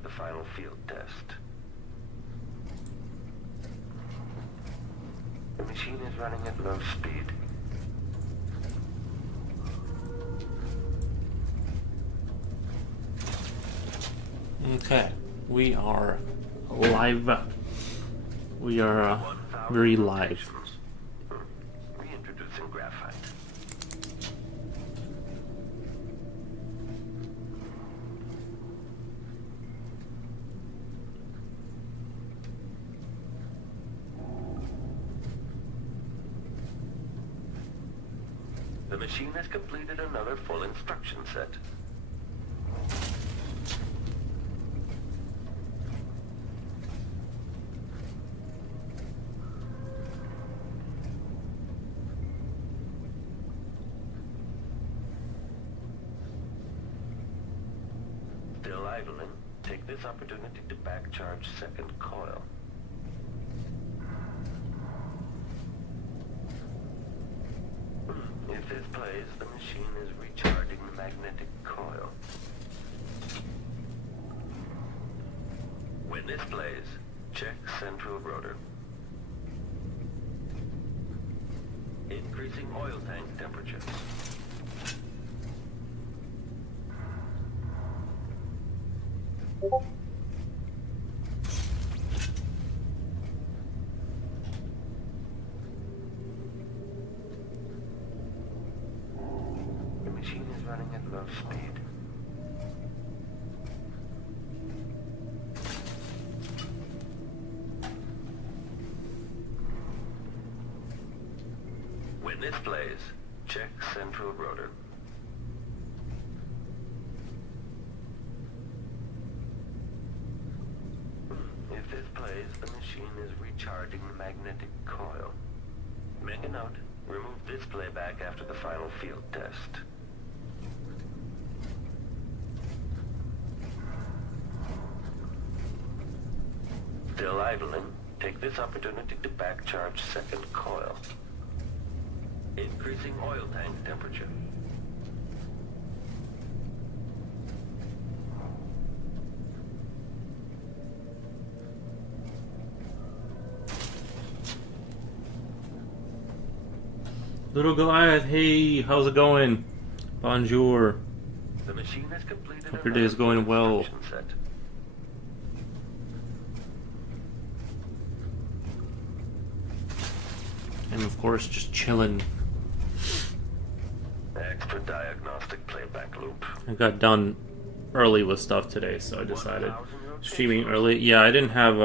after the final field test. The machine is running at low speed. Okay, we are live. We are very live. Reintroducing graphite. The machine has completed another full instruction set. Still idling, take this opportunity to back charge second coil. If this plays, the machine is recharging the magnetic coil. When this plays, check central rotor. Increasing oil tank temperature. The machine is running at low speed. When this plays, check central rotor. If this plays, the machine is recharging the magnetic coil. Make a note, remove this playback after the final field test. Still idling, take this opportunity to back charge second coil. Increasing oil tank temperature. Little Goliath, hey, how's it going? Bonjour. The machine has completed. Hope your day is going well. Set. And of course, just chilling. Extra diagnostic playback loop. I got done early with stuff today, so I decided streaming early. Yeah, I didn't have.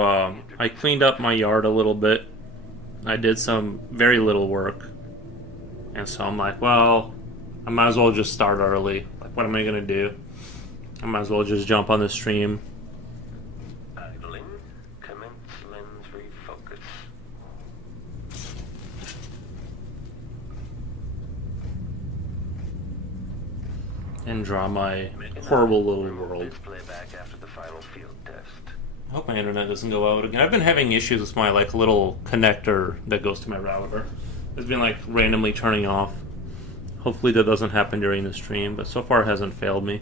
I cleaned up my yard a little bit. I did some very little work, and so I'm like, well, I might as well just start early. Like, what am I gonna do? I might as well just jump on the stream. Idling. Commence lens refocus. And draw my horrible little world. This playback after the final field test. I hope my internet doesn't go out again. I've been having issues with my little connector that goes to my router. It's been randomly turning off. Hopefully that doesn't happen during the stream, but so far it hasn't failed me.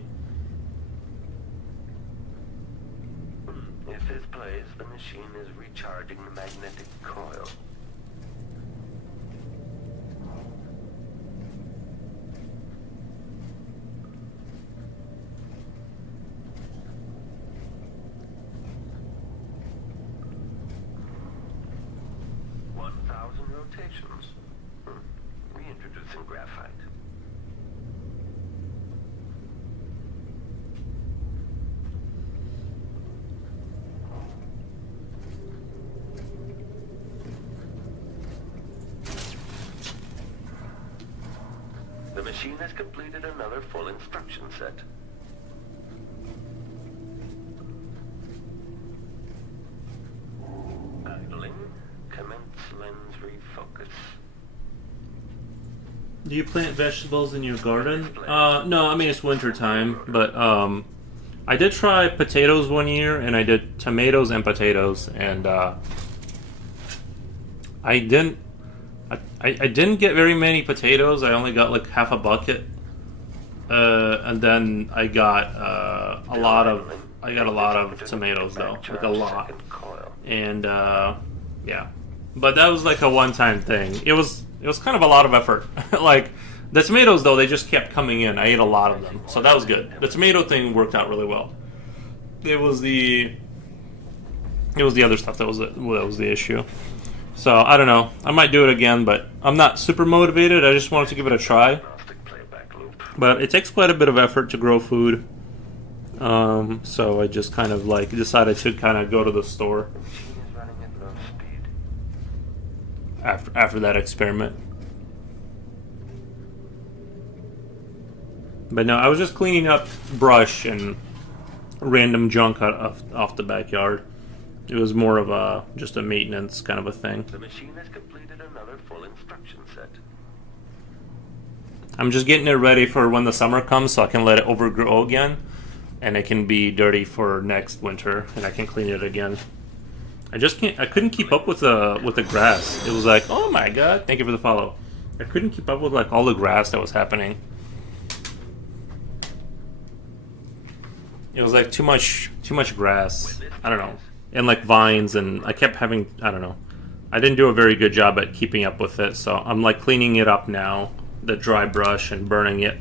If this plays, the machine is recharging the magnetic coil. Rotations. Reintroducing graphite. The machine has completed another full instruction set. Idling. Commence lens refocus. Do you plant vegetables in your garden? No, I mean it's winter time, but I did try potatoes one year, and I did tomatoes and potatoes, and I didn't get very many potatoes. I only got like half a bucket, and then I got a lot of I got a lot of tomatoes though, like a lot. Second coil. And yeah, but that was like a one-time thing. It was kind of a lot of effort. Like the tomatoes though, they just kept coming in. I ate a lot of them, so that was good. The tomato thing worked out really well. It was the other stuff that was the issue. So I don't know. I might do it again, but I'm not super motivated. I just wanted to give it a try. Diagnostic playback loop. But it takes quite a bit of effort to grow food. So I just kind of like decided to kind of go to the store The machine is running at low speed. after that experiment. But no, I was just cleaning up brush and random junk off the backyard. It was more of just a maintenance kind of a thing. The machine has completed another full instruction set. I'm just getting it ready for when the summer comes so I can let it overgrow again and it can be dirty for next winter and I can clean it again. I couldn't keep up with the grass. It was like, oh my god, thank you for the follow. I couldn't keep up with like all the grass that was happening. It was like too much grass. I don't know. And like vines, and I kept having, I don't know. I didn't do a very good job at keeping up with it, so I'm like cleaning it up now, the dry brush, and burning it.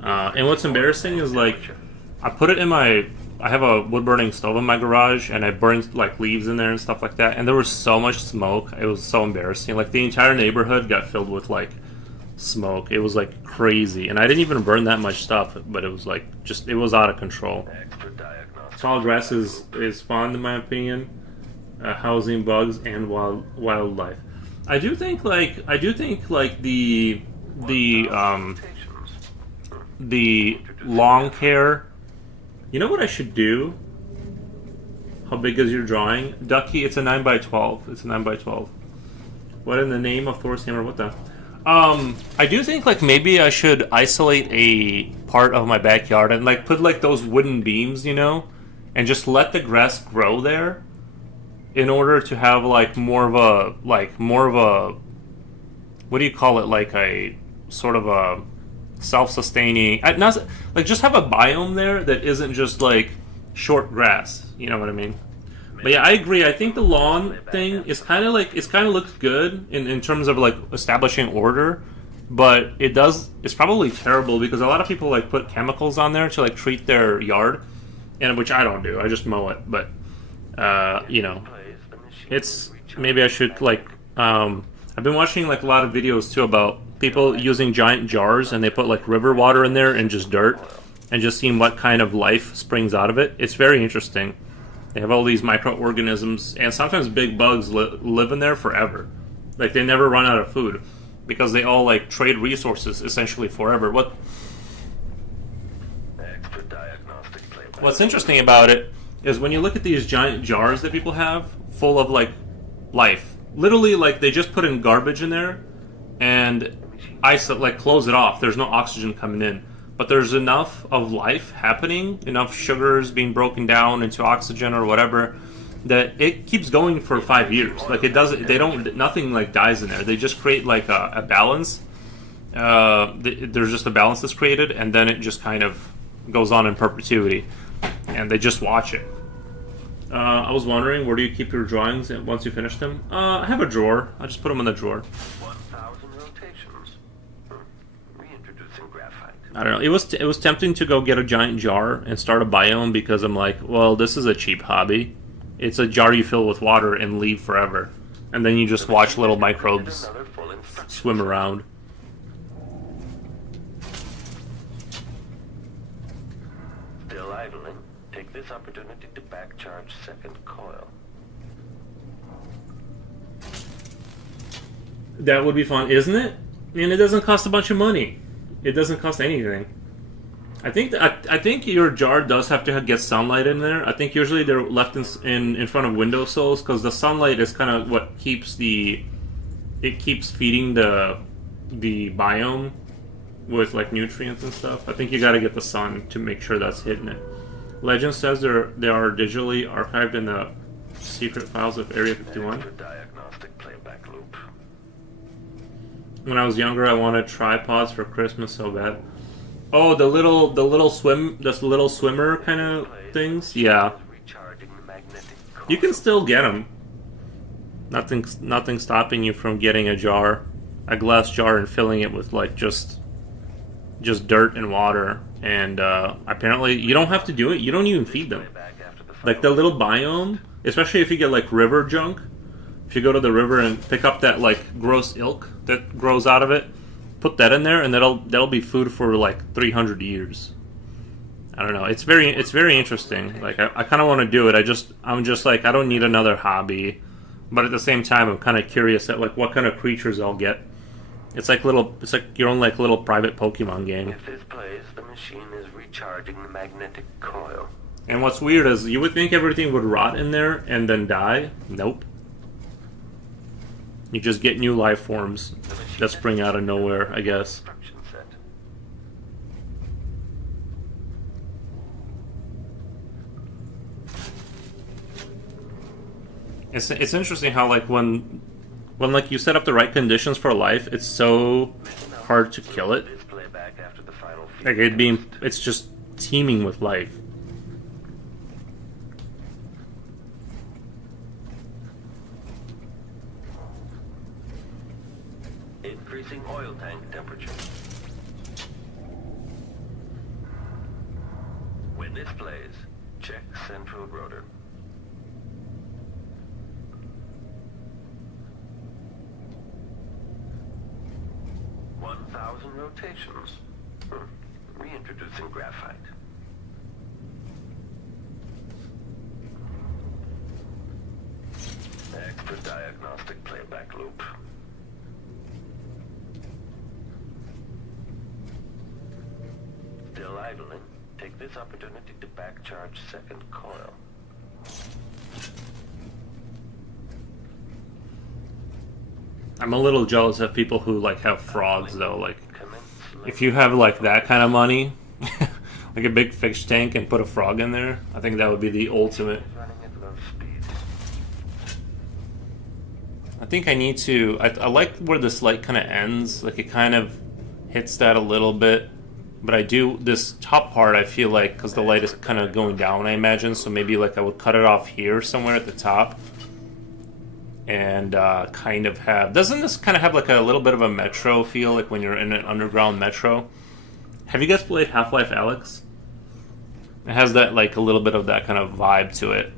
And what's embarrassing is like, I put it in I have a wood burning stove in my garage, and I burned like leaves in there and stuff like that, and there was so much smoke, it was so embarrassing. Like the entire neighborhood got filled with like smoke. It was like crazy, and I didn't even burn that much stuff, but it was like it was out of control. Extra diagnostic. Tall grass is fun in my opinion, housing bugs and wildlife. I do think like the lawn care. You know what I should do? How big is your drawing, Ducky? It's a 9x12. It's a 9x12. What in the name of Thor's hammer? What the? I do think like maybe I should isolate a part of my backyard and like put like those wooden beams, you know, and just let the grass grow there in order to have like more of a what do you call it, like a sort of a self-sustaining, not like just have a biome there that isn't just like short grass, you know what I mean? But yeah, I agree. I think the lawn thing is kind of looks good in terms of like establishing order, but it's probably terrible because a lot of people like put chemicals on there to like treat their yard, and which I don't do. I just mow it. But you know, it's maybe I should like. I've been watching like a lot of videos too about people using giant jars and they put like river water in there and just dirt and just seeing what kind of life springs out of it. It's very interesting. They have all these microorganisms, and sometimes big bugs live in there forever. Like, they never run out of food, because they all, like, trade resources, essentially, forever. What's interesting about it is when you look at these giant jars that people have, full of, like, life. Literally, like, they just put in garbage in there, and close it off. There's no oxygen coming in. But there's enough of life happening, enough sugars being broken down into oxygen or whatever, that it keeps going for 5 years. Like nothing like dies in there. They just create like a balance. There's just a balance that's created, and then it just kind of goes on in perpetuity. And they just watch it. I was wondering, where do you keep your drawings once you finish them? I have a drawer. I just put them in the drawer. 1,000 rotations. Reintroducing graphite. I don't know. It was tempting to go get a giant jar and start a biome because I'm like, well, this is a cheap hobby. It's a jar you fill with water and leave forever, and then you just watch little microbes swim around. Still idling. Take this opportunity to back charge second coil. That would be fun, isn't it? And it doesn't cost a bunch of money. It doesn't cost anything. I think your jar does have to get sunlight in there. I think usually they're left in front of windowsills because the sunlight is kind of what keeps feeding the biome with like nutrients and stuff. I think you got to get the sun to make sure that's hitting it. Legend says they are digitally archived in the secret files of Area 51. Diagnostic playback loop. When I was younger, I wanted tripods for Christmas so bad. Oh, the little swimmer kind of things. Yeah, Recharging the magnetic coil. you can still get them. Nothing stopping you from getting a glass jar, and filling it with like just dirt and water. And apparently, you don't have to do it. You don't even feed them. Back after the Like the little biome, especially if you get like river junk. If you go to the river and pick up that like gross ilk that grows out of it, put that in there, and that'll be food for like 300 years. I don't know. It's very interesting. Like I kind of want to do it. I'm just like I don't need another hobby, but at the same time I'm kind of curious at like what kind of creatures I'll get. It's like your own like little private Pokemon game. If this plays, the machine is recharging the magnetic coil. And what's weird is you would think everything would rot in there and then die. Nope. You just get new life forms that spring out of nowhere, I guess. Instruction set. It's interesting how like when like you set up the right conditions for life, it's so hard to kill it. Display back after the final Like it's just teeming with life. Increasing oil tank temperature. When this plays, check central rotor. "1,000 rotations. Reintroducing graphite. Extra diagnostic playback loop. Still idling. Take this opportunity to back charge second coil. I'm a little jealous of people who like have frogs though. Like Commence if you have like that kind of money, like a big fish tank and put a frog in there, I think that would be the ultimate. running at low speed. I think I need to. I like where this light kind of ends. Like it kind of hits that a little bit. But I do this top part. I feel like because the light is kind of going down, I imagine. So maybe like I would cut it off here somewhere at the top, and kind of have. Doesn't this kind of have like a little bit of a metro feel, like when you're in an underground metro? Have you guys played Half-Life Alyx? It has that like a little bit of that kind of vibe to it.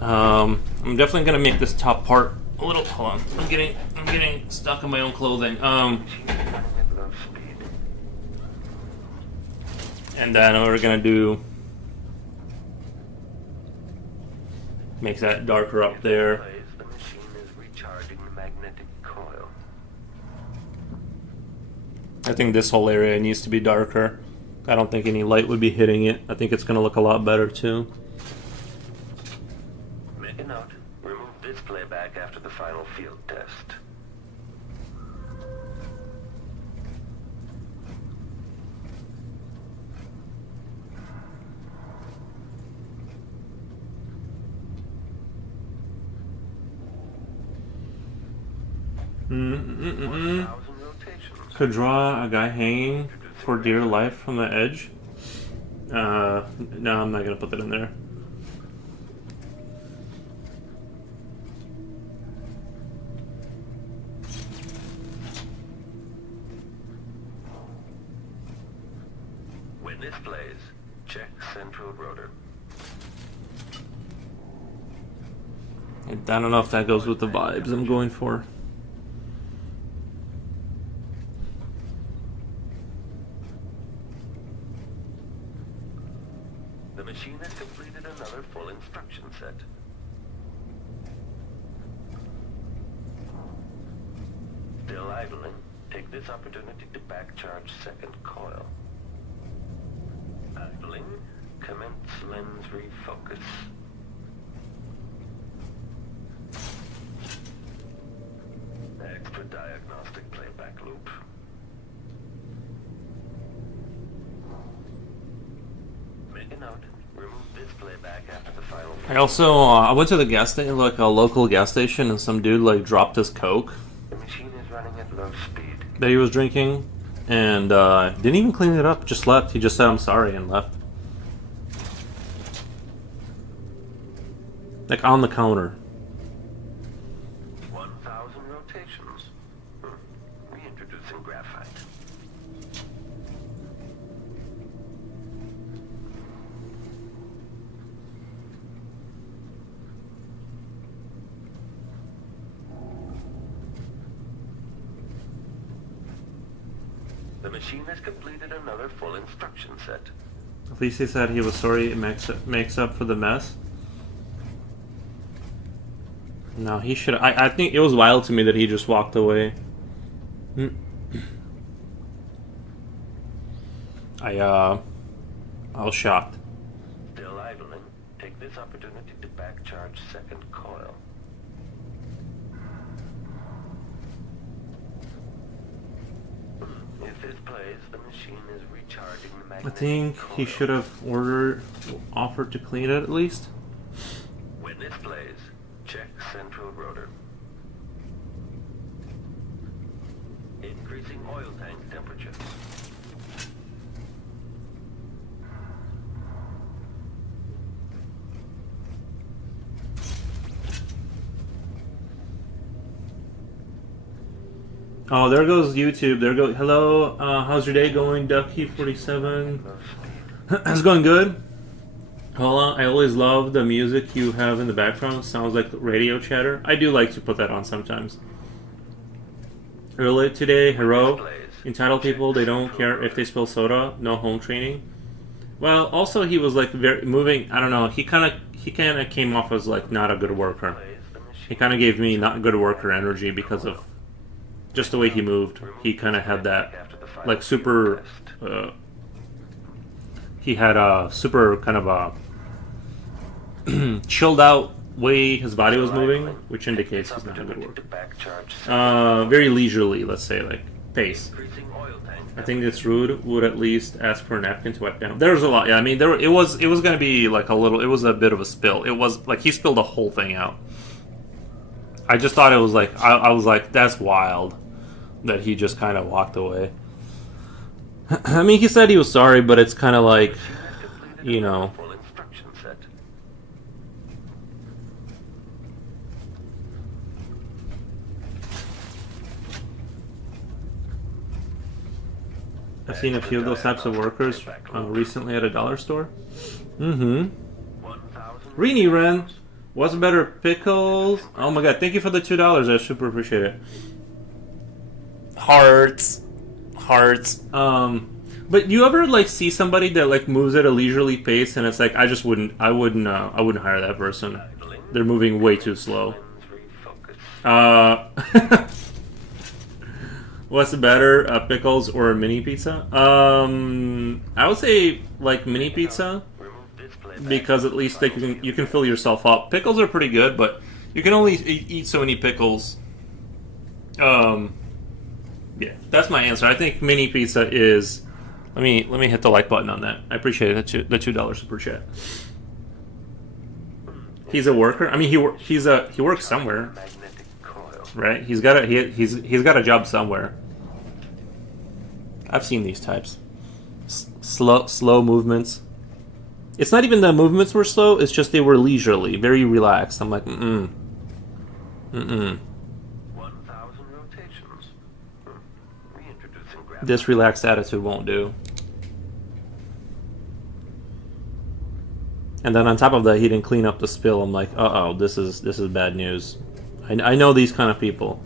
I'm definitely gonna make this top part a little. Hold on, I'm getting stuck in my own clothing. Running at low speed. And then we're gonna do make that darker up there. Plays, the machine is recharging the magnetic coil. I think this whole area needs to be darker. I don't think any light would be hitting it. I think it's gonna look a lot better too. Make a note. Remove this playback after the final field test. Mm-mm-mm-mm. 1,000 rotations. Could draw a guy hanging for dear life from the edge. No, I'm not gonna put that in there. When this plays, check central rotor. I don't know if that goes with the vibes I'm going for. The machine has completed another full instruction set. Still idling. Take this opportunity to back charge second coil. Idling. Commence lens refocus. Extra diagnostic playback loop. Make a note. Remove this playback after the final. I also I went to the gas station, like a local gas station, and some dude like dropped his Coke The machine is running at low speed. that he was drinking, and didn't even clean it up. Just left. He just said I'm sorry and left. Like on the counter. 1,000 rotations. Reintroducing graphite. The machine has completed another full instruction set. At least he said he was sorry. It makes up for the mess. No, he should. I think it was wild to me that he just walked away. I was shocked. Still idling. Take this opportunity to back charge second coil. If this plays, the machine is recharging the I magnetic think he coil. should have offered to clean it at least. When this plays, check central rotor. Increasing oil tank temperature. Oh, there goes YouTube. There go. Hello. How's your day going, Ducky47? It's going good. Hold on. I always love the music you have in the background. Sounds like radio chatter. I do like to put that on sometimes. Earlier today, Hero. Entitled people, they don't care if they spill soda. No home training. Well, also he was like very moving. I don't know. He kind of came off as like not a good worker. He kind of gave me not good worker energy because of just the way he moved. He kind of had that like super. He had a super kind of a chilled out way his body was moving, which indicates he's not a good worker. Very leisurely, let's say, like pace. I think it's rude. Would at least ask for a napkin to wipe down. There's a lot. Yeah, I mean, it was going to be like a little. It was a bit of a spill. It was like he spilled the whole thing out. I just thought it was like I was like, that's wild that he just kind of walked away. I mean, he said he was sorry, but it's kind of like, you know. I've seen a few of those types of workers recently at a dollar store. Mm-hmm. Rini Ren, what's better, pickles? Oh my god, thank you for the $2. I super appreciate it. Hearts. But you ever like see somebody that like moves at a leisurely pace, and it's like I wouldn't hire that person. They're moving way too slow. What's better, pickles or a mini pizza? I would say like mini pizza, because at least you can fill yourself up. Pickles are pretty good, but you can only eat so many pickles. Yeah, that's my answer. I think mini pizza is. Let me hit the like button on that. I appreciate it. The $2 super chat. He's a worker. I mean, he works somewhere. Right, he's got a job somewhere. I've seen these types. Slow movements. It's not even the movements were slow. It's just they were leisurely, very relaxed. I'm like, 1,000 rotations. Reintroducing gravity. This relaxed attitude won't do. And then on top of that, he didn't clean up the spill. I'm like, uh-oh, this is bad news. I know these kind of people.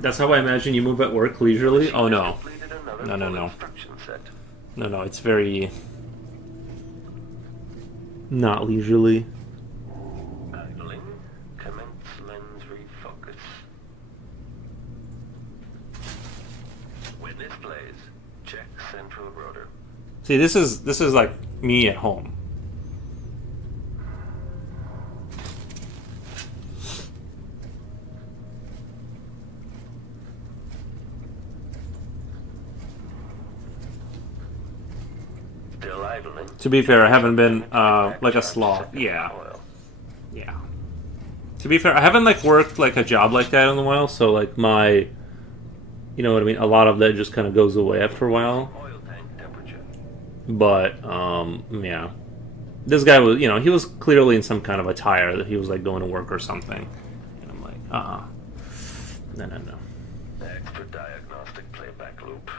That's how I imagine you move at work leisurely? Oh no. No, it's very... not leisurely. Idling. Commence lens refocus. When this plays, check central rotor. See, this is like me at home. To be fair, I haven't been like a sloth. Yeah. To be fair, I haven't like worked like a job like that in a while. So like my You know what I mean? A lot of that just kind of goes away after a while. Oil tank temperature. But yeah, this guy was, he was clearly in some kind of attire that he was like going to work or something, and I'm like, no. Extra diagnostic playback loop.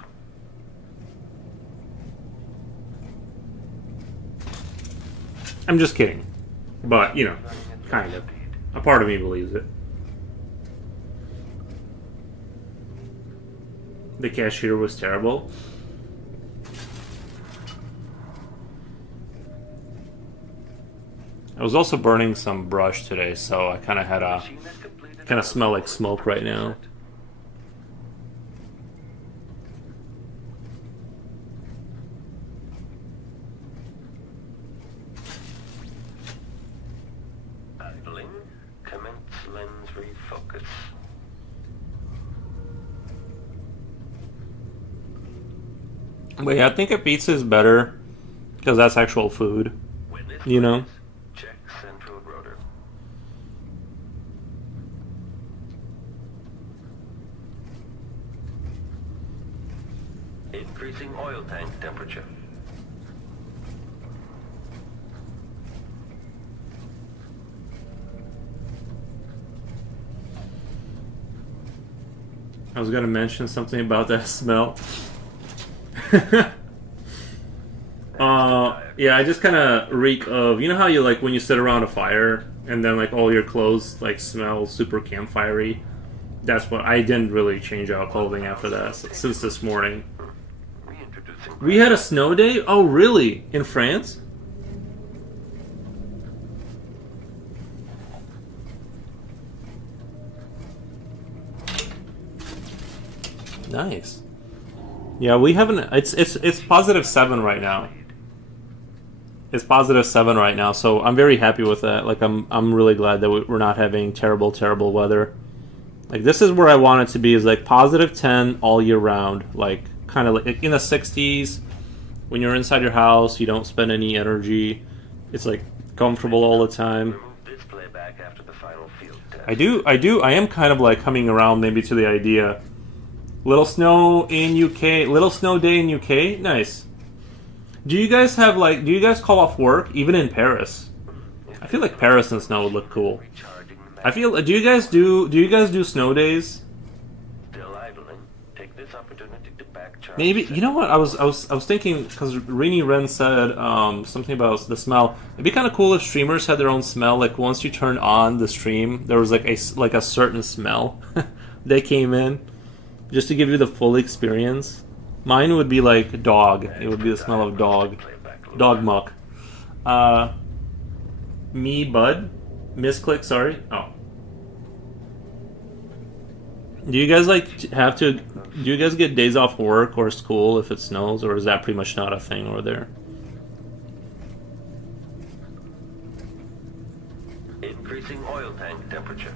I'm just kidding, but kind of. A part of me believes it. The cashier was terrible. I was also burning some brush today, so I kind of had a Machine has completed kind of another smell like full smoke right now. Idling. Commence lens refocus. But yeah, I think a pizza is better because that's actual food. When this You know? plays, check central rotor. Increasing oil tank temperature. I was gonna mention something about that smell. Yeah, I just kind of reek of, how you like when you sit around a fire and then like all your clothes like smell super campfirey. That's what I didn't really change out clothing after that since this morning. Reintroducing. We had a snow day. Oh, really? In France? Nice. Yeah, we haven't. It's positive 7 right now. It's positive 7 right now, so I'm very happy with that. Like I'm really glad that we're not having terrible weather. Like this is where I want it to be, is like positive 10 all year round. Like kind of like in the 60s. When you're inside your house, you don't spend any energy. It's like comfortable all the time. Remove this playback after the final field test. I am kind of like coming around maybe to the idea. Little snow in UK, little snow day in UK, nice. Do you guys call off work even in Paris? I feel like Paris and snow would look cool. Recharging the I feel. Do you guys do snow days? Still idling. Take this opportunity to back charge. Maybe, you know what, I was thinking, because Rini Ren said something about the smell. It'd be kind of cool if streamers had their own smell. Like once you turned on the stream, there was like a certain smell that came in, just to give you the full experience. Mine would be like dog. It would be the smell of dog, dog muck. Me Bud, misclick. Sorry. Oh. Do you guys do you guys get days off work or school if it snows, or is that pretty much not a thing over there? Increasing oil tank temperature.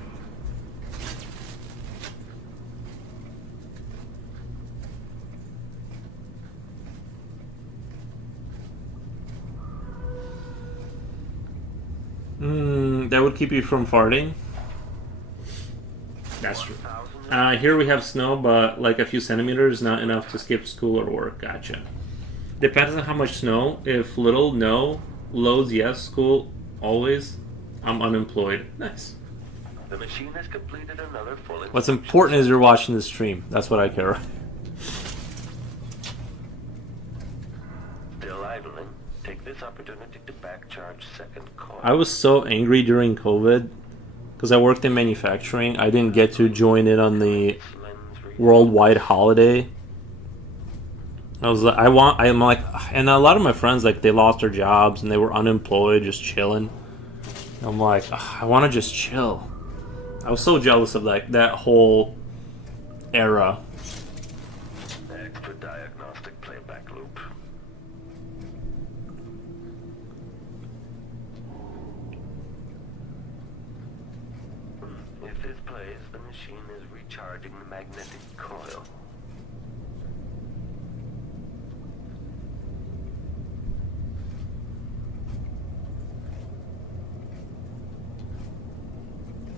That would keep you from farting. That's true. Here we have snow, but like a few centimeters, not enough to skip school or work. Gotcha. Depends on how much snow. If little, no. Loads, yes. School, always. I'm unemployed. Nice. The machine has completed another full. What's important is you're watching the stream. That's what I care. Still idling. Take this opportunity to back charge second coil. I was so angry during COVID because I worked in manufacturing. I didn't get to join in on the worldwide holiday. I'm like, and a lot of my friends, like, they lost their jobs and they were unemployed, just chilling. I'm like, I want to just chill. I was so jealous of like that whole era. Extra diagnostic playback loop. If this plays, the machine is recharging the magnetic coil.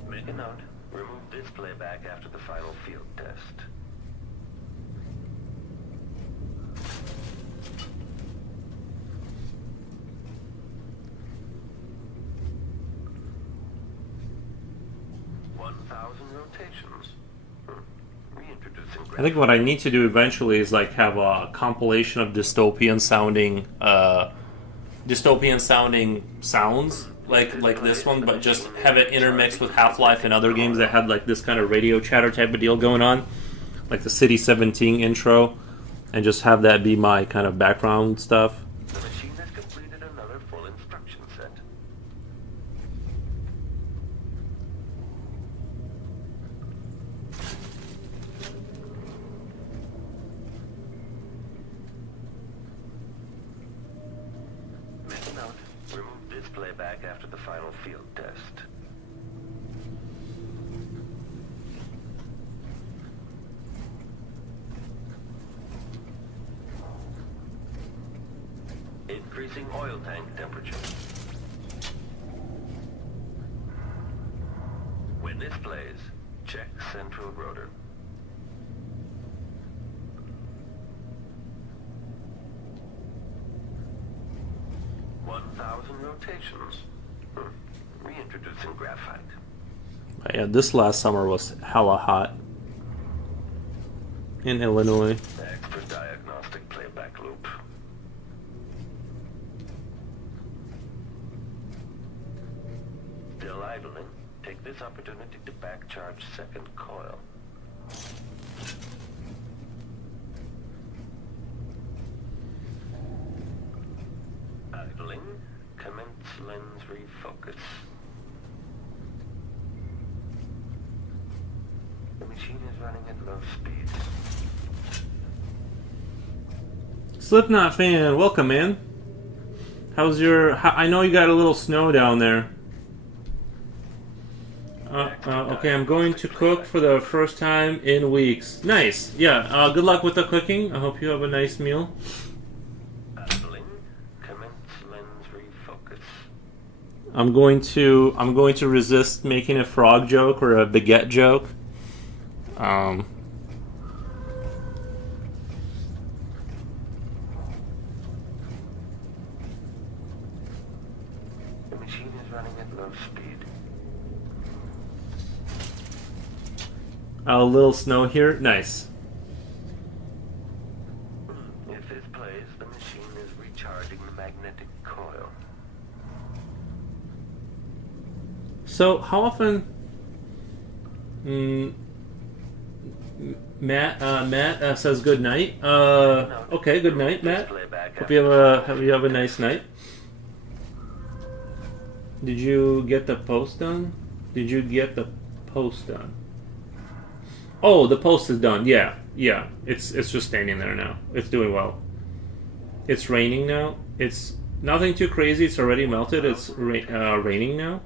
Make a note. Remove this playback after the final field test. rotations. Reintroducing I think what I need to do eventually is like have a compilation of dystopian sounding sounds like this one, but just have it intermixed with Half-Life and other games that had like this kind of radio chatter type of deal going on, like the City 17 intro, and just have that be my kind of background stuff. The machine has completed another full instruction set. Make a note. Remove this playback after the final field test. Increasing oil tank temperature. When this plays, check central rotor. "1,000 rotations. Reintroducing graphite. Yeah, this last summer was hella hot in Illinois. Extra diagnostic playback loop. Still idling. Take this opportunity to back charge second coil. Idling. Commence lens refocus. The machine is running at low speed. Slipknot fan, welcome, man. How's your? I know you got a little snow down there. Okay, I'm going to cook for the first time in weeks. Nice. Yeah. Good luck with the cooking. I hope you have a nice meal. Idling. Commence lens refocus. I'm going to resist making a frog joke or a baguette joke. The machine is running at low speed. A little snow here. Nice. If this plays, the machine is recharging the magnetic coil. So how often? Matt says good night. Okay, good night, Matt. Hope you have a nice night. Did you get the post done? Oh, the post is done. Yeah. It's just standing there now. It's doing well. It's raining now. It's nothing too crazy. It's already melted. It's raining now.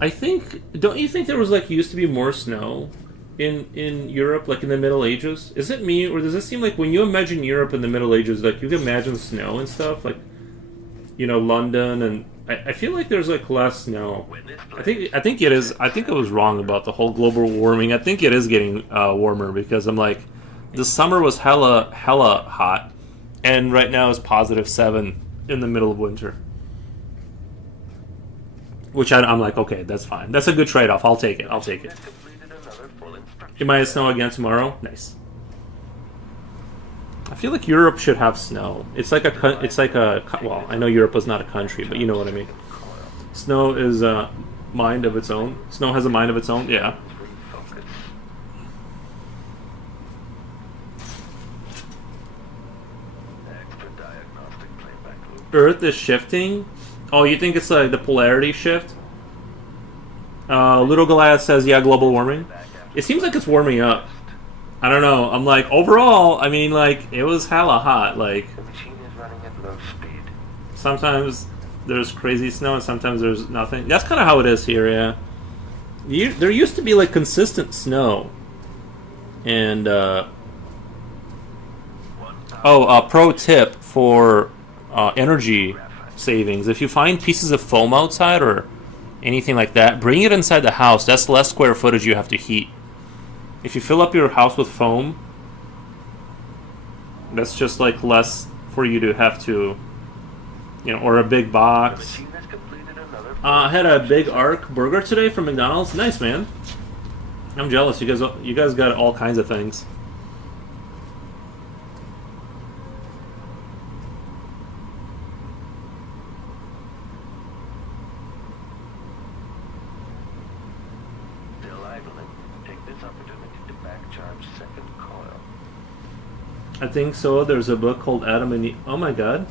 I think. Don't you think there was used to be more snow in Europe, like in the Middle Ages? Is it me, or does it seem like when you imagine Europe in the Middle Ages, like you can imagine snow and stuff, like London, and I feel like there's less snow. I think it is. I think I was wrong about the whole global warming. I think it is getting warmer because I'm like, the summer was hella hot, and right now is +7 in the middle of winter. Which I'm like, okay, that's fine. That's a good trade-off. I'll take it. It might snow again tomorrow. Nice. I feel like Europe should have snow. It's like a. Well, I know Europe is not a country, but you know what I mean. Snow is a mind of its own. Snow has a mind of its own. Yeah. Earth is shifting. Oh, you think it's like the polarity shift? Little Goliath says, yeah, global warming. It seems like it's warming up. I don't know. I'm like, overall, I mean, it was hella hot. The machine is running at low speed. Sometimes there's crazy snow and sometimes there's nothing. That's kind of how it is here, yeah. There used to be, consistent snow. And, pro tip for energy savings. If you find pieces of foam outside or anything like that, bring it inside the house. That's less square footage you have to heat. If you fill up your house with foam, that's just less for you to have to, or a big box. The machine has completed another. I had a big arc burger today from McDonald's. Nice, man. I'm jealous. You guys got all kinds of things. Still idling. Take this opportunity to back charge second coil. I think so. There's a book called Adam and Eve. Oh my god.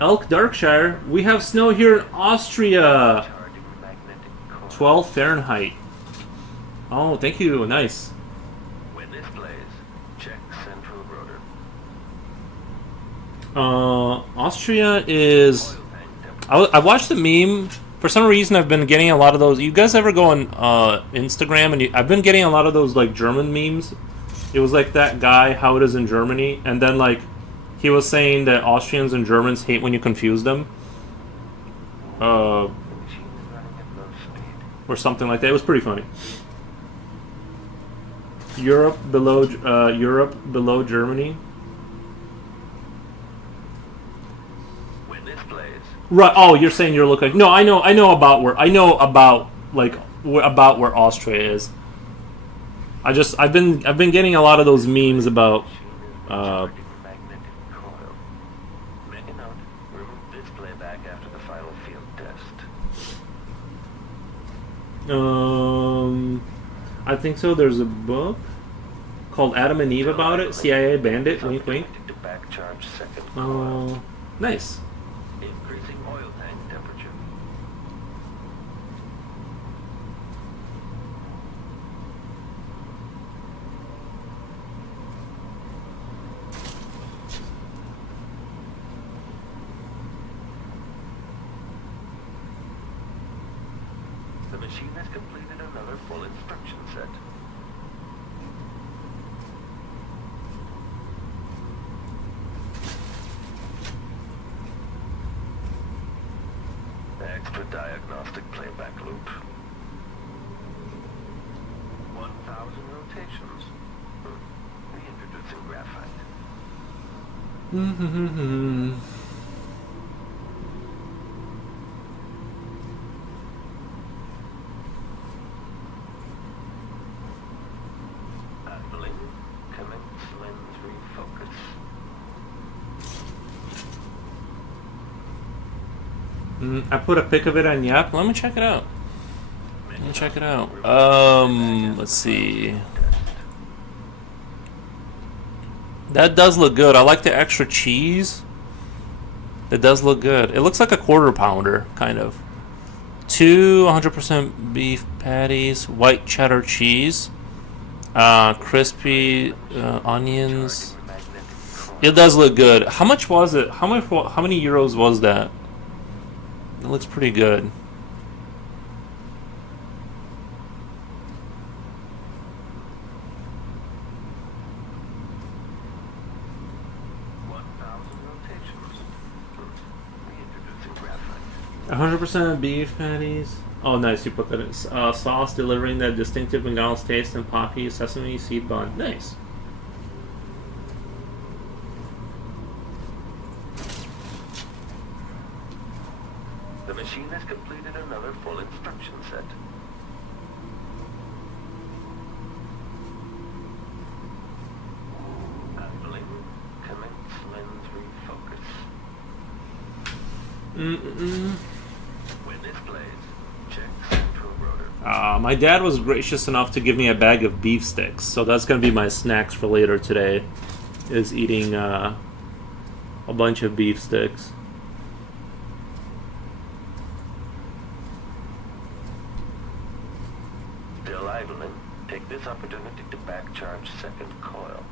Elk Darkshire. We have snow here in Austria. Charging the magnetic coil. 12 Fahrenheit. Oh, thank you. Nice. When this plays, check central rotor. Austria is... Oil tank temperature. I watched the meme. For some reason, I've been getting a lot of those. You guys ever go on Instagram? And I've been getting a lot of those like German memes. It was like that guy, how it is in Germany. And then like, he was saying that Austrians and Germans hate when you confuse them. The machine is running at low speed. Or something like that. It was pretty funny. Europe below Germany. When this plays, Right. Oh, you're saying you're looking. No, I know about where Austria is. I've been getting a lot of those memes about. machine is recharging the magnetic coil. Make a note. Remove this playback after the final field test. I think so. There's a book called Adam and Eve about it. CIA banned it. Wink, wink. To back charge second coil. Oh, nice. Increasing oil tank temperature. The machine has completed another full instruction set. Extra diagnostic playback loop. 1,000 rotations. Reintroducing graphite. Idling. Commence lens refocus. I put a pic of it on Yap. Let me check it out. Let's see. That does look good. I like the extra cheese. It does look good. It looks like a quarter pounder, kind of. 2 100% beef patties, white cheddar cheese, crispy onions. It does look good. How much was it? How many euros was that? It looks pretty good. Reintroducing graphite. 100% beef patties. Oh, nice. You put that in. Sauce delivering that distinctive McDonald's taste and poppy sesame seed bun. Nice. The machine has completed another full instruction set. Idling. Commence lens refocus. When this plays, check central rotor. My dad was gracious enough to give me a bag of beef sticks, so that's gonna be my snacks for later today. Is eating a bunch of beef sticks. Still idling. Take this opportunity to back charge second coil.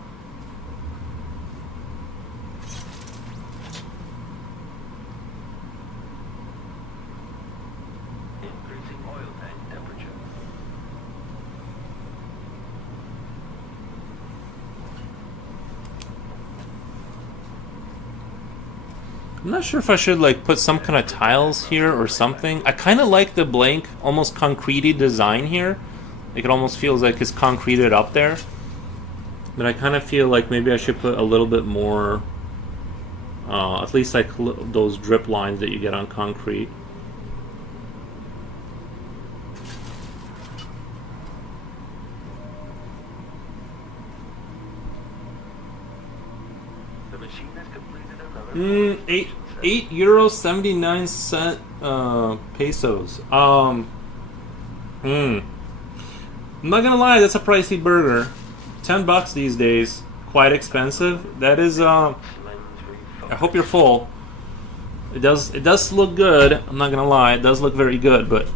Increasing oil tank temperature. I'm not sure if I should like put some kind of tiles here or something. I kind of like the blank, almost concrete-y design here. Like it almost feels like it's concreted up there. But I kind of feel like maybe I should put a little bit more, at least like those drip lines that you get on concrete. machine has completed another €8 79 pesos. I'm not gonna lie, that's a pricey burger. $10 these days, quite expensive. That is. I hope you're full. It does look good. I'm not gonna lie, it does look very good, but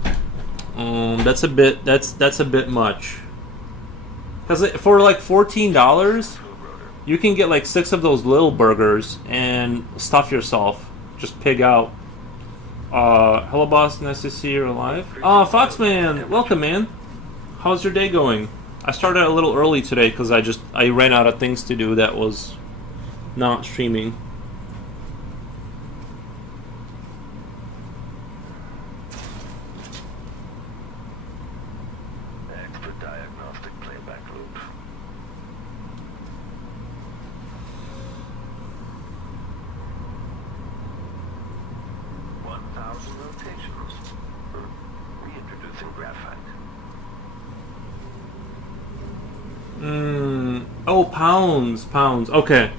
that's a bit much. Because for like $14, you can get like 6 of those little burgers and stuff yourself. Just pig out. Hello, boss. Nice to see you alive. Foxman, welcome, man. How's your day going? I started a little early today because I ran out of things to do that was not streaming. Expert diagnostic playback loop. Rotations. Reintroducing graphite. Oh, pounds. Okay.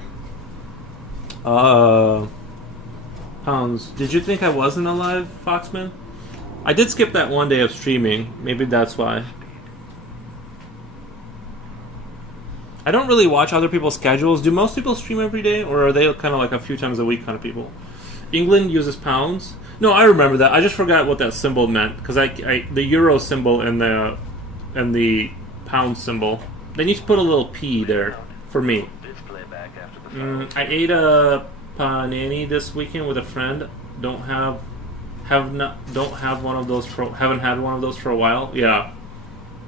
Pounds. Did you think I wasn't alive, Foxman? I did skip that one day of streaming. Maybe that's why. I don't really watch other people's schedules. Do most people stream every day, or are they kind of like a few times a week kind of people? England uses pounds. No, I remember that. I just forgot what that symbol meant because the euro symbol and the pound symbol. They need to put a little P there for me. I ate a panini this weekend with a friend. Don't have one of those haven't had one of those for a while. Yeah.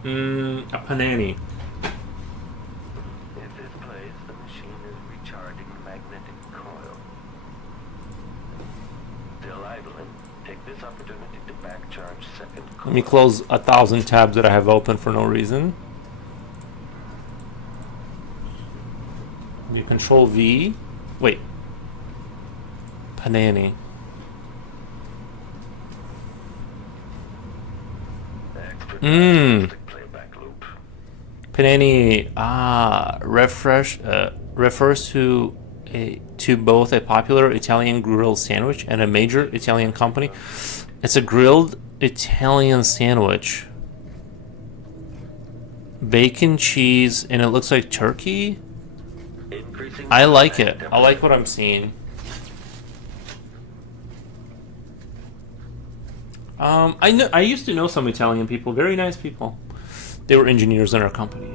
A panini. If this plays, the machine is recharging the magnetic coil. Still idling. Take this opportunity to back charge second coil. Let me close 1,000 tabs that I have open for no reason. You Control V. Wait. Panani. Panani. Refers to both a popular Italian grilled sandwich and a major Italian company. It's a grilled Italian sandwich. Bacon, cheese, and it looks like turkey. I like it. I like what I'm seeing. I used to know some Italian people, very nice people. They were engineers in our company.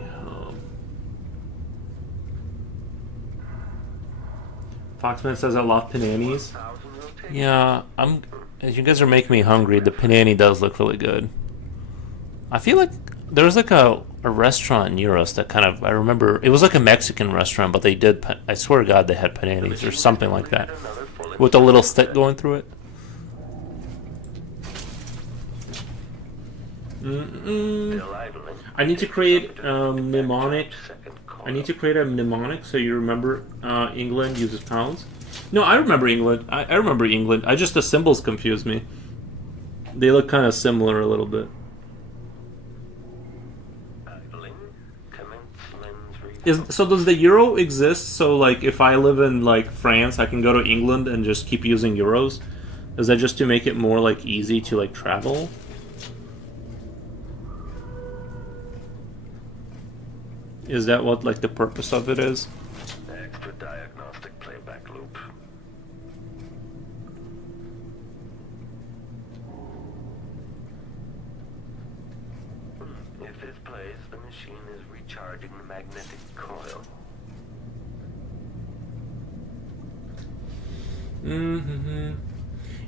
Foxman says I love pananis. Yeah, you guys are making me hungry. The panani does look really good. I feel like there's like a restaurant in Euros that kind of, I remember, it was like a Mexican restaurant, but they did, I swear to God, they had pananis or something like that. With a little stick going through it. I need to create mnemonic. I need to create a mnemonic so you remember England uses pounds. No, I remember England. I remember England. The symbols confuse me. They look kind of similar a little bit. So does the euro exist? So like if I live in like France, I can go to England and just keep using euros? Is that just to make it more like easy to like travel? Is that what like the purpose of it is? Extra diagnostic playback loop. If this plays, the machine is recharging the magnetic coil.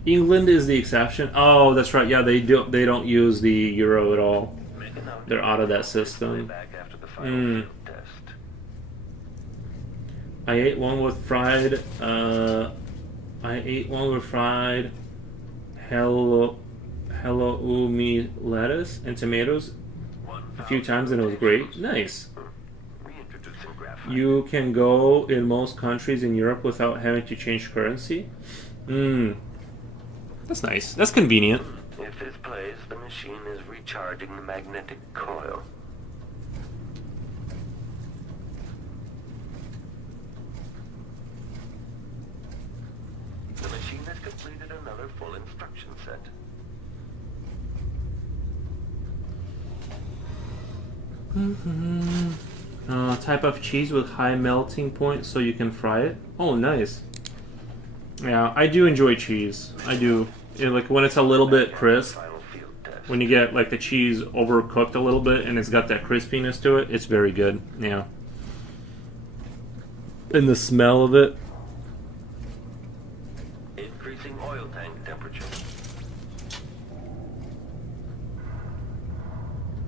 England is the exception. Oh, that's right. Yeah, they don't use the euro at all. They're out of that system. I ate one with fried. Hello umi lettuce and tomatoes a few times, and it was great. Nice. You can go in most countries in Europe without having to change currency. That's nice. That's convenient. If this plays, the machine is recharging the magnetic coil. completed another full instruction set. Type of cheese with high melting point so you can fry it. Oh, nice. Yeah, I do enjoy cheese. I do. Like when it's a little bit crisp. Final field test. When you get like the cheese overcooked a little bit and it's got that crispiness to it, it's very good. Yeah. And the smell of it. Increasing oil tank temperature.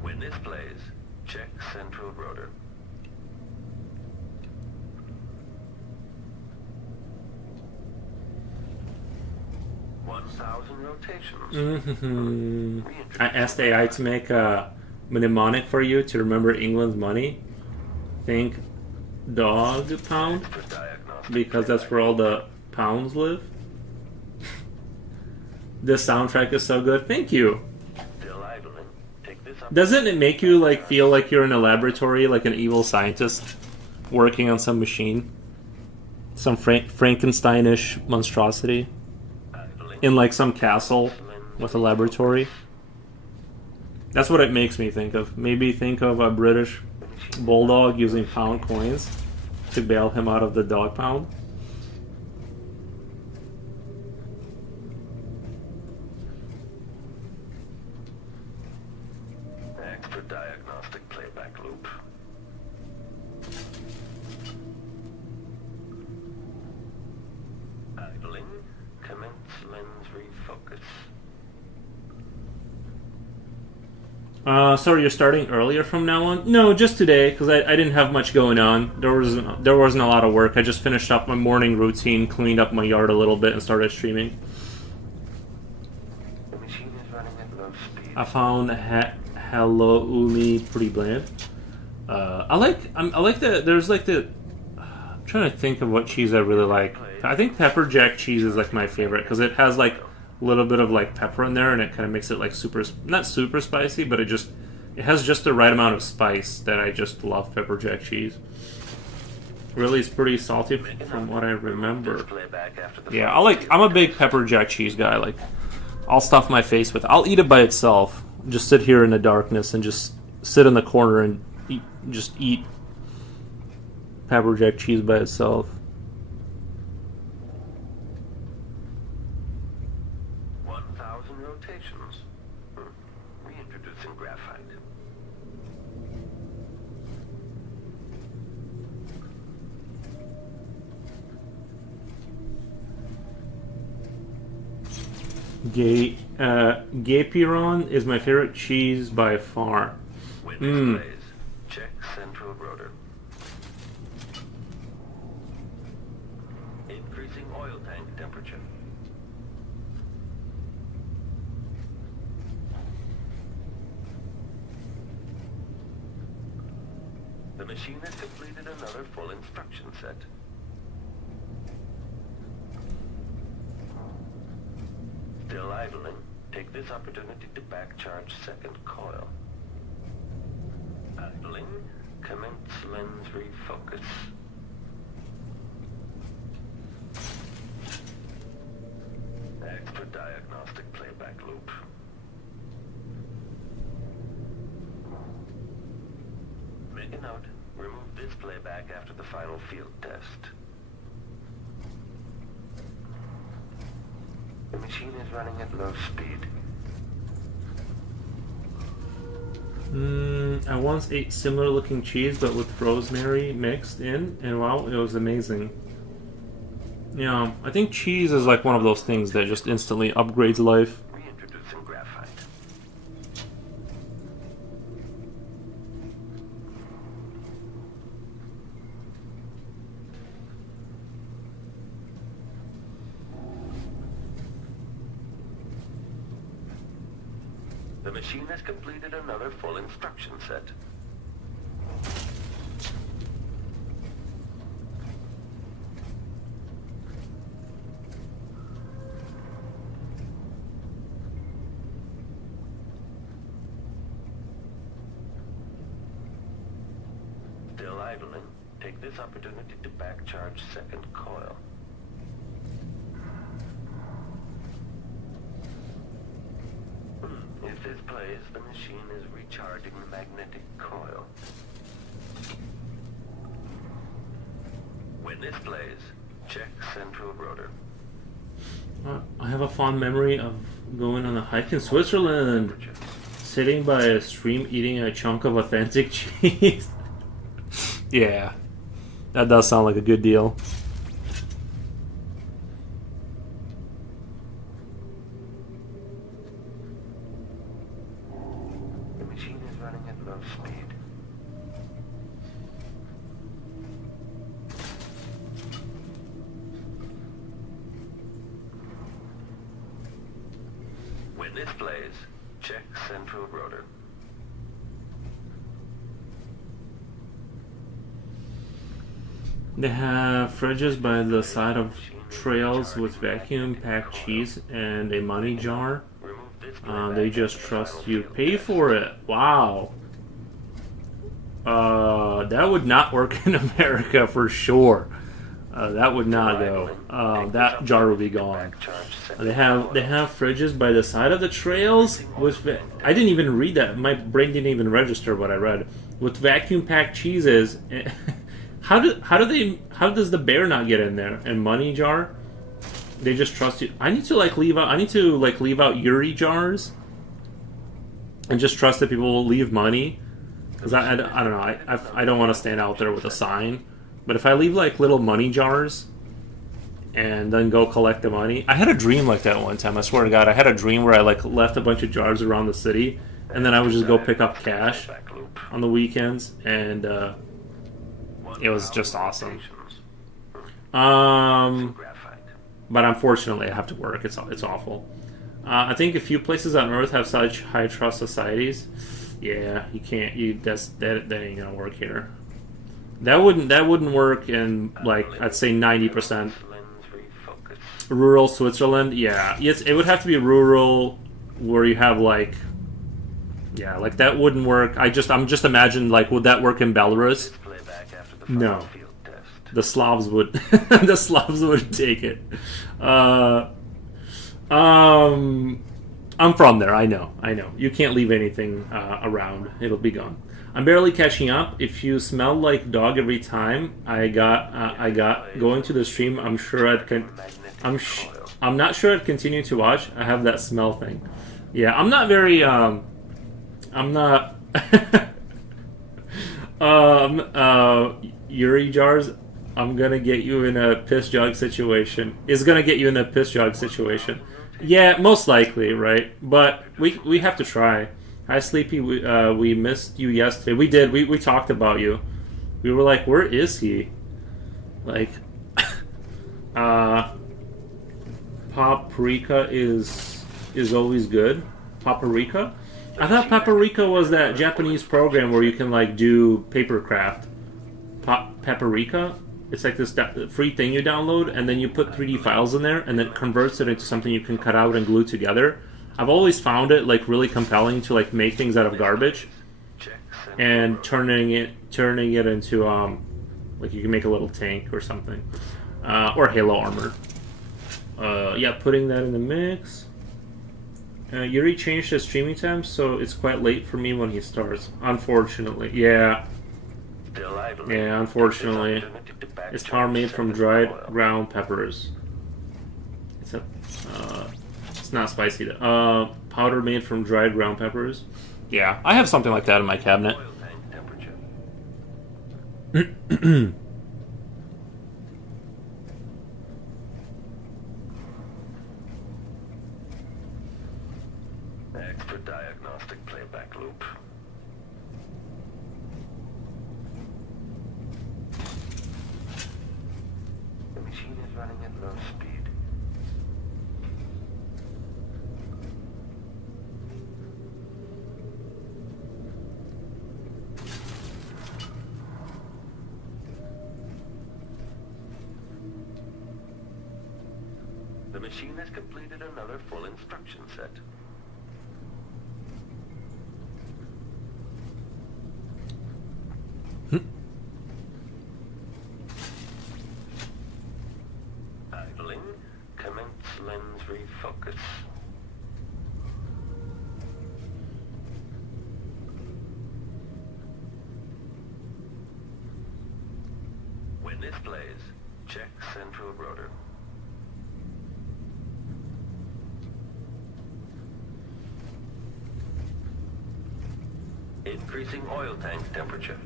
When this plays, check central rotor. Rotations. I asked AI to make a mnemonic for you to remember England's money. Think dog pound, because that's where all the pounds live. This soundtrack is so good. Thank you. Still idling. Take this up. Doesn't it make you like feel like you're in a laboratory, like an evil scientist working on some machine, some Frankensteinish monstrosity in like some castle with a laboratory? That's what it makes me think of. Maybe think of a British bulldog using pound coins to bail him out of the dog pound. Extra diagnostic playback loop. Idling. Commence lens refocus. Sorry, you're starting earlier from now on? No, just today, because I didn't have much going on. There wasn't a lot of work. I just finished up my morning routine, cleaned up my yard a little bit, and started streaming. The machine is running at low speed. I found Hello Uli pretty bland. I like the there's like the I'm trying to think of what cheese I really like. I think pepper jack cheese is like my favorite because it has like a little bit of like pepper in there and it kind of makes it like not super spicy, but it has just the right amount of spice that I just love pepper jack cheese. Really, it's pretty salty from what I remember. Yeah, I'm a big pepper jack cheese guy. Like, I'll stuff my face with. I'll eat it by itself. Just sit here in the darkness and just sit in the corner and eat pepper jack cheese by itself. 1,000 rotations. Reintroducing graphite. Gaypiron is my favorite cheese by far. When displays, check central rotor. Increasing oil tank temperature. The machine has completed another full instruction set. Still idling, take this opportunity to back-charge second coil. Idling, commence lens refocus. Extra diagnostic playback loop. Make a note, remove this playback after the final field test. The machine is running at low speed. I once ate similar looking cheese but with rosemary mixed in, and wow, it was amazing. Yeah, I think cheese is like one of those things that just instantly upgrades life. Reintroducing graphite. The machine has completed another full instruction set. Still idling, take this opportunity to back-charge second coil. plays, the machine is recharging the magnetic coil. When this plays, check central rotor. I have a fond memory of going on a hike in Switzerland, sitting by a stream eating a chunk of authentic cheese. Yeah, that does sound like a good deal. The machine is running at low speed. When this plays, check central rotor. They have fridges by the side of trails with vacuum-packed cheese and a money jar. Remove this They playback just after the trust final you field pay test. for it. Wow. That would not work in America for sure. That would not go. That jar would be gone. They have fridges by the side of the trails with. I didn't even read that. My brain didn't even register what I read. With vacuum packed cheeses. How does the bear not get in there? And money jar? They just trust you. I need to leave out Yuri jars. And just trust that people will leave money. Because I don't know. I don't want to stand out there with a sign. But if I leave like little money jars and then go collect the money. I had a dream like that one time. I swear to God, I had a dream where I like left a bunch of jars around the city, and then I would just go pick up cash on the weekends, and it was just awesome. But unfortunately, I have to work. It's awful. I think a few places on Earth have such high trust societies. Yeah, you can't. That ain't gonna work here. That wouldn't work in like I'd say 90% rural Switzerland. Yeah, yes, it would have to be rural where you have like that wouldn't work. I'm just imagining like would that work in Belarus? No, the Slavs would the Slavs would take it. I'm from there. I know. You can't leave anything around. It'll be gone. I'm barely catching up. If you smell like dog every time I got going to the stream, I'm not sure I'd continue to watch. I have that smell thing. Yeah, I'm not very I'm not Yuri jars. I'm gonna get you in a piss jog situation. Is gonna get you in a piss jog situation. Yeah, most likely, right? But we have to try. Hi, Sleepy. We missed you yesterday. We did. We talked about you. We were like, where is he? Like, Paprika is always good. Paprika? I thought Paprika was that Japanese program where you can like do paper craft. Paprika? It's like this free thing you download, and then you put 3D files in there, and then it converts it into something you can cut out and glue together. I've always found it like really compelling to like make things out of garbage, and turning it into like you can make a little tank or something, or Halo armor. Yeah, putting that in the mix. Yuri changed his streaming time, so it's quite late for me when he starts. Unfortunately, yeah. Yeah, unfortunately. It's power made from dried ground peppers. It's not spicy though. Powder made from dried ground peppers. Yeah, I have something like that in my cabinet. Extra diagnostic playback loop. The machine is running at low speed. The machine has completed another full instruction set. Idling. Commence lens refocus. When this plays, check central rotor. Increasing oil tank temperature.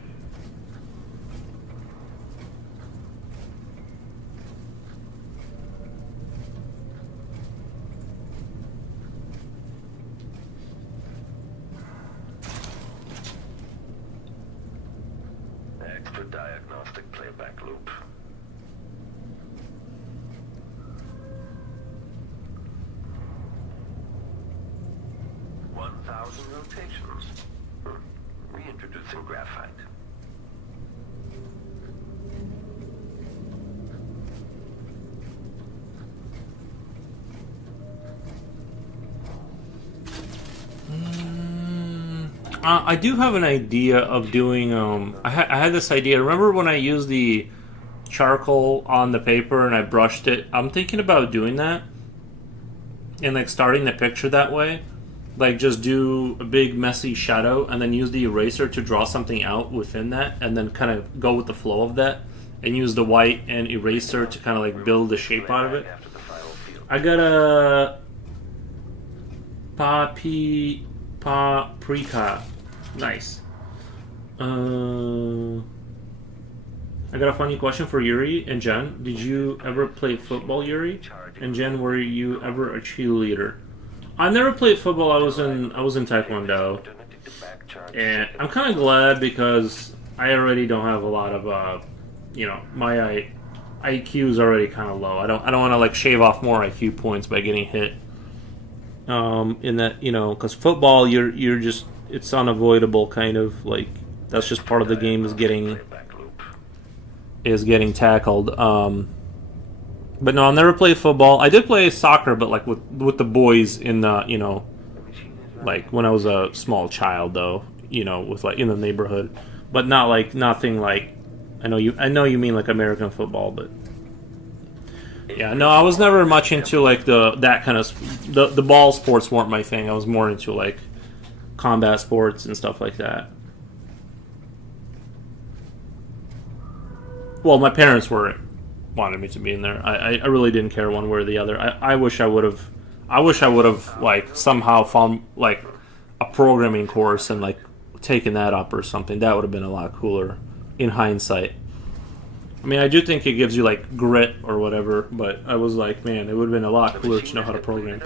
Extra diagnostic playback loop. "1,000 rotations. Reintroducing graphite. I do have an idea of doing. I had this idea. Remember when I used the charcoal on the paper and I brushed it? I'm thinking about doing that and like starting the picture that way. Like just do a big messy shadow and then use the eraser to draw something out within that, and then kind of go with the flow of that, and use the white and eraser to kind of like build the shape out of it. I got a paprika. Nice. I got a funny question for Yuri and Jen. Did you ever play football, Yuri? And Jen, were you ever a cheerleader? I never played football. I was in Taekwondo, and I'm kind of glad because I already don't have a lot of, my IQ is already kind of low. I don't want to like shave off more IQ points by getting hit. In that, because football, you're just, it's unavoidable, kind of like that's just part of the game is getting tackled. But no, I'll never play football. I did play soccer, but like with the boys in the, like when I was a small child, though, with like in the neighborhood, but nothing like. I know you mean like American football, but yeah, no, I was never much into like that kind of the ball sports weren't my thing. I was more into like combat sports and stuff like that. Well, my parents wanted me to be in there. I really didn't care one way or the other. I wish I would have like somehow found like a programming course and like taken that up or something. That would have been a lot cooler in hindsight. I mean, I do think it gives you like grit or whatever, but I was like, man, it would have been a lot cooler to know how to program.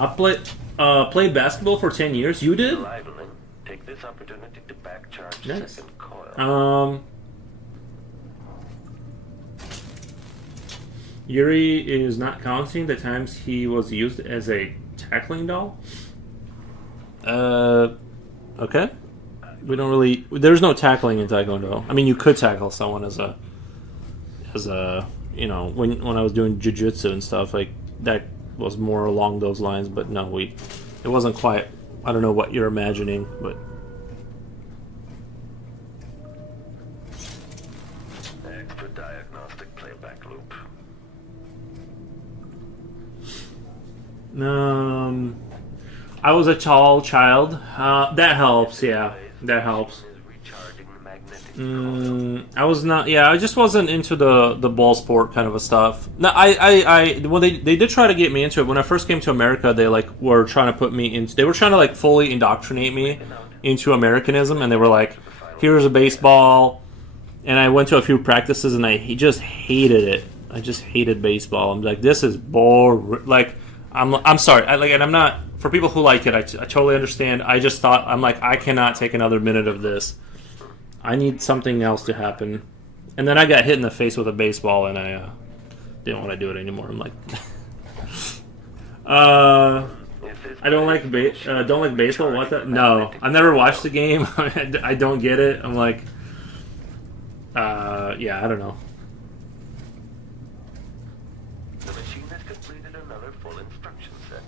I played basketball for 10 years. You did? Take this opportunity to back charge Nice. second coil. Yuri is not counting the times he was used as a tackling doll. Okay. We don't really. There's no tackling in Taekwondo. I mean, you could tackle someone as a, when I was doing jiu-jitsu and stuff, like that was more along those lines. But no, it wasn't quite. I don't know what you're imagining, but. Extra diagnostic playback loop. I was a tall child. That helps, yeah. That helps. I was not. Yeah, I just wasn't into the ball sport kind of a stuff. No, when they did try to get me into it when I first came to America. They like were trying to put me into. They were trying to like fully indoctrinate me into Americanism, and they were like, "Here's a baseball," and I went to a few practices, and I just hated it. I just hated baseball. I'm like, this is boring. Like, I'm sorry. And I'm not. For people who like it, I totally understand. I just thought, I'm like, I cannot take another minute of this. I need something else to happen. And then I got hit in the face with a baseball, and I didn't want to do it anymore. I'm like, I don't like baseball. What the? No, I never watched the game. I don't get it. I'm like, yeah, I don't know. The machine has completed another full instruction set.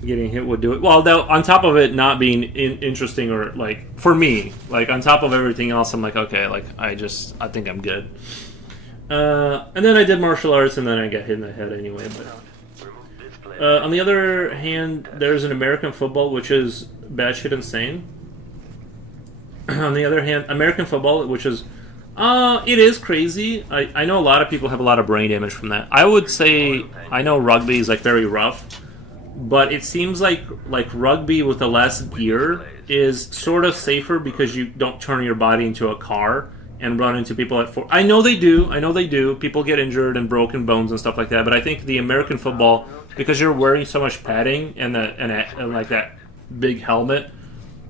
Getting hit would do it. Well, on top of it not being interesting or like for me, like on top of everything else, I'm like, okay, like I think I'm good. And then I did martial arts, and then I got hit in the head anyway. But on the other hand, there's an American football which is batshit insane. On the other hand, American football, which is, it is crazy. I know a lot of people have a lot of brain damage from that. I would say I know rugby is like very rough, but it seems like rugby with the less gear is sort of safer because you don't turn your body into a car and run into people at four. I know they do. People get injured and broken bones and stuff like that. But I think the American football, because you're wearing so much padding and like that big helmet,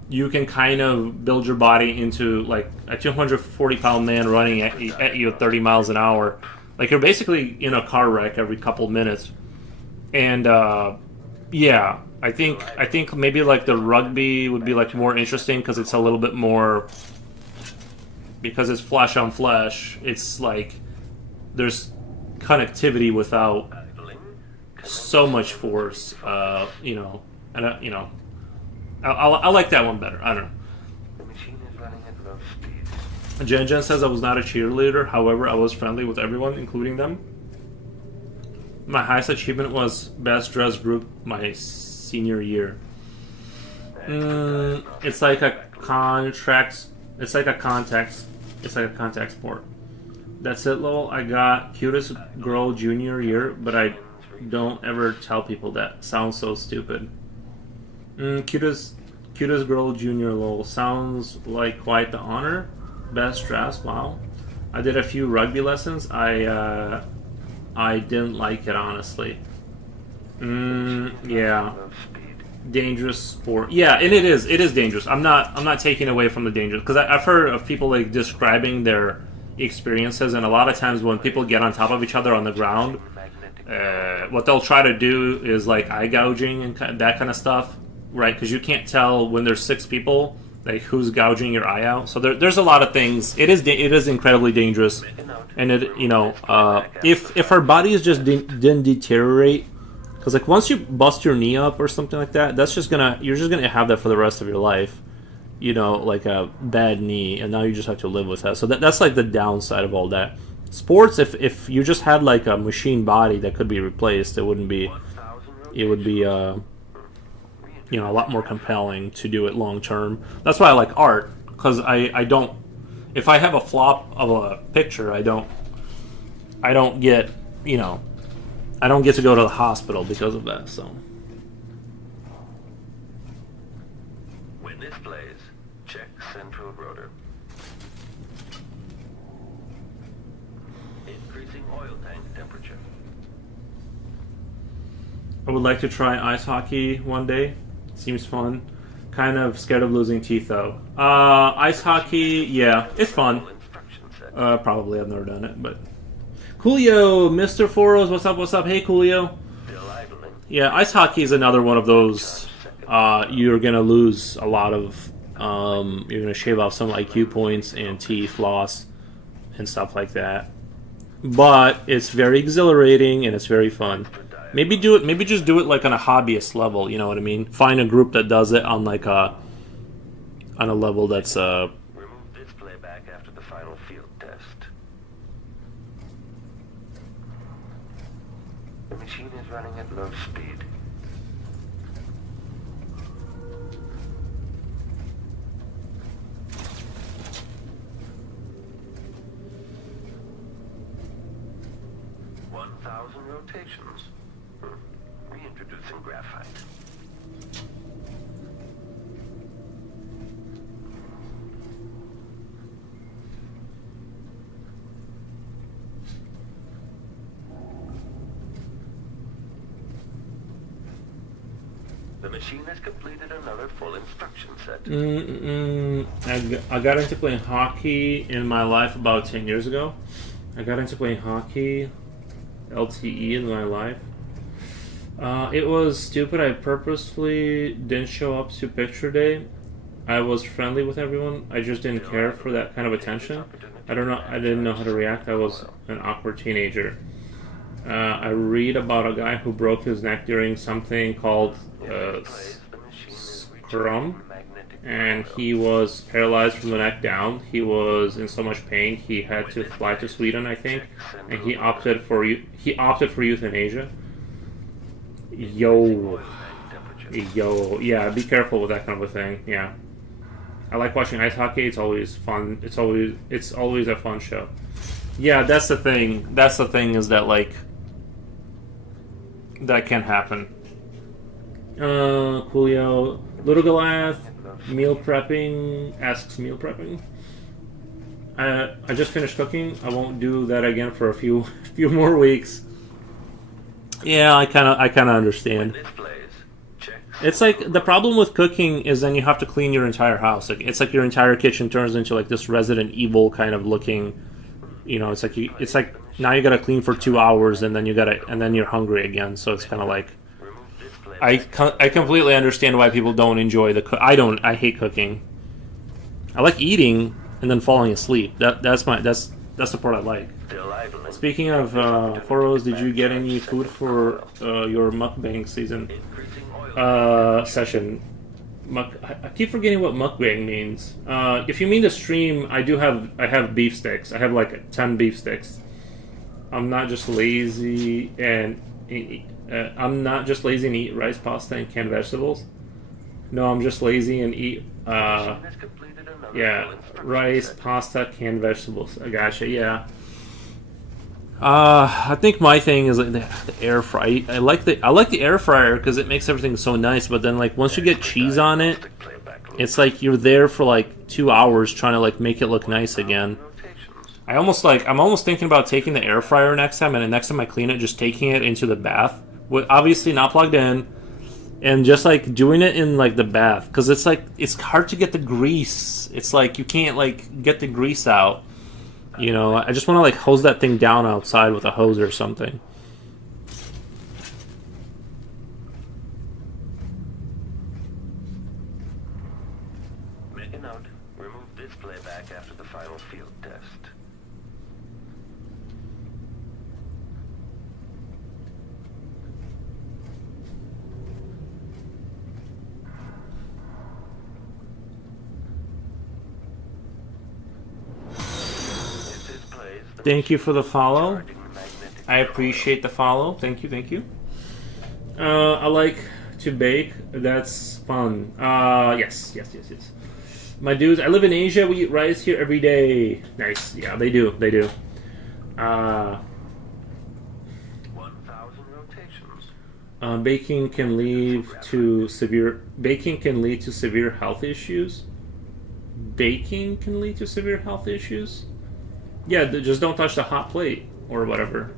you can kind of build your body into like a 240-pound man running at you at 30 miles an hour. Like you're basically in a car wreck every couple minutes. And yeah, I think maybe like the rugby would be like more interesting because it's a little bit more, because it's flesh on flesh. It's like there's connectivity without so much force. I like that one better. I don't know. The machine is running at low speed. Jen says I was not a cheerleader. However, I was friendly with everyone, including them. My highest achievement was best dressed group my senior year. It's like a contract. It's like a contact sport. That's it, lol. I got cutest girl junior year, but I don't ever tell people that. Sounds so stupid. Cutest girl junior, lol. Sounds like quite the honor. Best dressed, wow. I did a few rugby lessons. I didn't like it, honestly. Yeah. Dangerous sport. Yeah, and it is dangerous. I'm not taking away from the danger, because I've heard of people like describing their experiences, and a lot of times when people get on top of each other on the ground, what they'll try to do is like eye gouging and that kind of stuff, right? Because you can't tell when there's 6 people like who's gouging your eye out. So there's a lot of things. It is incredibly dangerous, and if our bodies just didn't deteriorate. Because like once you bust your knee up or something like that, you're just gonna have that for the rest of your life, like a bad knee, and now you just have to live with that. So that's like the downside of all that. Sports, if you just had like a machine body that could be replaced, it would be a lot more compelling to do it long term. That's why I like art, because I don't, if I have a flop of a picture, I don't get I don't get to go to the hospital because of that, so. When this plays, check central rotor. Increasing oil tank temperature. I would like to try ice hockey one day. Seems fun. Kind of scared of losing teeth, though. Ice hockey, yeah, it's fun. Probably, I've never done it, but... Coolio, Mr. Foros, what's up? Hey, Coolio. Yeah, ice hockey is another one of those. You're gonna lose a lot of. You're gonna shave off some IQ points and teeth loss and stuff like that. But it's very exhilarating and it's very fun. Maybe just do it like on a hobbyist level. You know what I mean? Find a group that does it on like on a level that's Remove this playback after the final field test. The machine is running at low speed. Rotations. Reintroducing graphite. The machine has completed another full instruction set. I got into playing hockey in my life about 10 years ago. I got into playing hockey, LTE, in my life. It was stupid. I purposefully didn't show up to picture day. I was friendly with everyone. I just didn't care for that kind of attention. I didn't know how to react. I was an awkward teenager. I read about a guy who broke his neck during something called scrum, and he was paralyzed from the neck down. He was in so much pain he had to fly to Sweden, I think, and he opted for euthanasia. Yo, yeah, be careful with that kind of a thing. Yeah, I like watching ice hockey. It's always fun. It's always a fun show. Yeah, that's the thing. That's the thing is that like that can happen. Coolio, Little Goliath, meal prepping asks meal prepping. I just finished cooking. I won't do that again for a few more weeks. Yeah, I kind of understand. It's like the problem with cooking is then you have to clean your entire house. Like it's like your entire kitchen turns into like this Resident Evil kind of looking. You know, it's like now you gotta clean for 2 hours and then you're hungry again. So it's kind of like I completely understand why people don't enjoy I hate cooking. I like eating and then falling asleep. That's the part I like. Speaking of Foros, did you get any food for your mukbang season session? I keep forgetting what mukbang means. If you mean the stream, I have beef sticks. I have like 10 beef sticks. I'm not just lazy and eat rice, pasta, and canned vegetables. No, I'm just lazy and eat rice, pasta, canned vegetables. I gotcha. Yeah. I think my thing is like the air fry. I like the air fryer because it makes everything so nice. But then like once you get cheese on it, it's like you're there for like 2 hours trying to like make it look nice again. I'm almost thinking about taking the air fryer next time, and the next time I clean it, just taking it into the bath, with obviously not plugged in, and just like doing it in like the bath because it's like it's hard to get the grease. It's like you can't like get the grease out. You know, I just want to like hose that thing down outside with a hose or something. Make a note. Remove this playback after the final field test. Thank you for the follow. I appreciate the follow. Thank you. I like to bake. That's fun. Yes. My dudes, I live in Asia. We eat rice here every day. Nice. Yeah, they do. 1,000 rotations. Baking can lead to severe health issues. Baking can lead to severe health issues. Yeah, just don't touch the hot plate or whatever.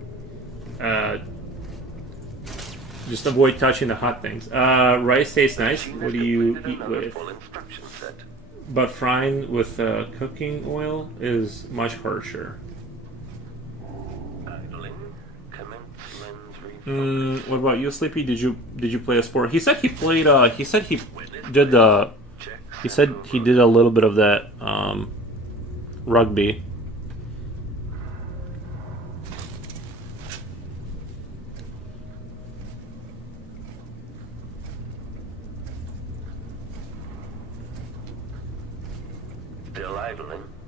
Just avoid touching the hot things. Rice tastes nice. What do you eat with? But frying with cooking oil is much harsher. What about you, Sleepy? Did you play a sport? He said he played. He said he did a little bit of that rugby.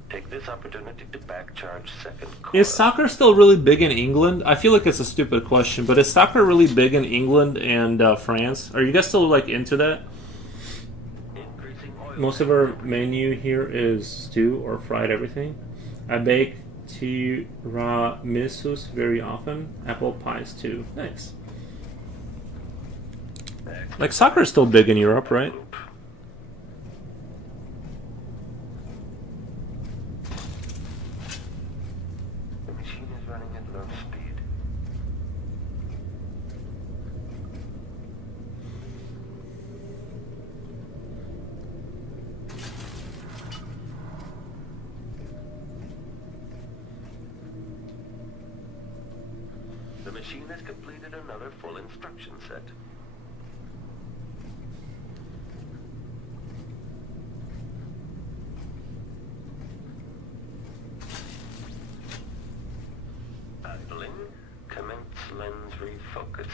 Take this opportunity to back charge second coil. Is soccer still really big in England? I feel like it's a stupid question, but is soccer really big in England and France? Are you guys still like into that? Most of our menu here is stew or fried everything. I bake tiramisus very often. Apple pies too. Nice. Like soccer is still big in Europe, right? The machine has completed another full instruction set. Idling. Commence lens refocus.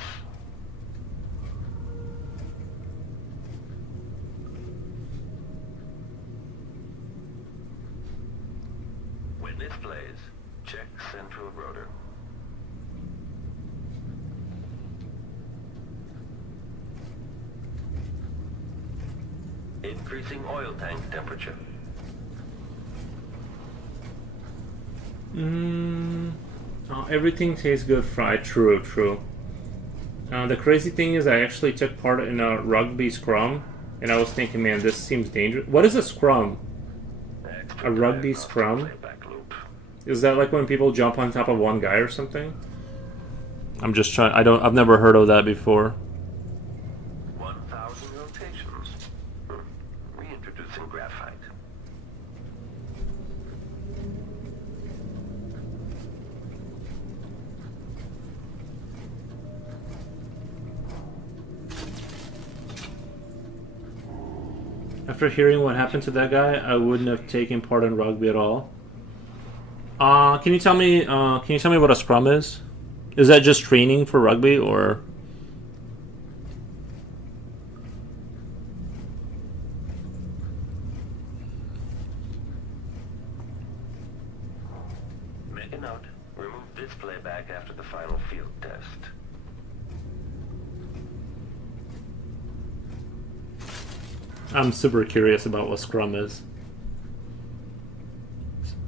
When this plays, check central rotor. Increasing oil tank temperature. Oh, everything tastes good fried. True, true. The crazy thing is I actually took part in a rugby scrum, and I was thinking, man, this seems dangerous. What is a scrum? A rugby scrum? Is that like when people jump on top of one guy or something? I'm just trying. I've never heard of that before. 1,000 rotations. Reintroducing graphite. After hearing what happened to that guy, I wouldn't have taken part in rugby at all. Can you tell me? Can you tell me what a scrum is? Is that just training for rugby, or? Make a note. Remove this playback after the final field test. I'm super curious about what scrum is.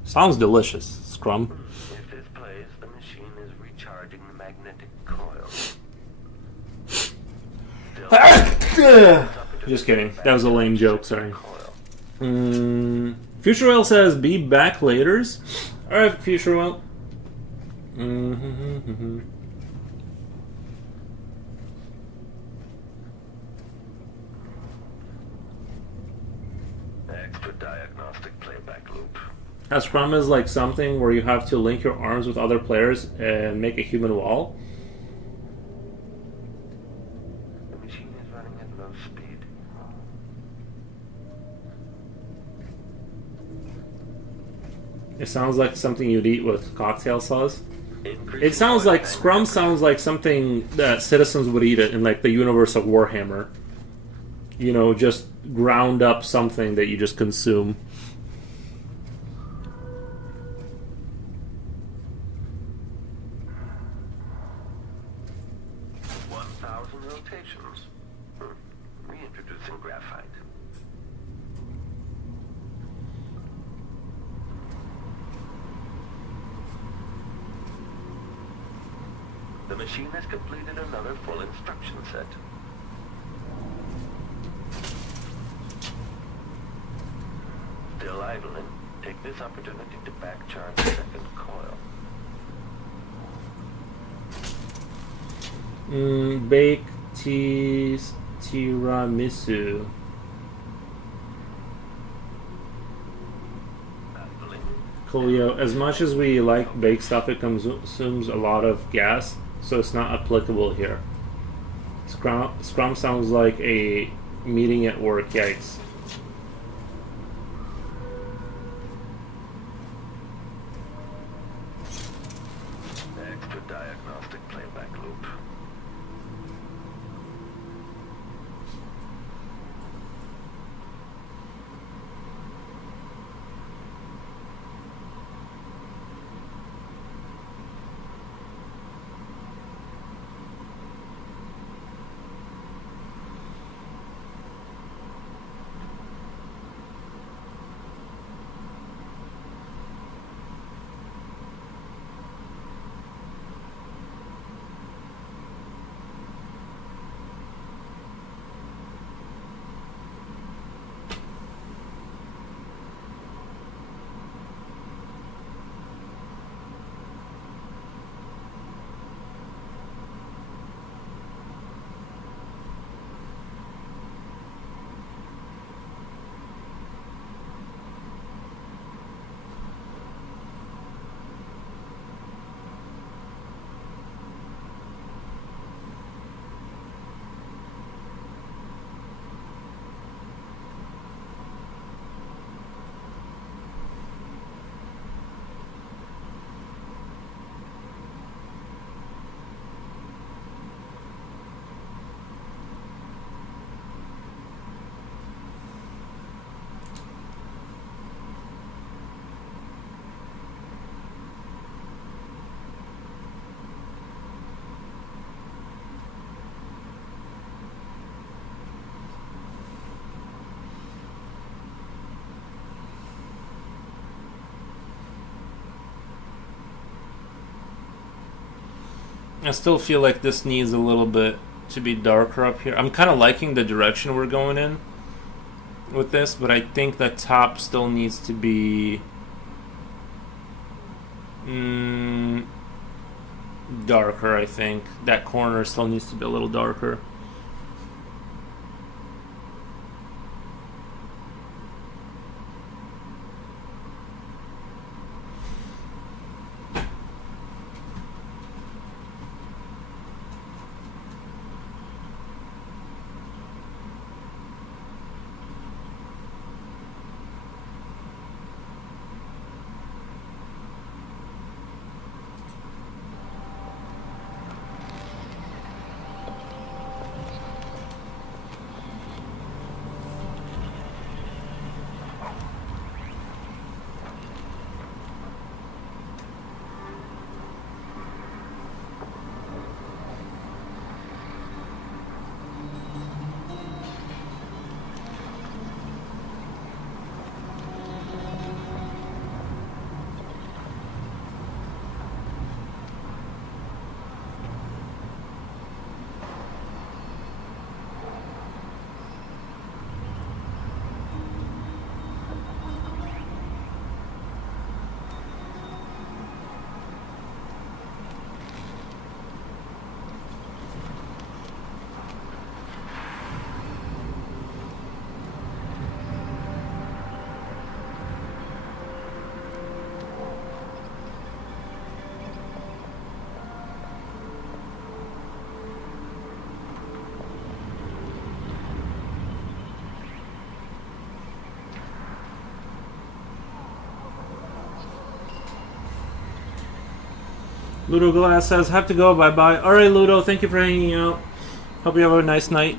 Sounds delicious, scrum. If this plays, the machine is recharging the magnetic coil. Just kidding. That was a lame joke, sorry. Future Well says, be back laters. Alright, Future Well. Extra diagnostic playback loop. A scrum is like something where you have to link your arms with other players and make a human wall. The machine is running at low speed. It sounds like something you'd eat with cocktail sauce. Increasing It sounds oil like tank scrum sounds like something that citizens would eat it in like the universe of Warhammer. You know, just ground up something that you just consume. Rotations. Reintroducing graphite. The machine has completed another full instruction set. Still idling. Take this opportunity to back-charge the second coil. Baked tiramisu. Coolio. As much as we like baked stuff, it consumes a lot of gas, so it's not applicable here. Scrum sounds like a meeting at work. Yikes. Extra diagnostic playback loop. I still feel like this needs a little bit to be darker up here. I'm kind of liking the direction we're going in with this, but I think the top still needs to be darker. I think that corner still needs to be a little darker. Ludo Glass says, have to go, bye-bye. Alright, Ludo, thank you for hanging out. Hope you have a nice night.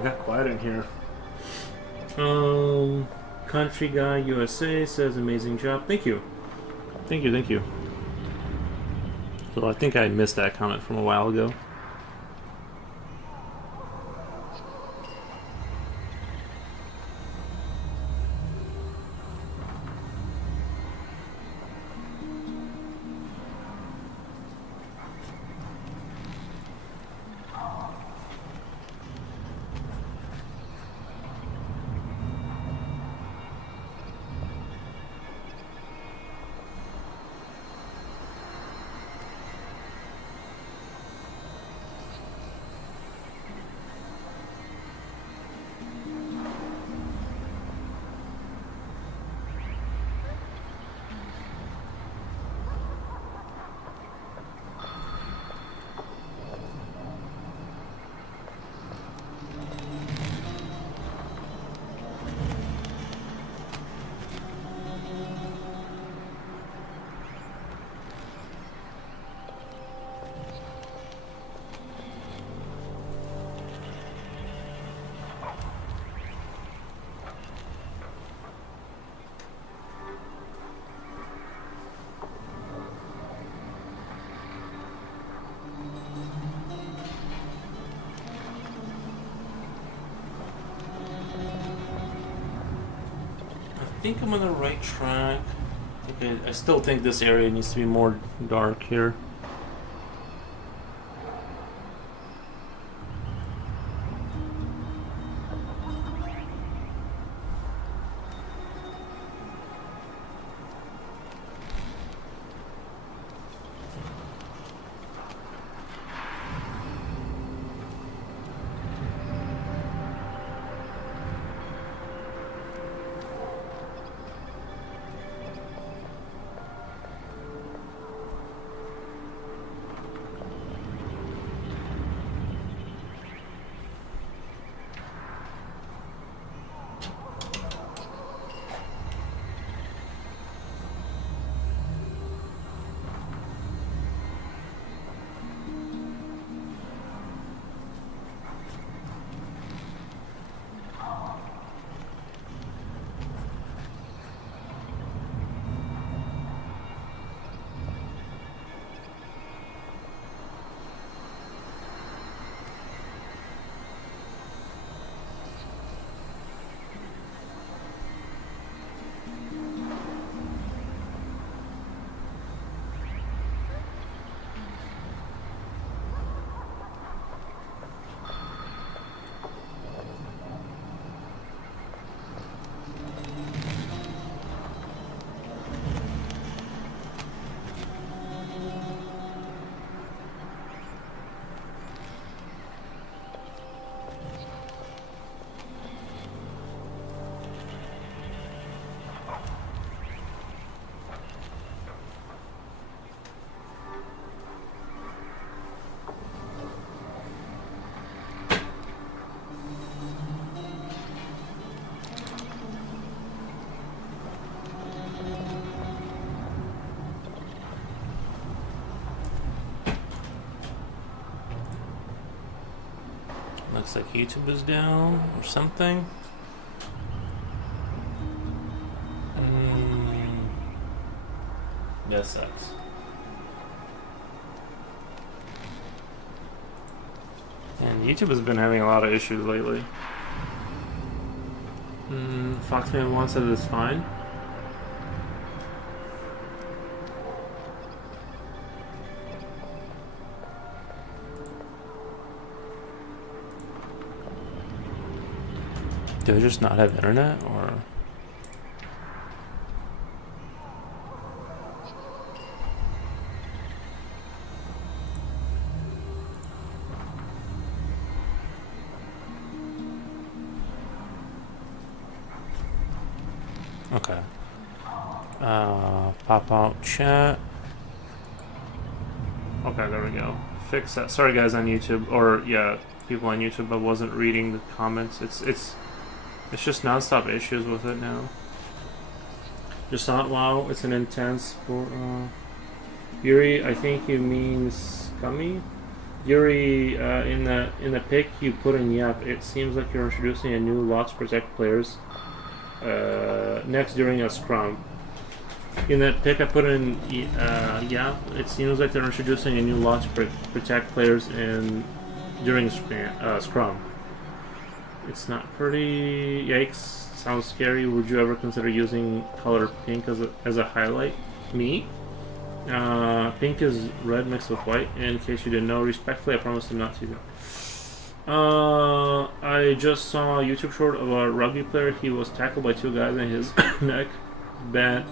It got quiet in here. Country Guy USA says amazing job. Thank you. Thank you, thank you. So I think I missed that comment from a while ago. I think I'm on the right track. Okay, I still think this area needs to be more dark here. Looks like YouTube is down or something. That sucks. And YouTube has been having a lot of issues lately. Foxman1 said it's fine. Do I just not have internet, or? Okay. Pop out chat. Okay, there we go. Fix that. Sorry guys on YouTube, or yeah, people on YouTube, I wasn't reading the comments. It's just nonstop issues with it now. Just not wow, it's an intense for Yuri, I think you mean scummy. Yuri, in the pic you put in Yap, it seems like you're introducing a new lot to protect players. Next during a scrum. In that pic I put in Yap, it seems like they're introducing a new lot to protect players during scrum. It's not pretty. Yikes! Sounds scary. Would you ever consider using color pink as a highlight? Me? Pink is red mixed with white. In case you didn't know, respectfully, I promise to not to. I just saw a YouTube short of a rugby player. He was tackled by two guys and his neck bent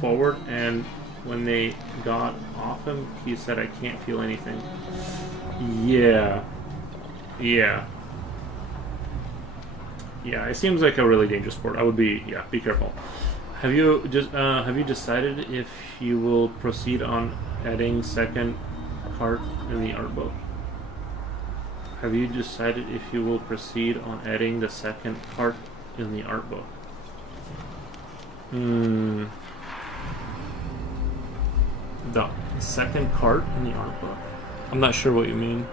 forward, and when they got off him, he said, "I can't feel anything." Yeah. It seems like a really dangerous sport. I would be careful. Have you decided if you will proceed on adding second cart in the art book? Have you decided if you will proceed on adding the second cart in the art book? The second cart in the art book? I'm not sure what you mean.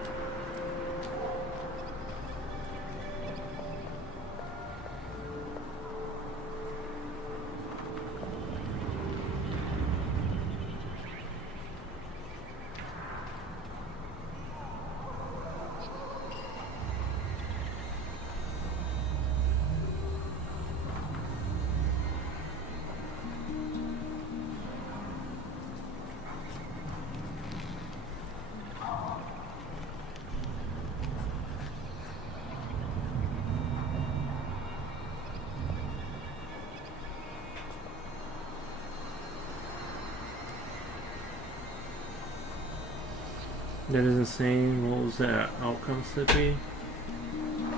That is insane. What was that outcome, Sippy?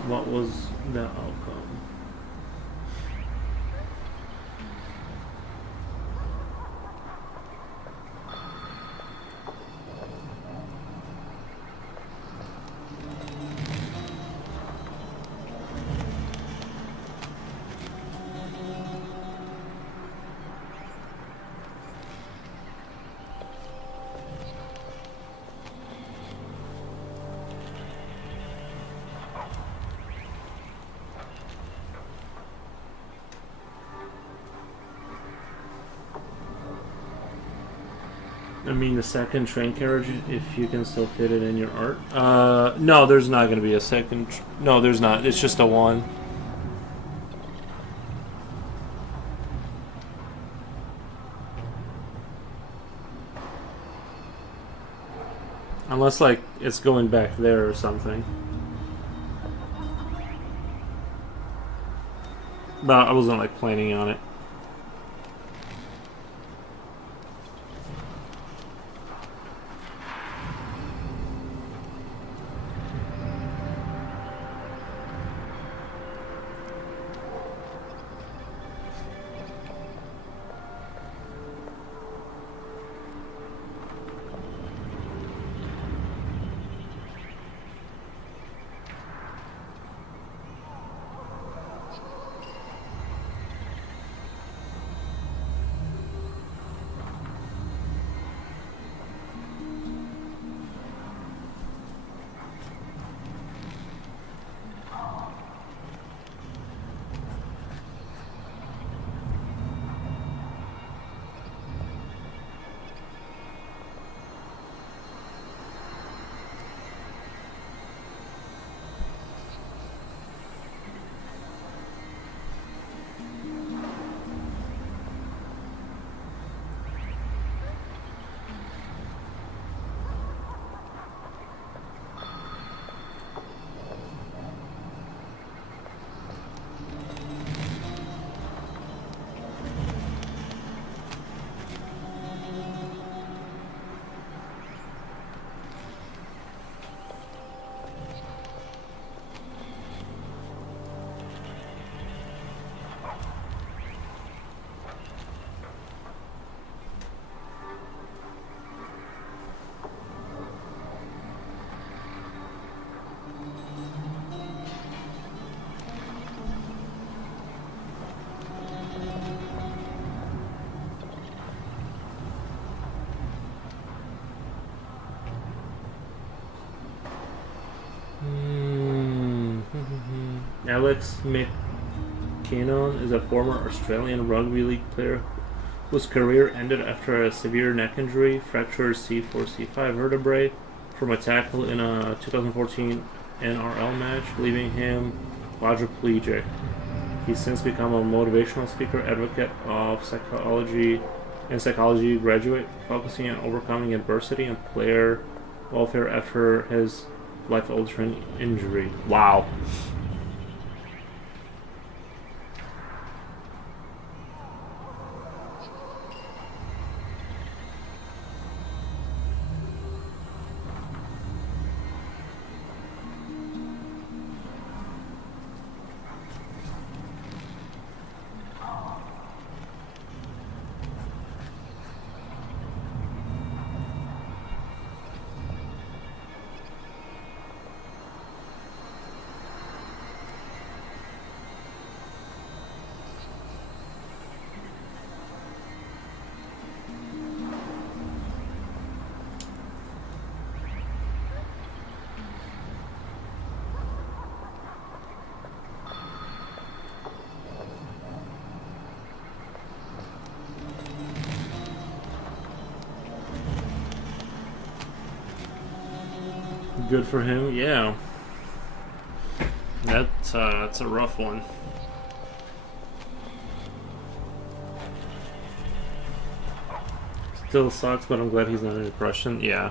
What was the outcome? I mean the second train carriage, if you can still fit it in your art. No, there's not going to be a second. No, there's not. It's just a one. Unless, like, it's going back there or something. But I wasn't, like, planning on it. Alex McKinnon is a former Australian rugby league player whose career ended after a severe neck injury, fractured C4-C5 vertebrae from a tackle in a 2014 NRL match, leaving him quadriplegic. He's since become a motivational speaker, advocate of psychology graduate, focusing on overcoming adversity and player welfare after his life-altering injury. Wow. Good for him, yeah. That's a rough one. Still sucks, but I'm glad he's not in depression. Yeah.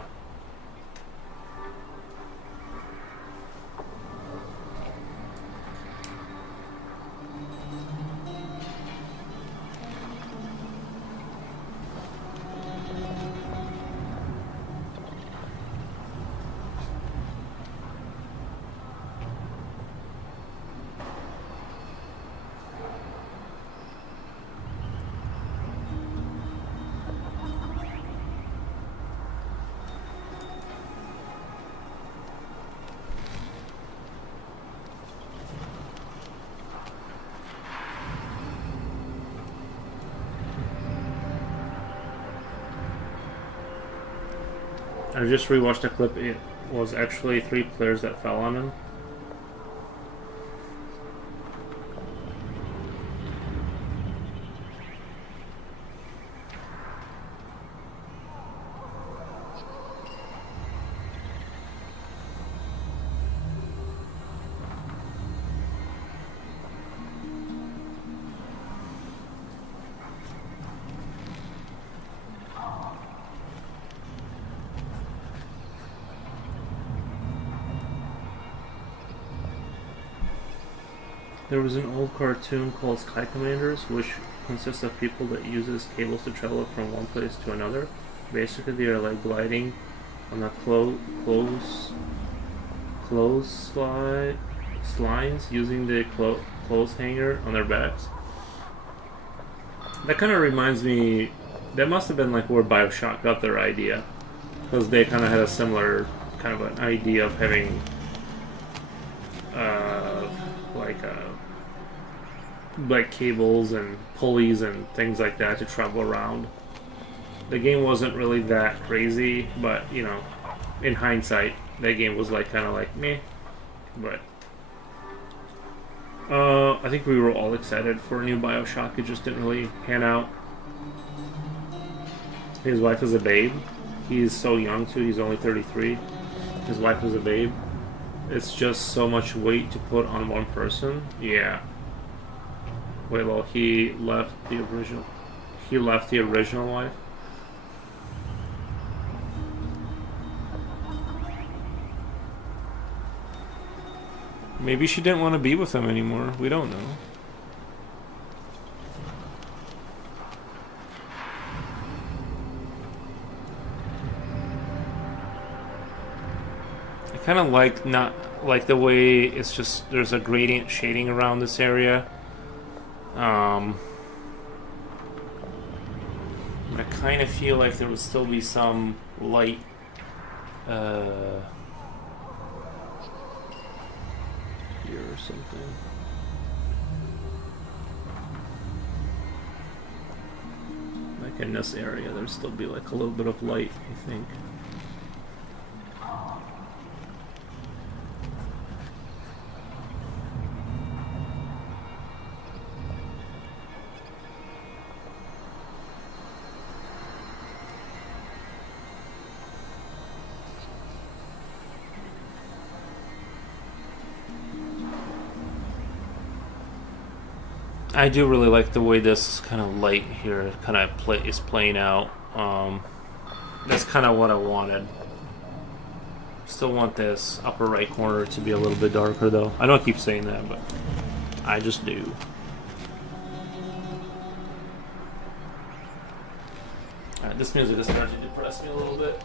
I just rewatched a clip. It was actually 3 players that fell on him. There was an old cartoon called Sky Commanders, which consists of people that uses cables to travel from one place to another. Basically, they are like gliding on a clothes lines using the clothes hanger on their backs. That kind of reminds me. That must have been like where BioShock got their idea, because they kind of had a similar kind of an idea of having like cables and pulleys and things like that to travel around. The game wasn't really that crazy, but you know, in hindsight, that game was like kind of like meh. But I think we were all excited for a new BioShock. It just didn't really pan out. His wife is a babe. He's so young too. He's only 33. His wife is a babe. It's just so much weight to put on one person. Yeah. Wait, well, he left the original wife. Maybe she didn't want to be with him anymore. We don't know. I kind of like not like the way it's just there's a gradient shading around this area. I kind of feel like there would still be some light here or something. Like in this area, there'd still be like a little bit of light, I think. I do really like the way this kind of light here kind of is playing out. That's kind of what I wanted. Still want this upper right corner to be a little bit darker though. I know I keep saying that, but I just do. Alright, this music is starting to depress me a little bit.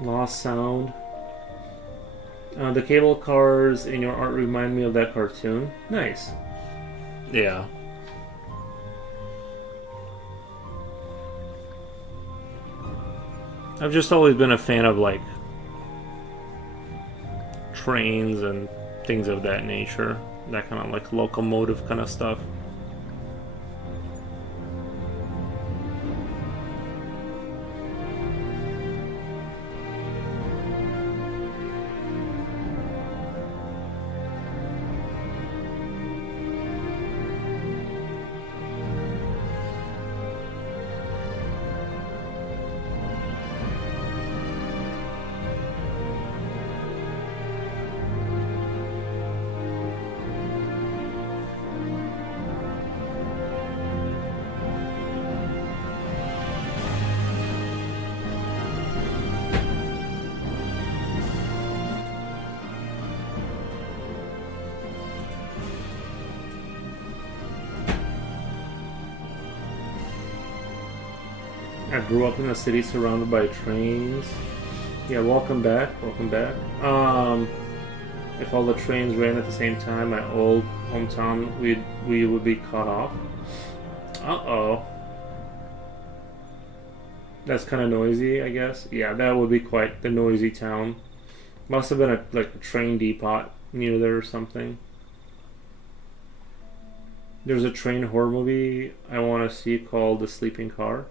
Lost sound. The cable cars in your art remind me of that cartoon. Nice. Yeah. I've just always been a fan of like trains and things of that nature. That kind of like locomotive kind of stuff. I grew up in a city surrounded by trains. Yeah, welcome back. Welcome back. If all the trains ran at the same time, my old hometown, we would be cut off. Uh-oh. That's kind of noisy, I guess. Yeah, that would be quite the noisy town. Must have been a train depot near there or something. There's a train horror movie I want to see called The Sleeping Car.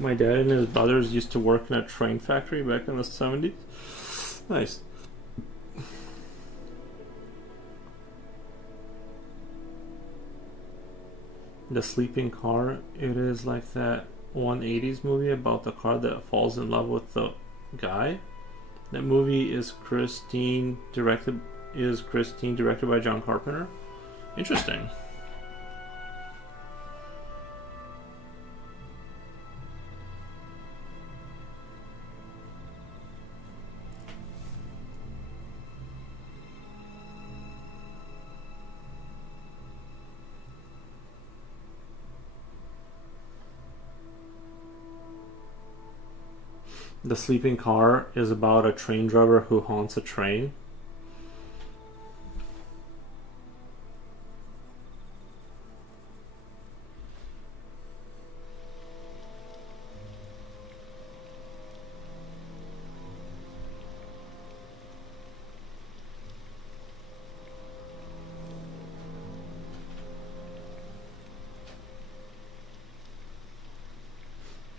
My dad and his brothers used to work in a train factory back in the 70s. Nice. The Sleeping Car. It is like that 180s movie about the car that falls in love with the guy. That movie is Christine directed by John Carpenter. Interesting. The Sleeping Car is about a train driver who haunts a train.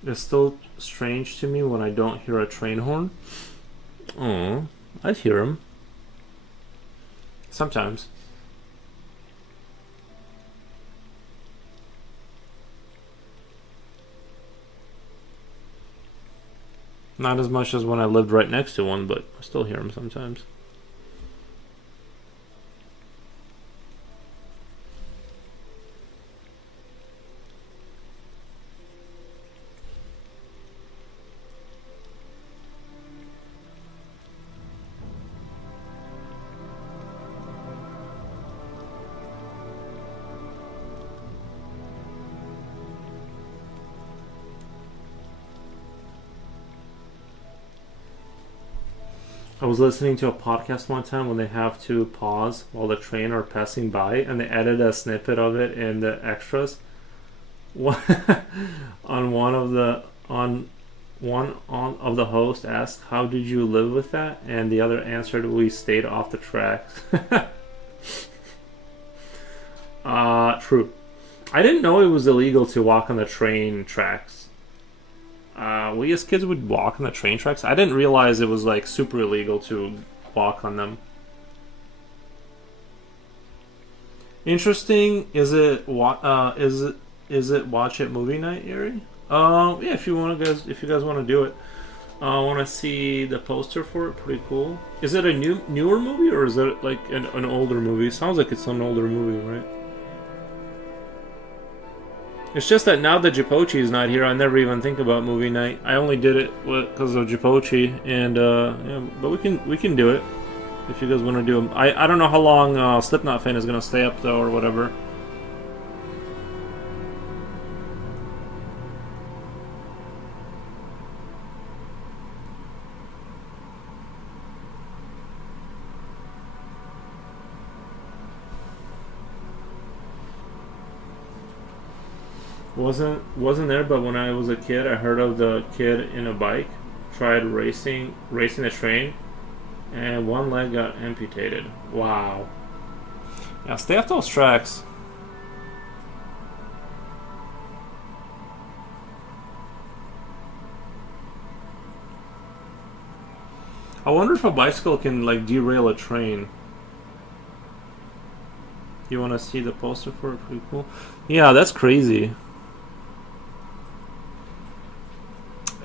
It's still strange to me when I don't hear a train horn. Oh, I hear them. Sometimes. Not as much as when I lived right next to one, but I still hear them sometimes. I was listening to a podcast one time when they have to pause while the train are passing by, and they added a snippet of it in the extras. On one of the host asked, "How did you live with that?" And the other answered, "We stayed off the tracks." True. I didn't know it was illegal to walk on the train tracks. We as kids would walk on the train tracks. I didn't realize it was like super illegal to walk on them. Interesting. Is it watch it movie night, Yuri? Yeah. If you guys want to do it, I want to see the poster for it. Pretty cool. Is it a newer movie or is it like an older movie? It sounds like it's an older movie, right? It's just that now that Jipochi is not here, I never even think about movie night. I only did it because of Jipochi, and yeah, but we can do it if you guys want to do them. I don't know how long Slipknot fan is gonna stay up though, or whatever. Wasn't there, but when I was a kid, I heard of the kid in a bike tried racing the train, and one leg got amputated. Wow. Yeah, stay off those tracks. I wonder if a bicycle can like derail a train. You want to see the poster for it? Pretty cool. Yeah, that's crazy.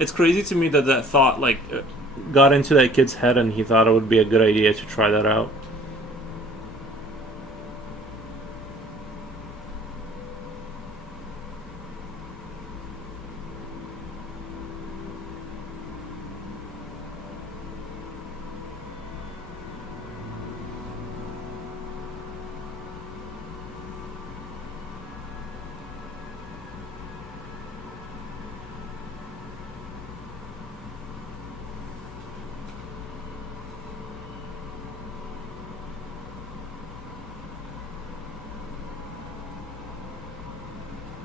It's crazy to me that thought like got into that kid's head and he thought it would be a good idea to try that out.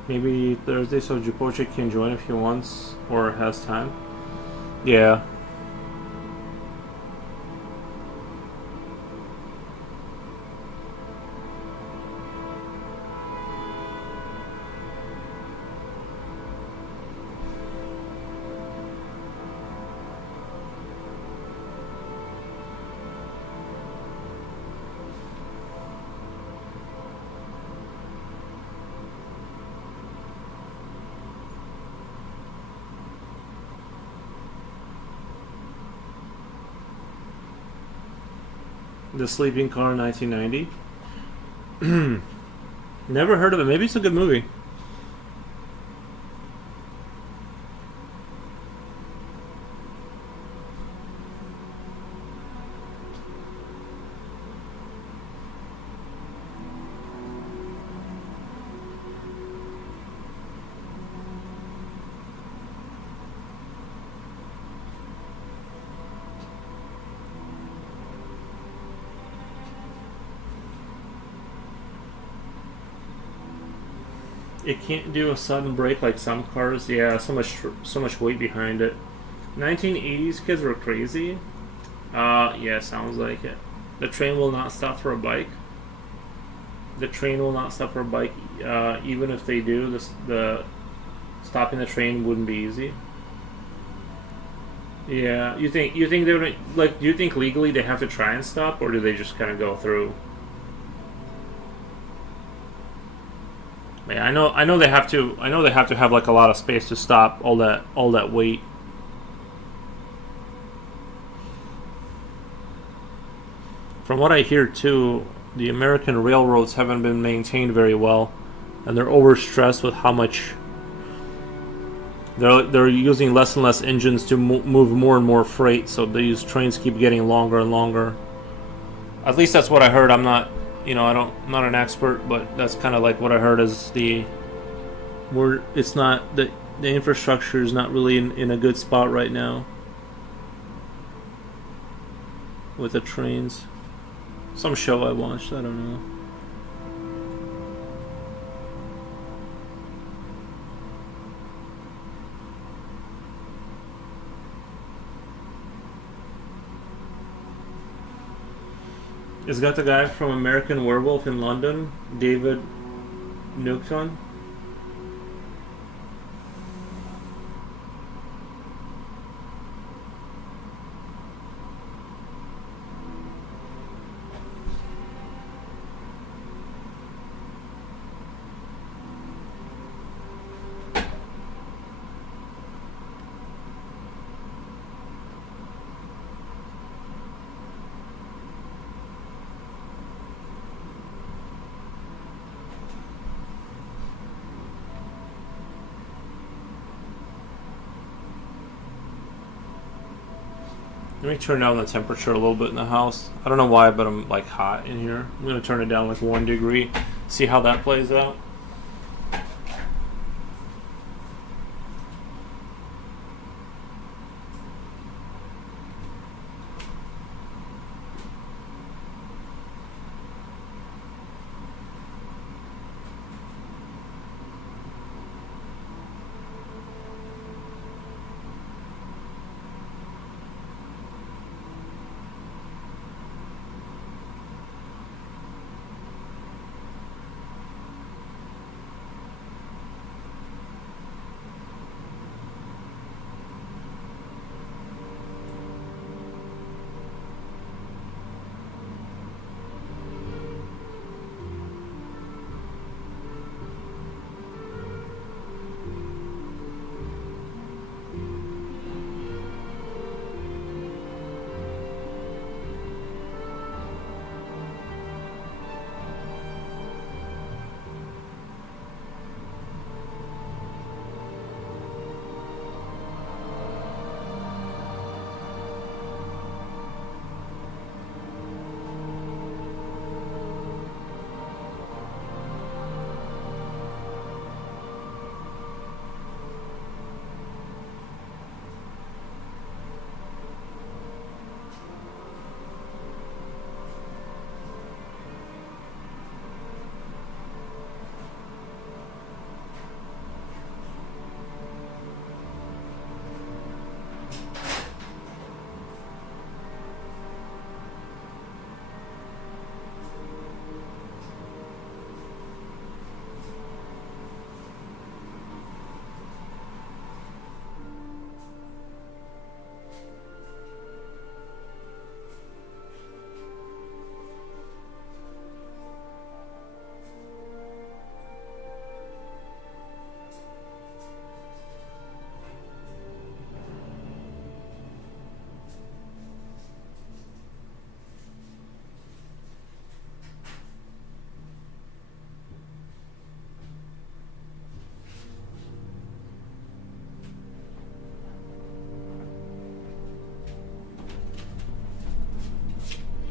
Maybe Thursday so Jipochi can join if he wants or has time. Yeah. The Sleeping Car, 1990. Never heard of it. Maybe it's a good movie. It can't do a sudden brake like some cars. Yeah, so much weight behind it. 1980s kids were crazy. Yeah, sounds like it. The train will not stop for a bike. The train will not stop for a bike. Even if they do, the stopping the train wouldn't be easy. Yeah, you think they would like? Do you think legally they have to try and stop, or do they just kind of go through? Yeah, I know they have to. I know they have to have like a lot of space to stop all that weight. From what I hear too, the American railroads haven't been maintained very well, and they're overstressed with how much they're using less and less engines to move more and more freight. So these trains keep getting longer and longer. At least that's what I heard. I'm not. I'm not an expert, but that's kind of like what I heard is it's not the infrastructure is not really in a good spot right now. with the trains. Some show I watched, I don't know. It's got the guy from American Werewolf in London, David Newton. Let me turn down the temperature a little bit in the house. I don't know why, but I'm like hot in here. I'm gonna turn it down like 1 degree. See how that plays out.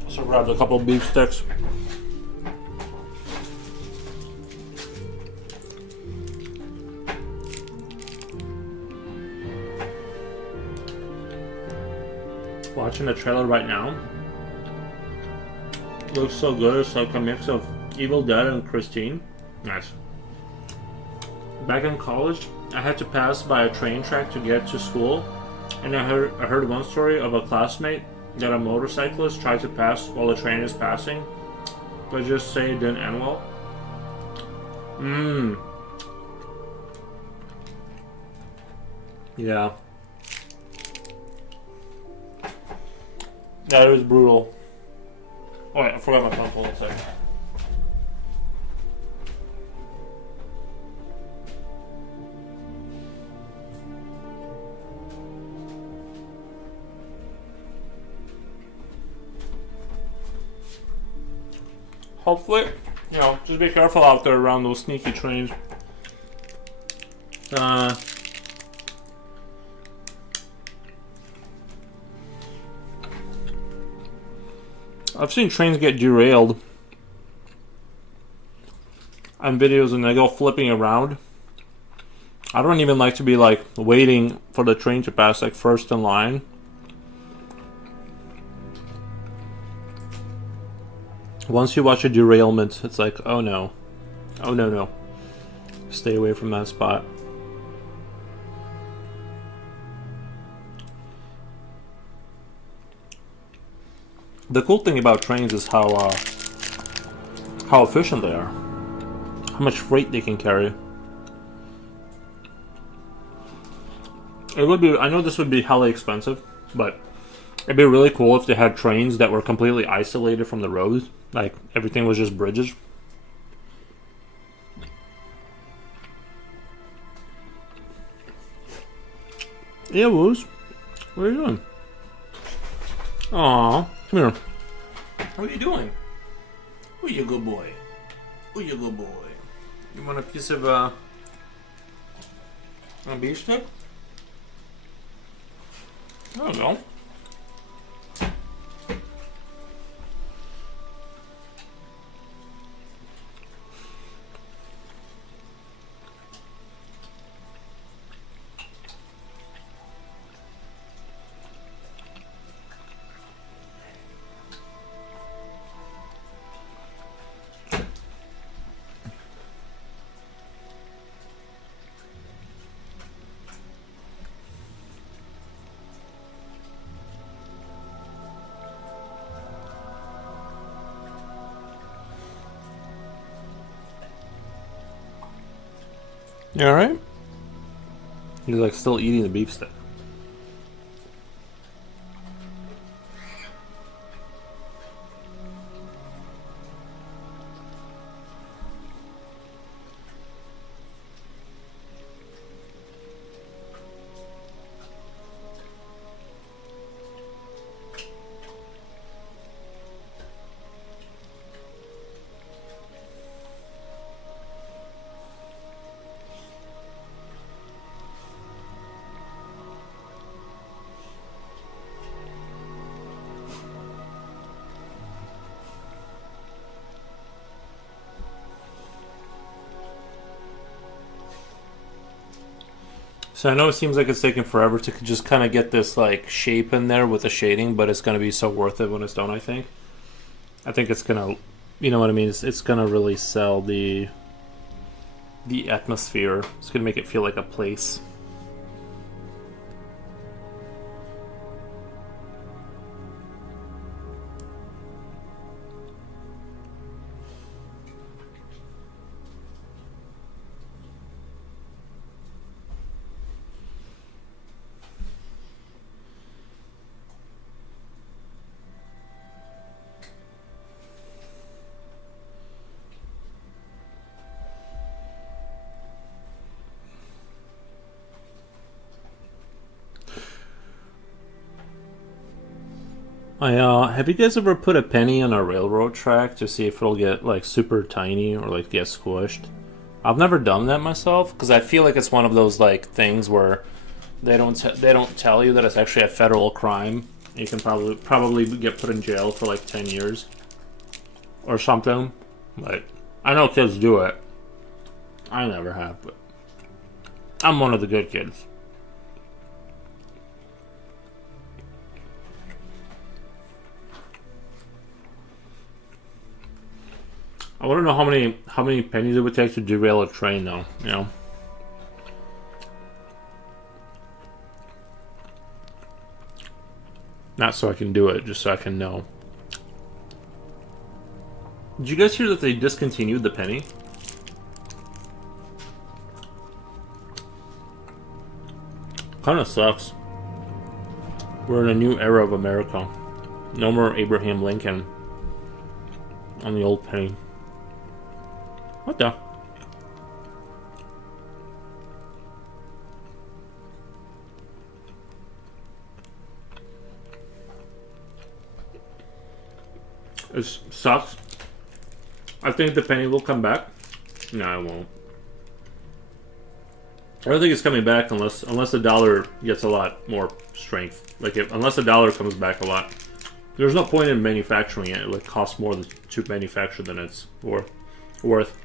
So grabbed a couple of beef sticks. Watching the trailer right now. Looks so good. It's like a mix of Evil Dead and Christine. Nice. Back in college, I had to pass by a train track to get to school, and I heard one story of a classmate that a motorcyclist tried to pass while the train is passing, but just say it didn't end well. Yeah. That is brutal. Oh wait, I forgot my phone. Hold on a second. Hopefully, you know, just be careful out there around those sneaky trains. I've seen trains get derailed on videos and they go flipping around. I don't even like to be like waiting for the train to pass like first in line. Once you watch a derailment, it's like, oh no. Oh no, no. Stay away from that spot. The cool thing about trains is how efficient they are. How much freight they can carry. It would be, I know this would be hella expensive, but it'd be really cool if they had trains that were completely isolated from the roads. Like, everything was just bridges. Yeah, Woos. What are you doing? Aw, come here. What are you doing? Oh, you good boy. Oh, you good boy. You want a piece of, a beef stick? There we go. You alright? He's like still eating the beef stick. So I know it seems like it's taking forever to just kind of get this like shape in there with the shading, but it's going to be so worth it when it's done, I think. I think it's going to, you know what I mean? It's going to really sell the atmosphere. It's going to make it feel like a place. Have you guys ever put a penny on a railroad track to see if it'll get like super tiny or like get squished? I've never done that myself because I feel like it's one of those like things where they don't tell you that it's actually a federal crime. You can probably get put in jail for like 10 years or something. Like, I know kids do it. I never have, but I'm one of the good kids. I want to know how many pennies it would take to derail a train, though. You know. Not so I can do it, just so I can know. Did you guys hear that they discontinued the penny? Kind of sucks. We're in a new era of America. No more Abraham Lincoln on the old penny. What the? It sucks. I think the penny will come back. No, it won't. I don't think it's coming back unless the dollar gets a lot more strength. Like unless the dollar comes back a lot. There's no point in manufacturing it. It like costs more to manufacture than it's worth.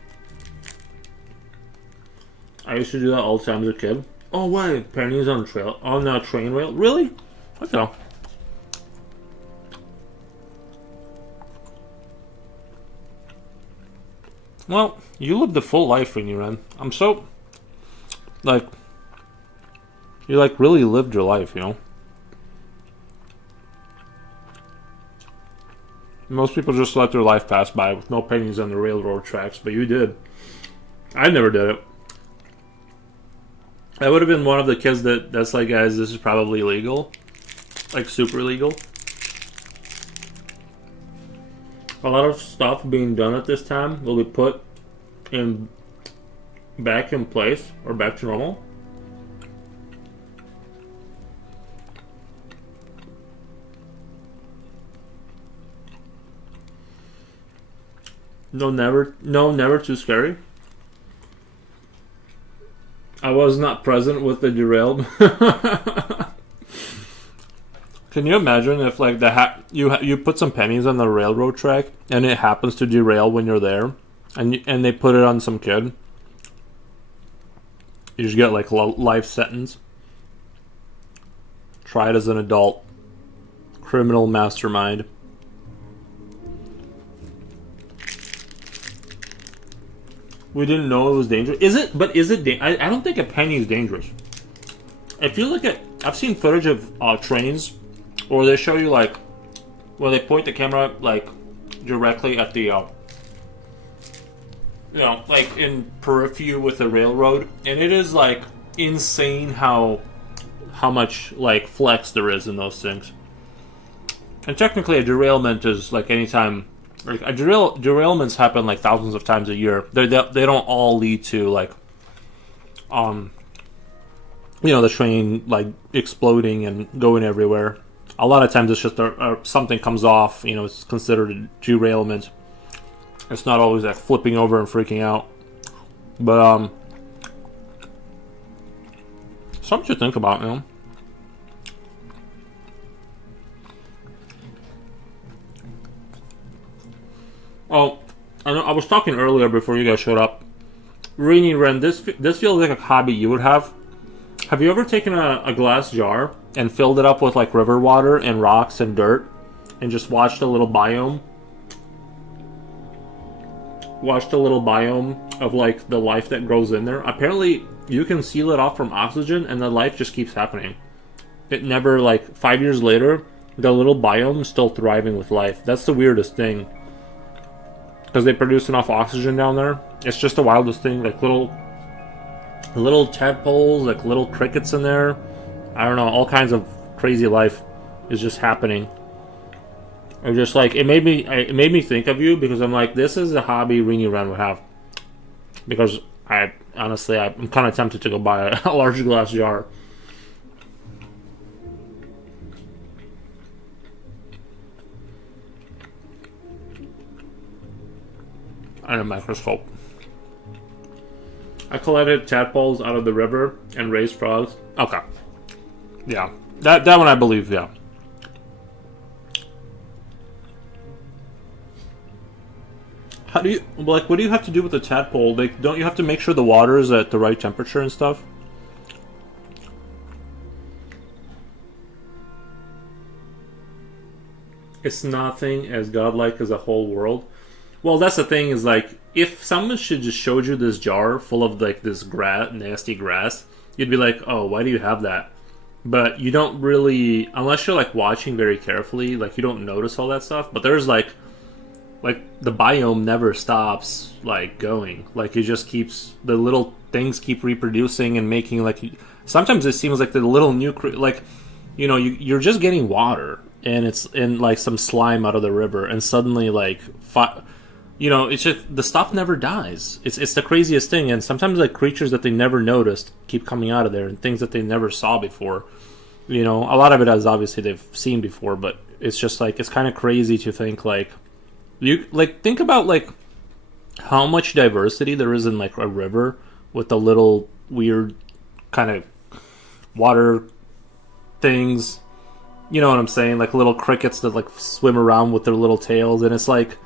I used to do that all the time as a kid. Oh wait, pennies on a train rail? Really? Okay. Well, you lived a full life when you ran. I'm so like you like really lived your life, you know. Most people just let their life pass by with no pennies on the railroad tracks, but you did. I never did it. I would have been one of the kids that's like, guys, this is probably illegal. Like, super illegal. A lot of stuff being done at this time will be put in back in place or back to normal. No, never too scary. I was not present with the derailed. Can you imagine if like you put some pennies on the railroad track and it happens to derail when you're there, and they put it on some kid? You just get like life sentence. Tried as an adult. Criminal mastermind. We didn't know it was dangerous. Is it? But is it? I don't think a penny is dangerous. If you look at, I've seen footage of trains, or they show you like, where they point the camera like directly at the, you know, like in periphery with the railroad, and it is like insane how much like flex there is in those things. And technically, a derailment is like anytime. Like derailments happen like thousands of times a year. They don't all lead to like, you know, the train like exploding and going everywhere. A lot of times it's just something comes off. You know, it's considered a derailment. It's not always like flipping over and freaking out. But something to think about, you know. Oh, I was talking earlier before you guys showed up. Rainy Ren, this feels like a hobby you would have. Have you ever taken a glass jar and filled it up with like river water and rocks and dirt and just watched a little biome? Watched a little biome of like the life that grows in there. Apparently, you can seal it off from oxygen and the life just keeps happening. It never, like 5 years later, the little biome is still thriving with life. That's the weirdest thing. Because they produce enough oxygen down there. It's just the wildest thing. Like little tadpoles, like little crickets in there. I don't know, all kinds of crazy life is just happening. Or just like it made me think of you, because I'm like, this is a hobby Rini Ren would have. Because I'm kind of tempted to go buy a large glass jar. And a microscope. I collected tadpoles out of the river and raised frogs. Okay. Yeah. That one I believe, yeah. How do you, like, what do you have to do with the tadpole? Like, don't you have to make sure the water is at the right temperature and stuff? It's nothing as godlike as a whole world. Well, that's the thing, is like, if someone should just showed you this jar full of like this nasty grass, you'd be like, oh, why do you have that? But you don't really, unless you're like watching very carefully, like you don't notice all that stuff. But there's like the biome never stops like going. Like it just keeps, the little things keep reproducing and making like, sometimes it seems like the little new, like, you know, you're just getting water and it's in like some slime out of the river, and suddenly like, you know, it's just, the stuff never dies. It's the craziest thing, and sometimes like creatures that they never noticed keep coming out of there, and things that they never saw before. You know, a lot of it is obviously they've seen before, but it's just like, it's kind of crazy to think like, you like think about like how much diversity there is in like a river with the little weird kind of water things. You know what I'm saying? Like little crickets that like swim around with their little tails, and it's like,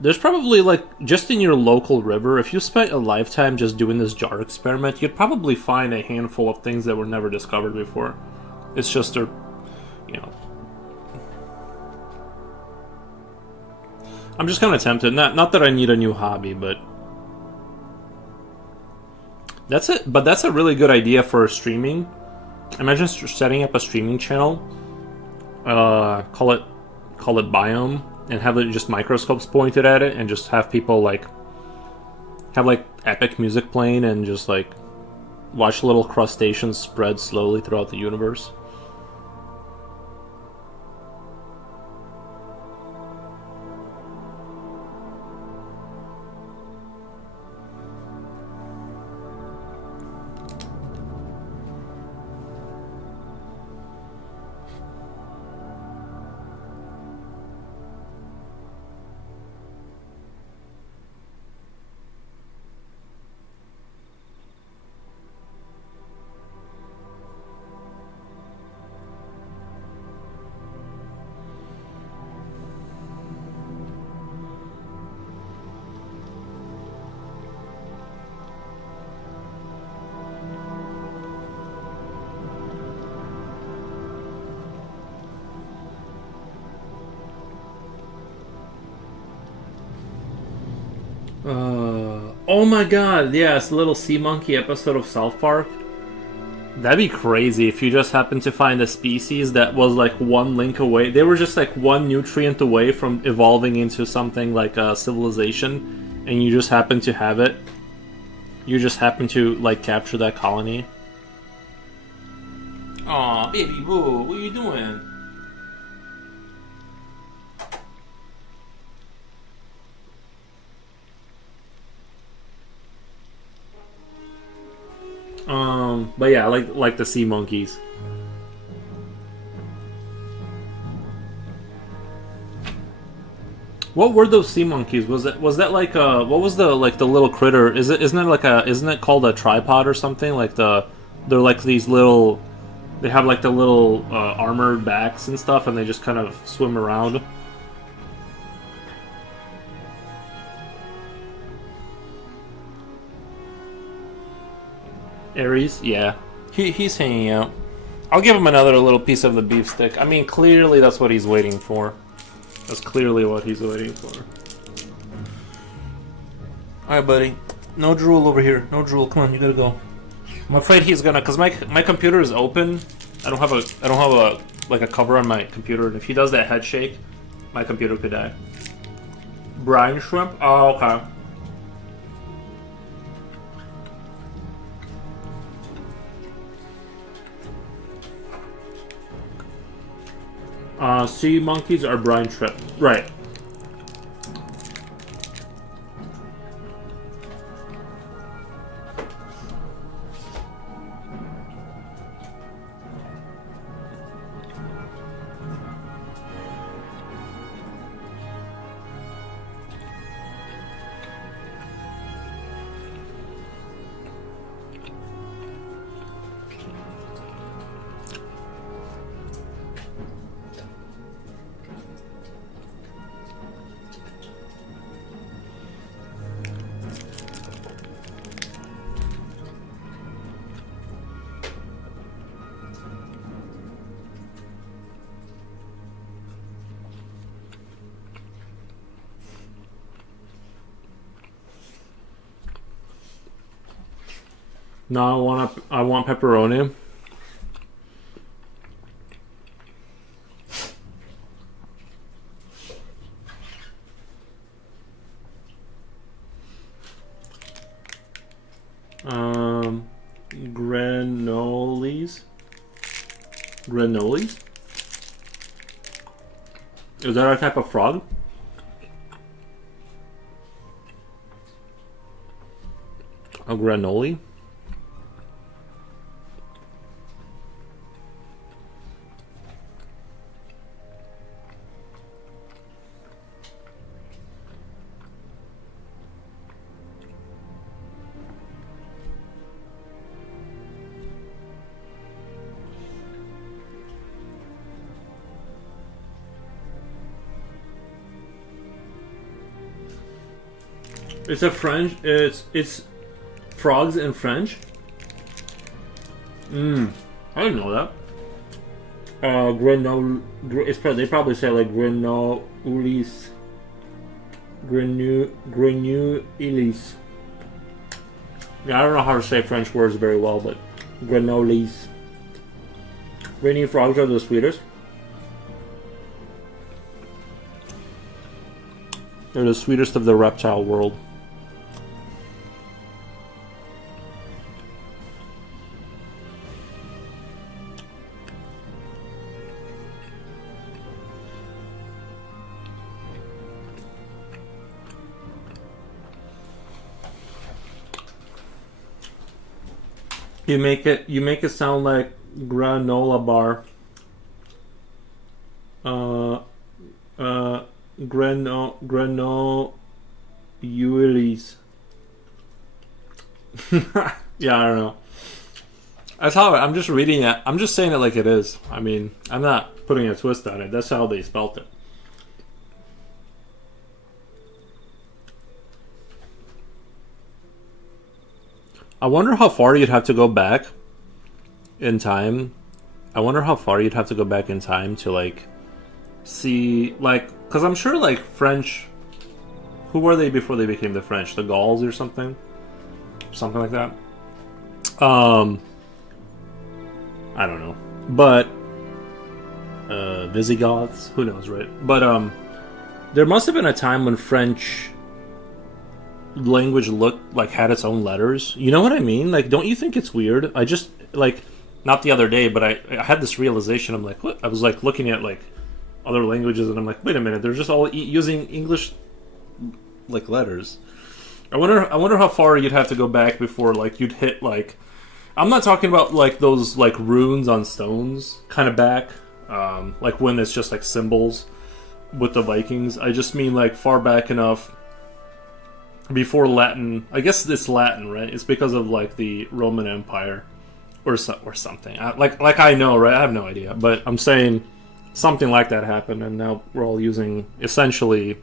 there's probably like, just in your local river, if you spent a lifetime just doing this jar experiment, you'd probably find a handful of things that were never discovered before. It's just you know. I'm just kind of tempted. Not that I need a new hobby, but that's it. But that's a really good idea for streaming. Imagine setting up a streaming channel. Call it Biome, and have it just microscopes pointed at it, and just have people like have like epic music playing, and just like watch little crustaceans spread slowly throughout the universe. Oh my god, yeah, it's a little sea monkey episode of South Park. That'd be crazy if you just happened to find a species that was like one link away. They were just like one nutrient away from evolving into something like a civilization, and you just happen to have it. You just happen to like capture that colony. Aw, baby boo, what are you doing? But yeah, like the sea monkeys. What were those sea monkeys? Was that like what was the little critter? Isn't it called a tripod or something? They're like these little, they have like the little armored backs and stuff, and they just kind of swim around. Ares, yeah. He's hanging out. I'll give him another little piece of the beef stick. I mean, clearly that's what he's waiting for. That's clearly what he's waiting for. Alright, buddy. No drool over here. No drool. Come on, you gotta go. I'm afraid he's gonna, cause my computer is open. I don't have a cover on my computer, and if he does that head shake, my computer could die. Brine shrimp? Oh, okay. Sea monkeys are brine shrimp. Right. No, I want pepperoni. Granolis? Is that a type of frog? A granoli? It's a French. It's frogs in French. I didn't know that. They probably say like granolis. Granules. Yeah, I don't know how to say French words very well, but granoles. Rainy frogs are the sweetest. They're the sweetest of the reptile world. You make it sound like granola bar. Granola Ulis. Yeah, I don't know. That's how I'm just reading it. I'm just saying it like it is. I mean, I'm not putting a twist on it. That's how they spelt it. I wonder how far you'd have to go back in time. I wonder how far you'd have to go back in time to like see like because I'm sure like French. Who were they before they became the French? The Gauls or something like that. I don't know, but Visigoths. Who knows, right? But there must have been a time when French language looked like had its own letters. You know what I mean? Like, don't you think it's weird? I just like not the other day, but I had this realization. I'm like, what? I was like looking at like other languages, and I'm like, wait a minute, they're just all using English like letters. I wonder how far you'd have to go back before like you'd hit like. I'm not talking about like those like runes on stones kind of back, like when it's just like symbols with the Vikings. I just mean like far back enough before Latin. I guess it's Latin, right? It's because of like the Roman Empire or something. Like I know, right? I have no idea, but I'm saying something like that happened, and now we're all using essentially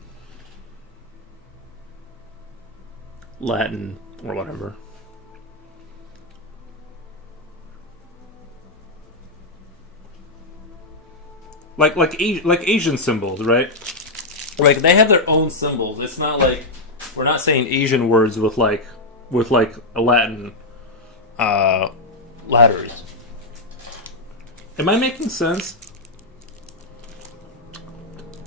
Latin or whatever. Like Asian symbols, right? Like they have their own symbols. It's not like we're not saying Asian words with like a Latin letters. Am I making sense?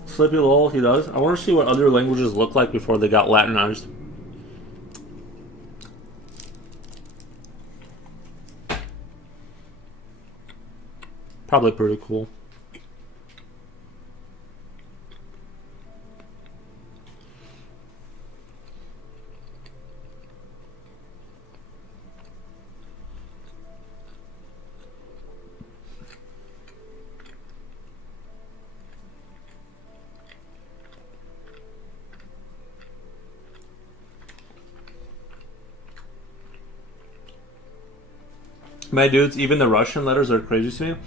Sleepy Lol, he does. I want to see what other languages look like before they got Latinized. Probably pretty cool. My dudes, even the Russian letters are crazy to me.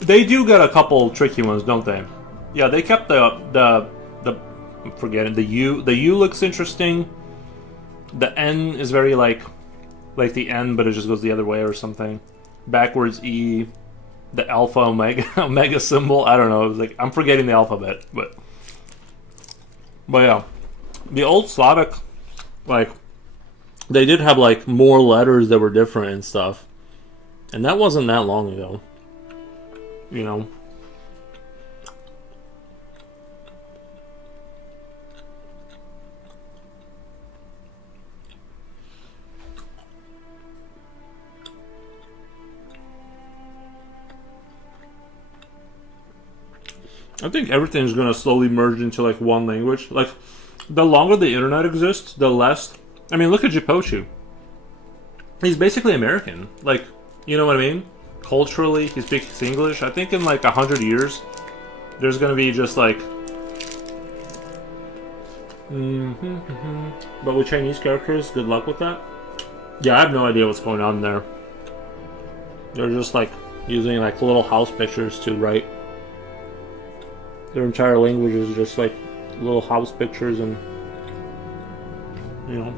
They do get a couple tricky ones, don't they? Yeah, they kept the I'm forgetting the U. The U looks interesting. The N is very like the N, but it just goes the other way or something. Backwards E. The alpha omega symbol. I don't know. It was like I'm forgetting the alphabet, but yeah, the old Slavic, like they did have like more letters that were different and stuff. And that wasn't that long ago. You know? I think everything's going to slowly merge into like one language. Like, the longer the internet exists, the less... I mean, look at Jipochu. He's basically American. Like... You know what I mean? Culturally, he speaks English. I think in like 100 years, there's gonna be just like... But with Chinese characters, good luck with that. Yeah, I have no idea what's going on there. They're just like using like little house pictures to write. Their entire language is just like little house pictures and... You know...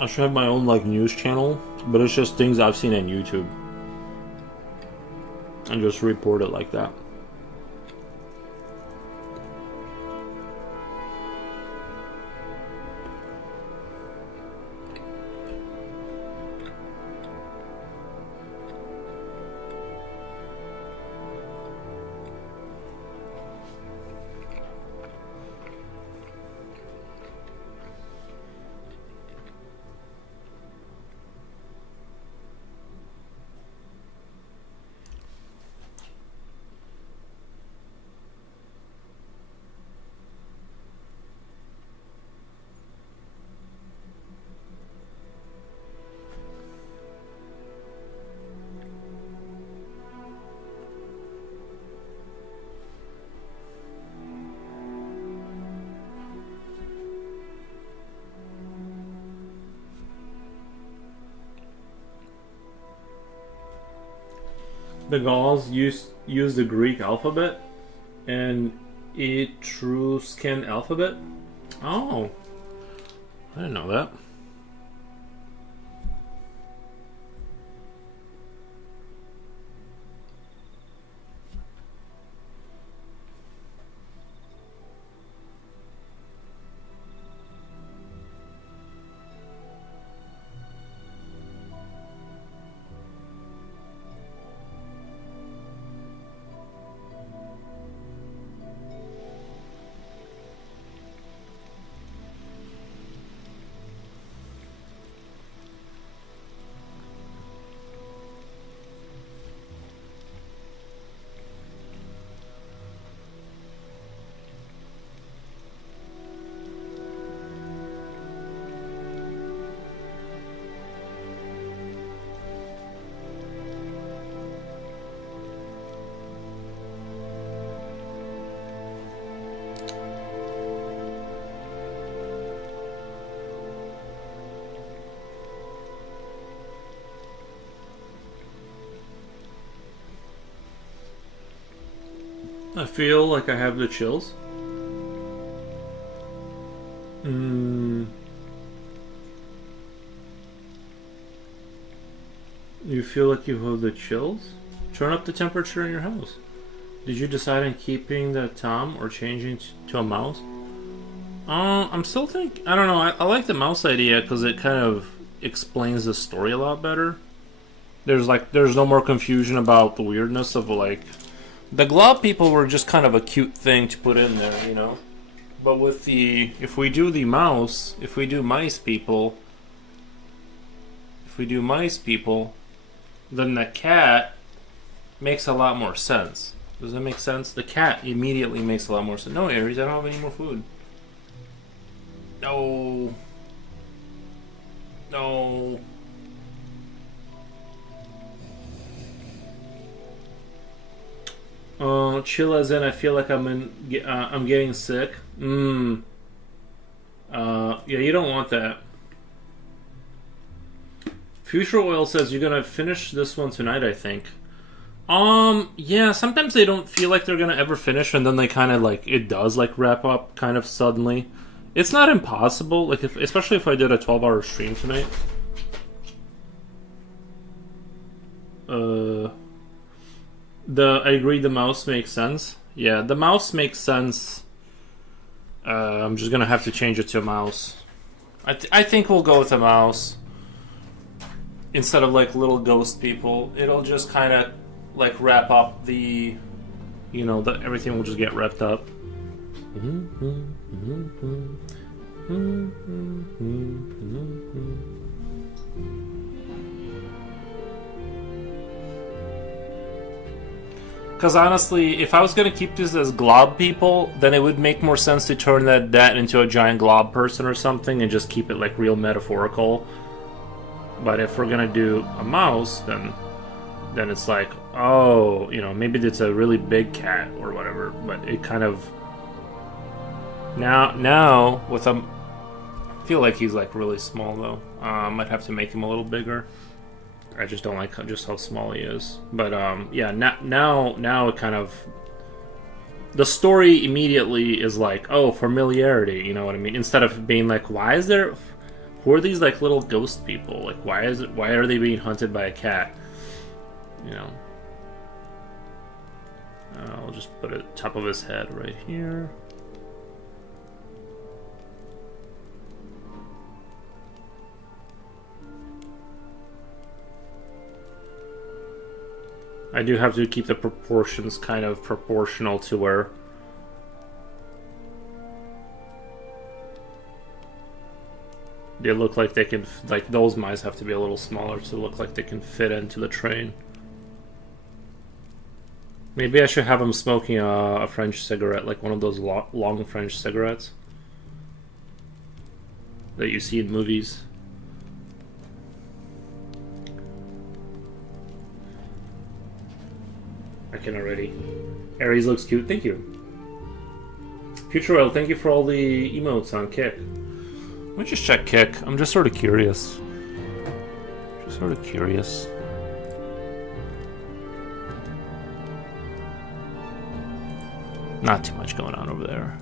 I should have my own like news channel, but it's just things I've seen on YouTube. And just report it like that. The Gauls use the Greek alphabet and Etruscan alphabet. Oh, I didn't know that. I feel like I have the chills. You feel like you have the chills? Turn up the temperature in your house. Did you decide on keeping the Tom or changing to a mouse? I'm still thinking. I don't know. I like the mouse idea because it kind of explains the story a lot better. There's no more confusion about the weirdness of like the glob people were just kind of a cute thing to put in there, you know. But with the if we do mice people, then the cat makes a lot more sense. Does that make sense? The cat immediately makes a lot more sense. No, Aries, I don't have any more food. No. No. Chill as in I feel like I'm getting sick. Yeah, you don't want that. Future Oil says you're gonna finish this one tonight, I think. Yeah, sometimes they don't feel like they're gonna ever finish, and then they kind of like it does like wrap up kind of suddenly. It's not impossible, like especially if I did a 12-hour stream tonight. I agree the mouse makes sense. Yeah, the mouse makes sense. I'm just gonna have to change it to a mouse. I think we'll go with a mouse. Instead of like little ghost people, it'll just kind of like wrap up the, you know, everything will just get wrapped up. Because honestly, if I was going to keep this as glob people, then it would make more sense to turn that into a giant glob person or something and just keep it like real metaphorical. But if we're going to do a mouse, then it's like, oh, you know, maybe it's a really big cat or whatever. But it kind of now with I feel like he's like really small though. Might have to make him a little bigger. I just don't like just how small he is. But yeah, now it kind of the story immediately is like, oh, familiarity. You know what I mean? Instead of being like, why is there Who are these like little ghost people? Like why are they being hunted by a cat? You know. I'll just put it top of his head right here. I do have to keep the proportions kind of proportional to where they look like they can, like those mice have to be a little smaller to look like they can fit into the train. Maybe I should have him smoking a French cigarette, like one of those long French cigarettes that you see in movies. I can already. Ares looks cute. Thank you. Future Oil, thank you for all the emotes on Kick. Let me just check Kick. I'm just sort of curious. Not too much going on over there.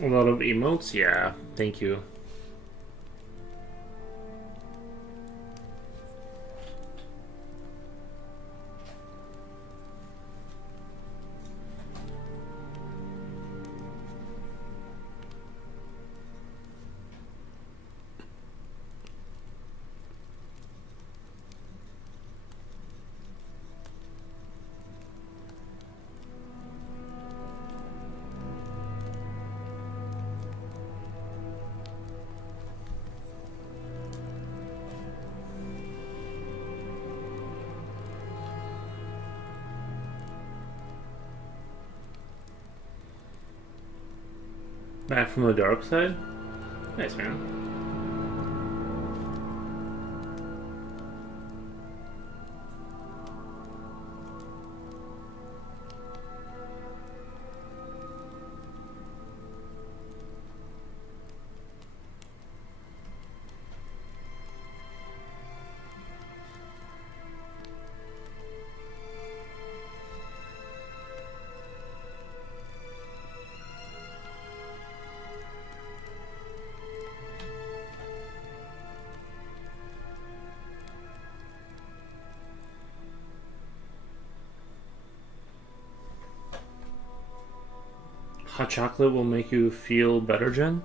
A lot of emotes? Yeah, thank you. Back from the dark side? Nice, man. Hot chocolate will make you feel better, Jen?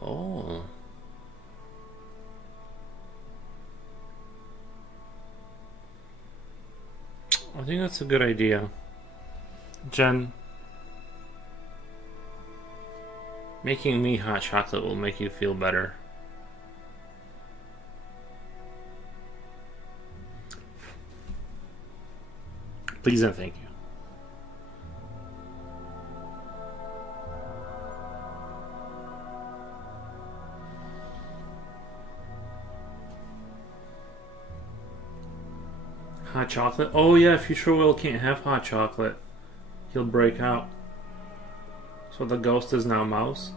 Oh. I think that's a good idea. Jen, making me hot chocolate will make you feel better. Please and thank you. Hot chocolate? Oh yeah, Future Will can't have hot chocolate. He'll break out. So the ghost is now mouse?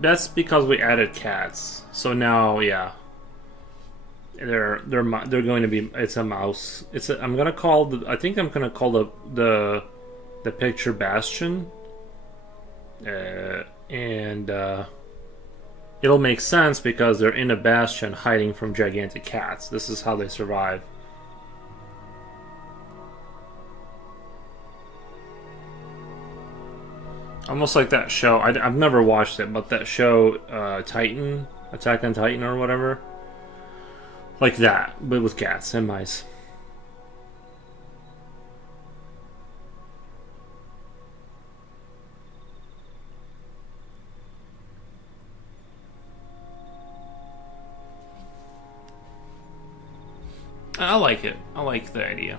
That's because we added cats. So now, yeah. They're going to be, it's a mouse. I'm gonna call I think I'm gonna call the picture Bastion. And it'll make sense because they're in a bastion hiding from gigantic cats. This is how they survive. Almost like that show. I've never watched it, but that show, Titan, Attack on Titan or whatever. Like that, but with cats and mice. I like it. I like the idea.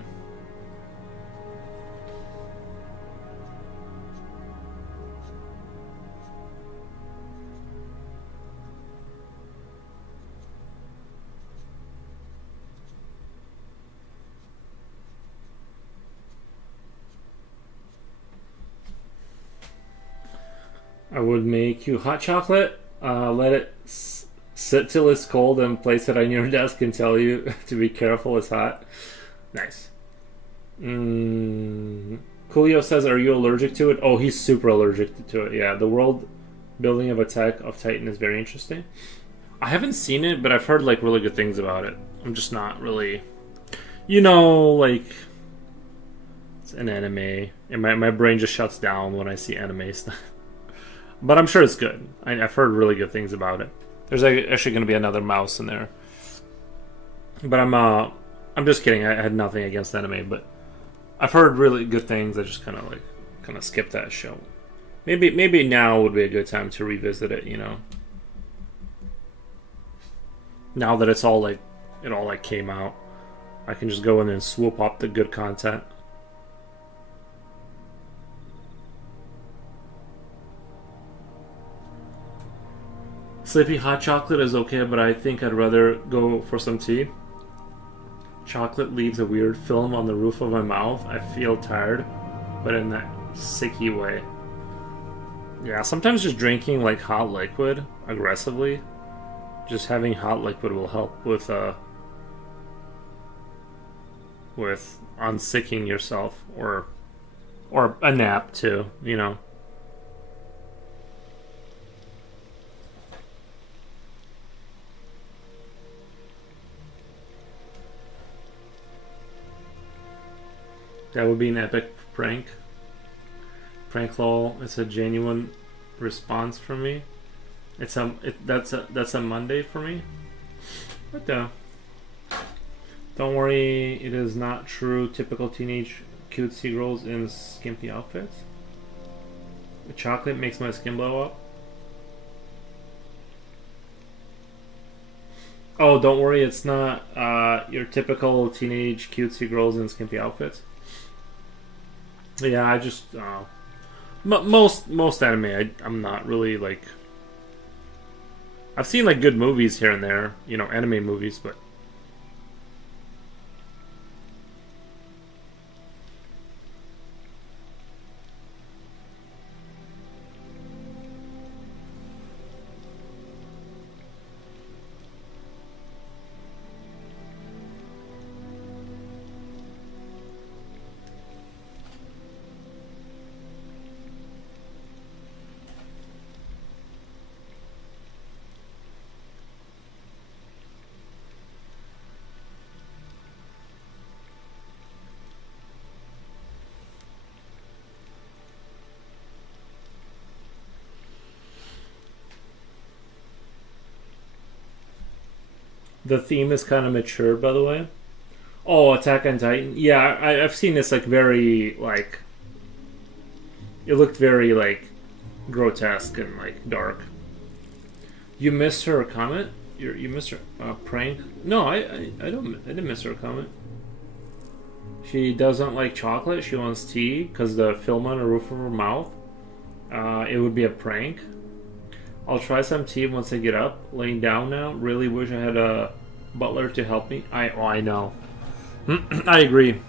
I would make you hot chocolate. Let it sit till it's cold and place it on your desk and tell you to be careful, it's hot. Nice. Coolio says, are you allergic to it? Oh, he's super allergic to it. Yeah, the world building of Attack of Titan is very interesting. I haven't seen it, but I've heard like really good things about it. I'm just not really, like it's an anime, and my brain just shuts down when I see anime stuff. But I'm sure it's good. I've heard really good things about it. There's actually going to be another mouse in there. But I'm just kidding. I had nothing against anime, but I've heard really good things. I just kind of skipped that show. Maybe now would be a good time to revisit it. Now that it all came out, I can just go in and swoop up the good content. Sleepy hot chocolate is okay, but I think I'd rather go for some tea. Chocolate leaves a weird film on the roof of my mouth. I feel tired, but in that sicky way. Yeah, sometimes just drinking like hot liquid aggressively, just having hot liquid will help with unsicking yourself, or a nap too, That would be an epic prank. Prank lol. It's a genuine response from me. That's a Monday for me. What the? Don't worry, it is not true. Typical teenage cutesy girls in skimpy outfits. The chocolate makes my skin blow up. Oh, don't worry, it's not your typical teenage cutesy girls in skimpy outfits. Yeah, I just most anime I'm not really like. I've seen like good movies here and there, anime movies, but the theme is kind of mature, by the way. Oh, Attack on Titan. Yeah, I've seen this like very like. It looked very like grotesque and like dark. You missed her comment. You missed her prank. No, I didn't miss her comment. She doesn't like chocolate. She wants tea because the film on the roof of her mouth. It would be a prank. I'll try some tea once I get up. Laying down now. Really wish I had a butler to help me. I know. I agree.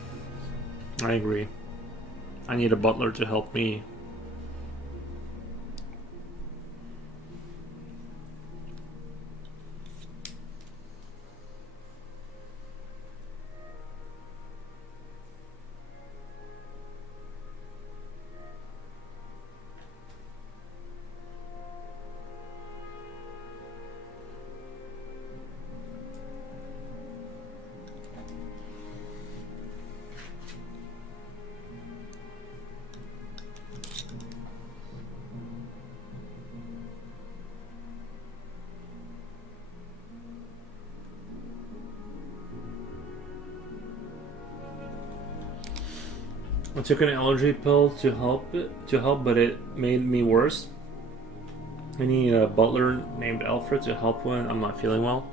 I need a butler to help me. I took an allergy pill to help, but it made me worse. I need a butler named Alfred to help when I'm not feeling well.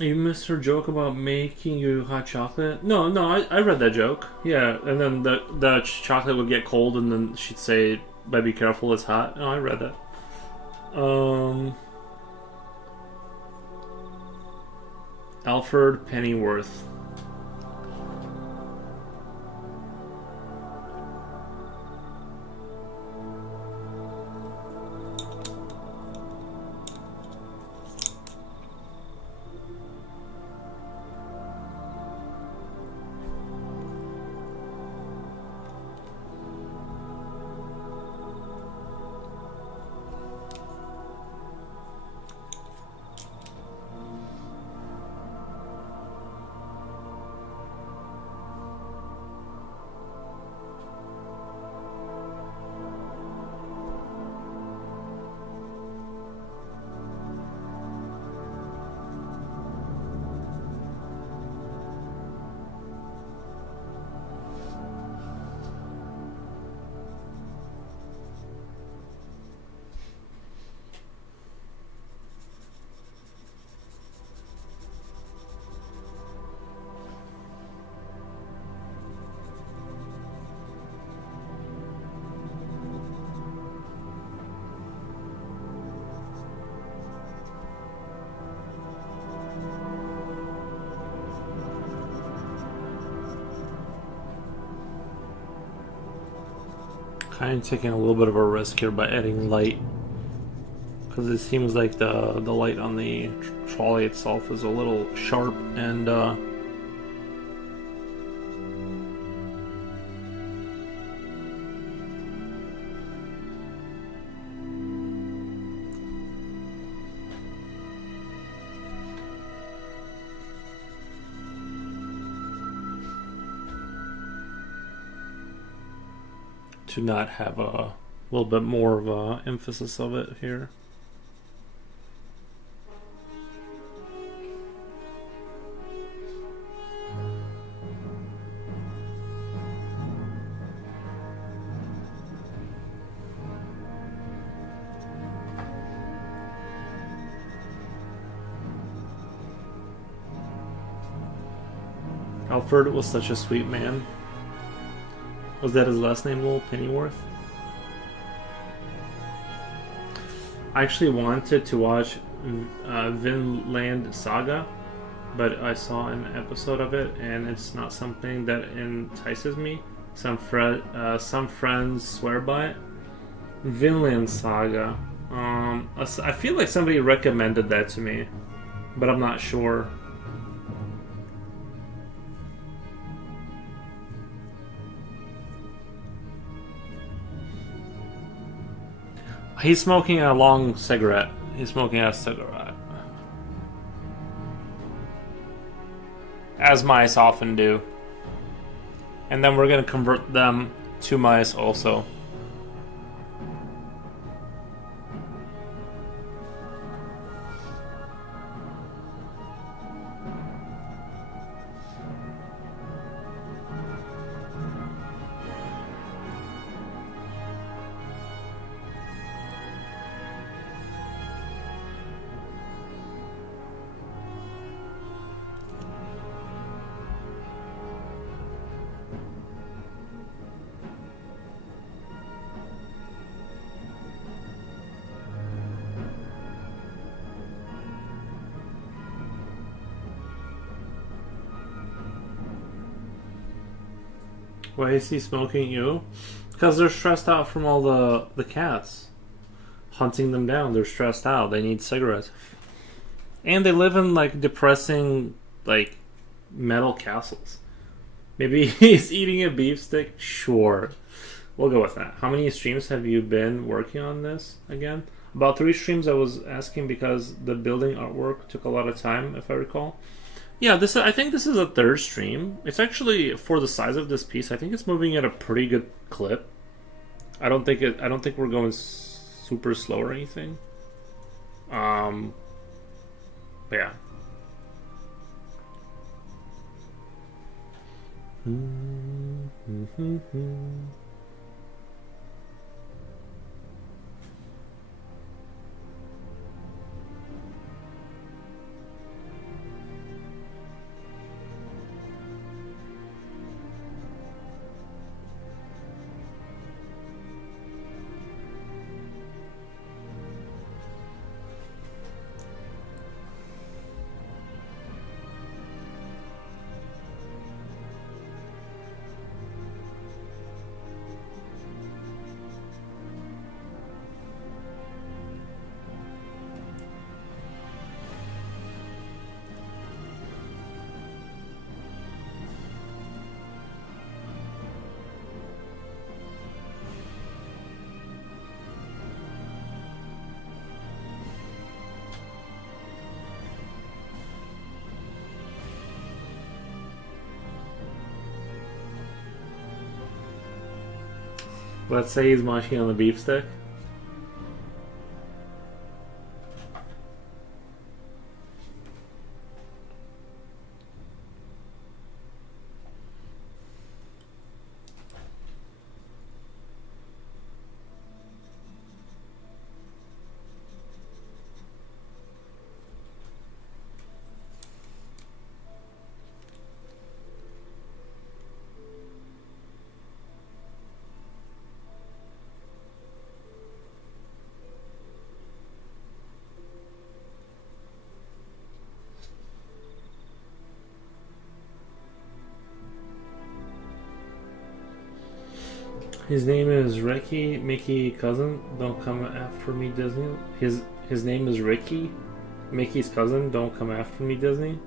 You missed her joke about making you hot chocolate? No, no, I read that joke. Yeah, and then the chocolate would get cold and then she'd say, but be careful, it's hot. No, I read that. Alfred Pennyworth. Kind of taking a little bit of a risk here by adding light, because it seems like the light on the trolley itself is a little sharp and to not have a little bit more of a emphasis of it here. Alfred was such a sweet man. Was that his last name, Lowell Pennyworth? I actually wanted to watch Vinland Saga, but I saw an episode of it, and it's not something that entices me. Some friends swear by it. Vinland Saga. I feel like somebody recommended that to me, but I'm not sure. He's smoking a long cigarette. He's smoking a cigarette. As mice often do. And then we're going to convert them to mice also. Why is he smoking you? Because they're stressed out from all the cats. Hunting them down. They're stressed out. They need cigarettes. And they live in like depressing like metal castles. Maybe he's eating a beef stick? Sure. We'll go with that. How many streams have you been working on this again? About 3 streams. I was asking because the building artwork took a lot of time, if I recall. Yeah, I think this is a 3rd stream. It's actually, for the size of this piece, I think it's moving at a pretty good clip. I don't think we're going super slow or anything. But yeah. Let's say he's munching on the beef stick. His name is Ricky, Mickey cousin. Don't come after me, Disney. His name is Ricky, Mickey's cousin. Don't come after me, Disney.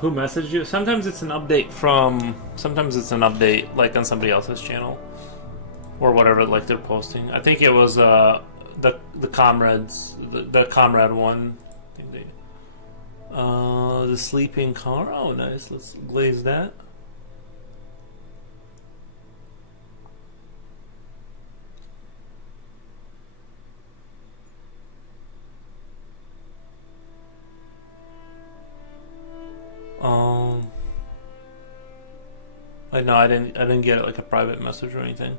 Who messaged you? Sometimes it's an update like on somebody else's channel or whatever, like they're posting. I think it was the comrades, the comrade one. I think they the sleeping car. Oh, nice. Let's glaze that. No, I didn't get it like a private message or anything.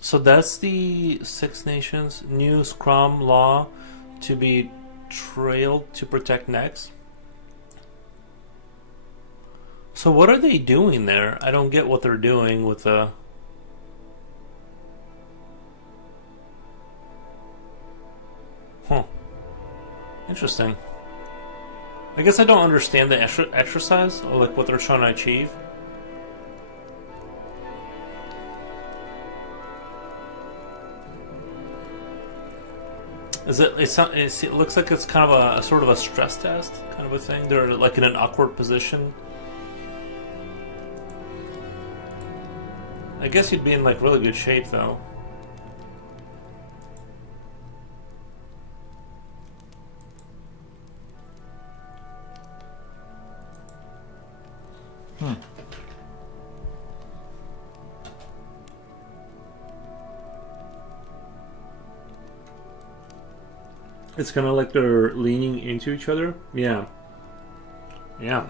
So that's the Six Nations new Scrum law to be trailed to protect necks. So what are they doing there? I don't get what they're doing with the... Huh. Interesting. I guess I don't understand the exercise, or like what they're trying to achieve. It looks like it's kind of a sort of a stress test kind of a thing. They're like in an awkward position. I guess you'd be in like really good shape though. It's kind of like they're leaning into each other. Yeah. Yeah.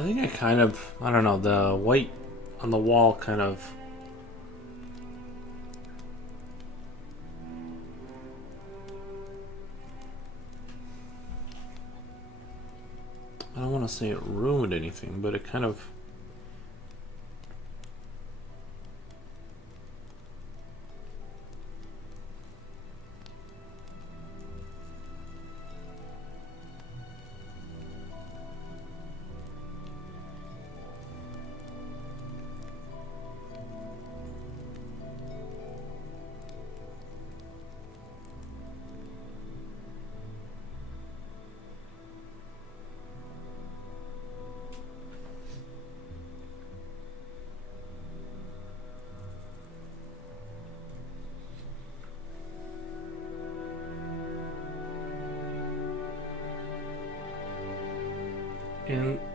I think I kind of, I don't know, the white on the wall kind of. I don't want to say it ruined anything, but it kind of.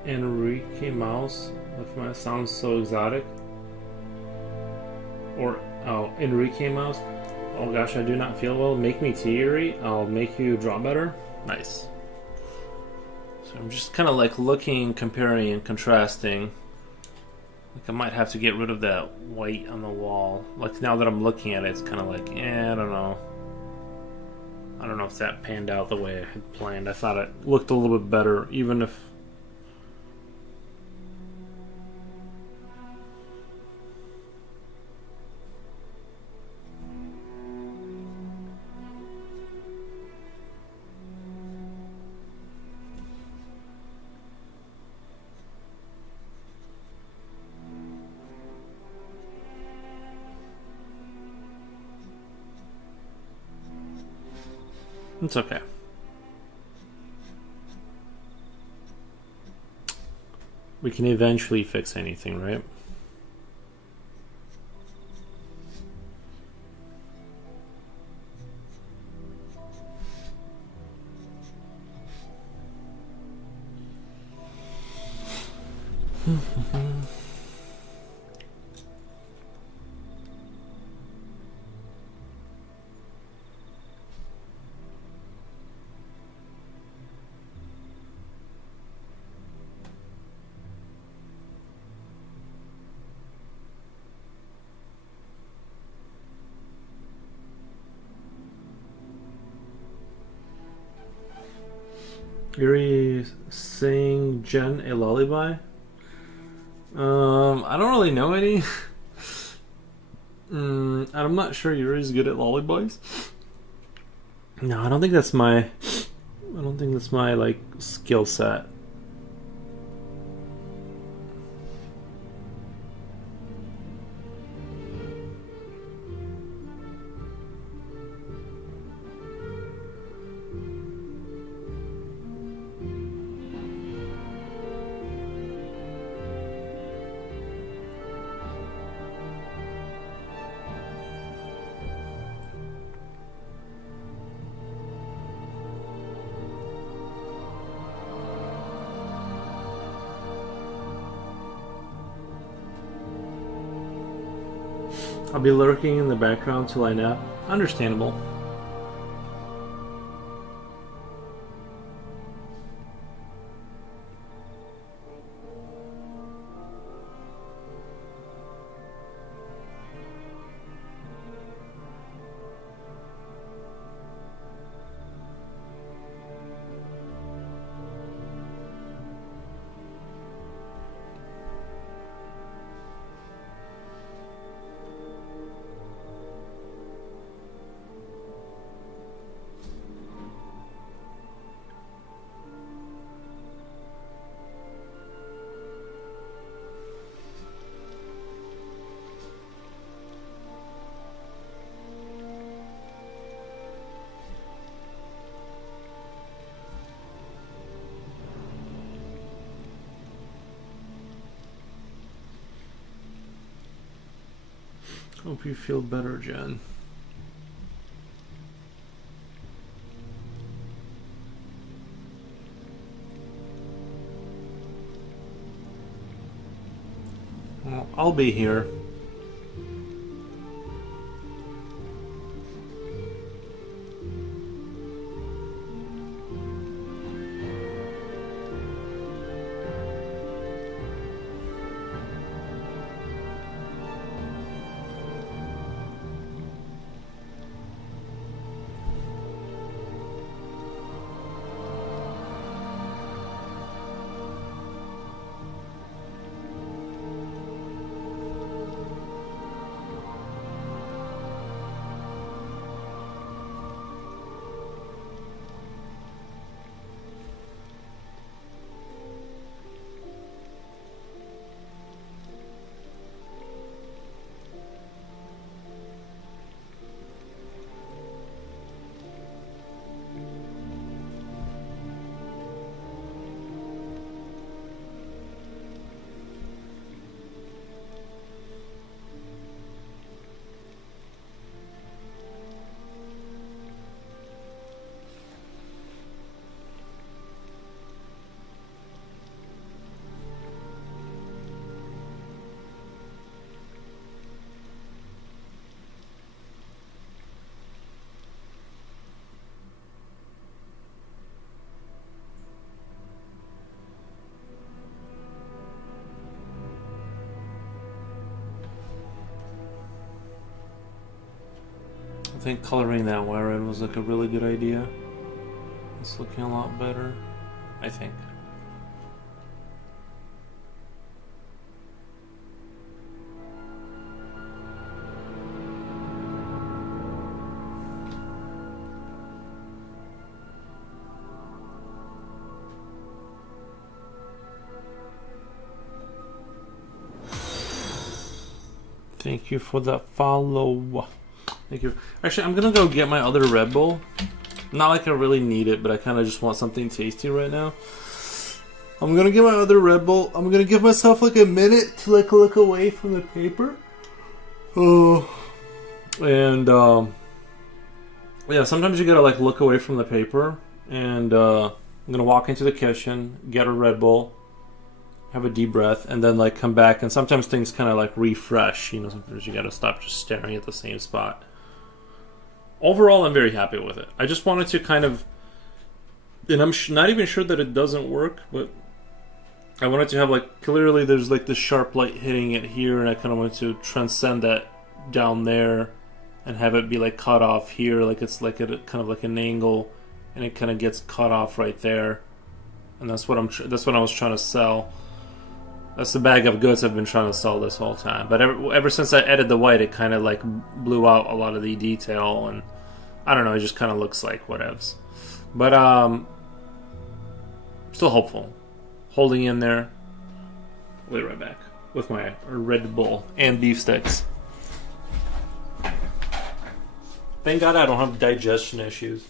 Enrique Mouse, if my sounds so exotic. Or, oh, Enrique Mouse. Oh gosh, I do not feel well. Make me teary. I'll make you draw better. Nice. So I'm just kind of like looking, comparing, and contrasting. Like I might have to get rid of that white on the wall. Like now that I'm looking at it, it's kind of like, I don't know. I don't know if that panned out the way I had planned. I thought it looked a little bit better, even if. It's okay. We can eventually fix anything, right? Yuri sing Jen a lullaby? I don't really know any. I'm not sure Yuri's good at lullabies. No, I don't think that's my. I don't think that's my like skill set. I'll be lurking in the background till I nap. Understandable. Hope you feel better, Jen. Well, I'll be here. think coloring that wire in was like a really good idea. It's looking a lot better, I think. Thank you for the follow. Thank you. Actually, I'm gonna go get my other Red Bull. Not like I really need it, but I kind of just want something tasty right now. I'm gonna get my other Red Bull. I'm gonna give myself like a minute to like look away from the paper. Oh, and yeah, sometimes you gotta like look away from the paper. And I'm gonna walk into the kitchen, get a Red Bull, have a deep breath, and then like come back. And sometimes things kind of like refresh. You know, sometimes you gotta stop just staring at the same spot. Overall, I'm very happy with it. I just wanted to kind of, and I'm not even sure that it doesn't work, but I wanted to have like, clearly there's like this sharp light hitting it here, and I kind of wanted to transcend that down there and have it be like cut off here, like it's like a kind of like an angle, and it kind of gets cut off right there. And that's what that's what I was trying to sell. That's the bag of goods I've been trying to sell this whole time. But ever since I added the white, it kind of like blew out a lot of the detail, and I don't know, it just kind of looks like whatevs. But still hopeful. Holding in there. We'll be right back with my Red Bull and beef sticks. Thank God I don't have digestion issues.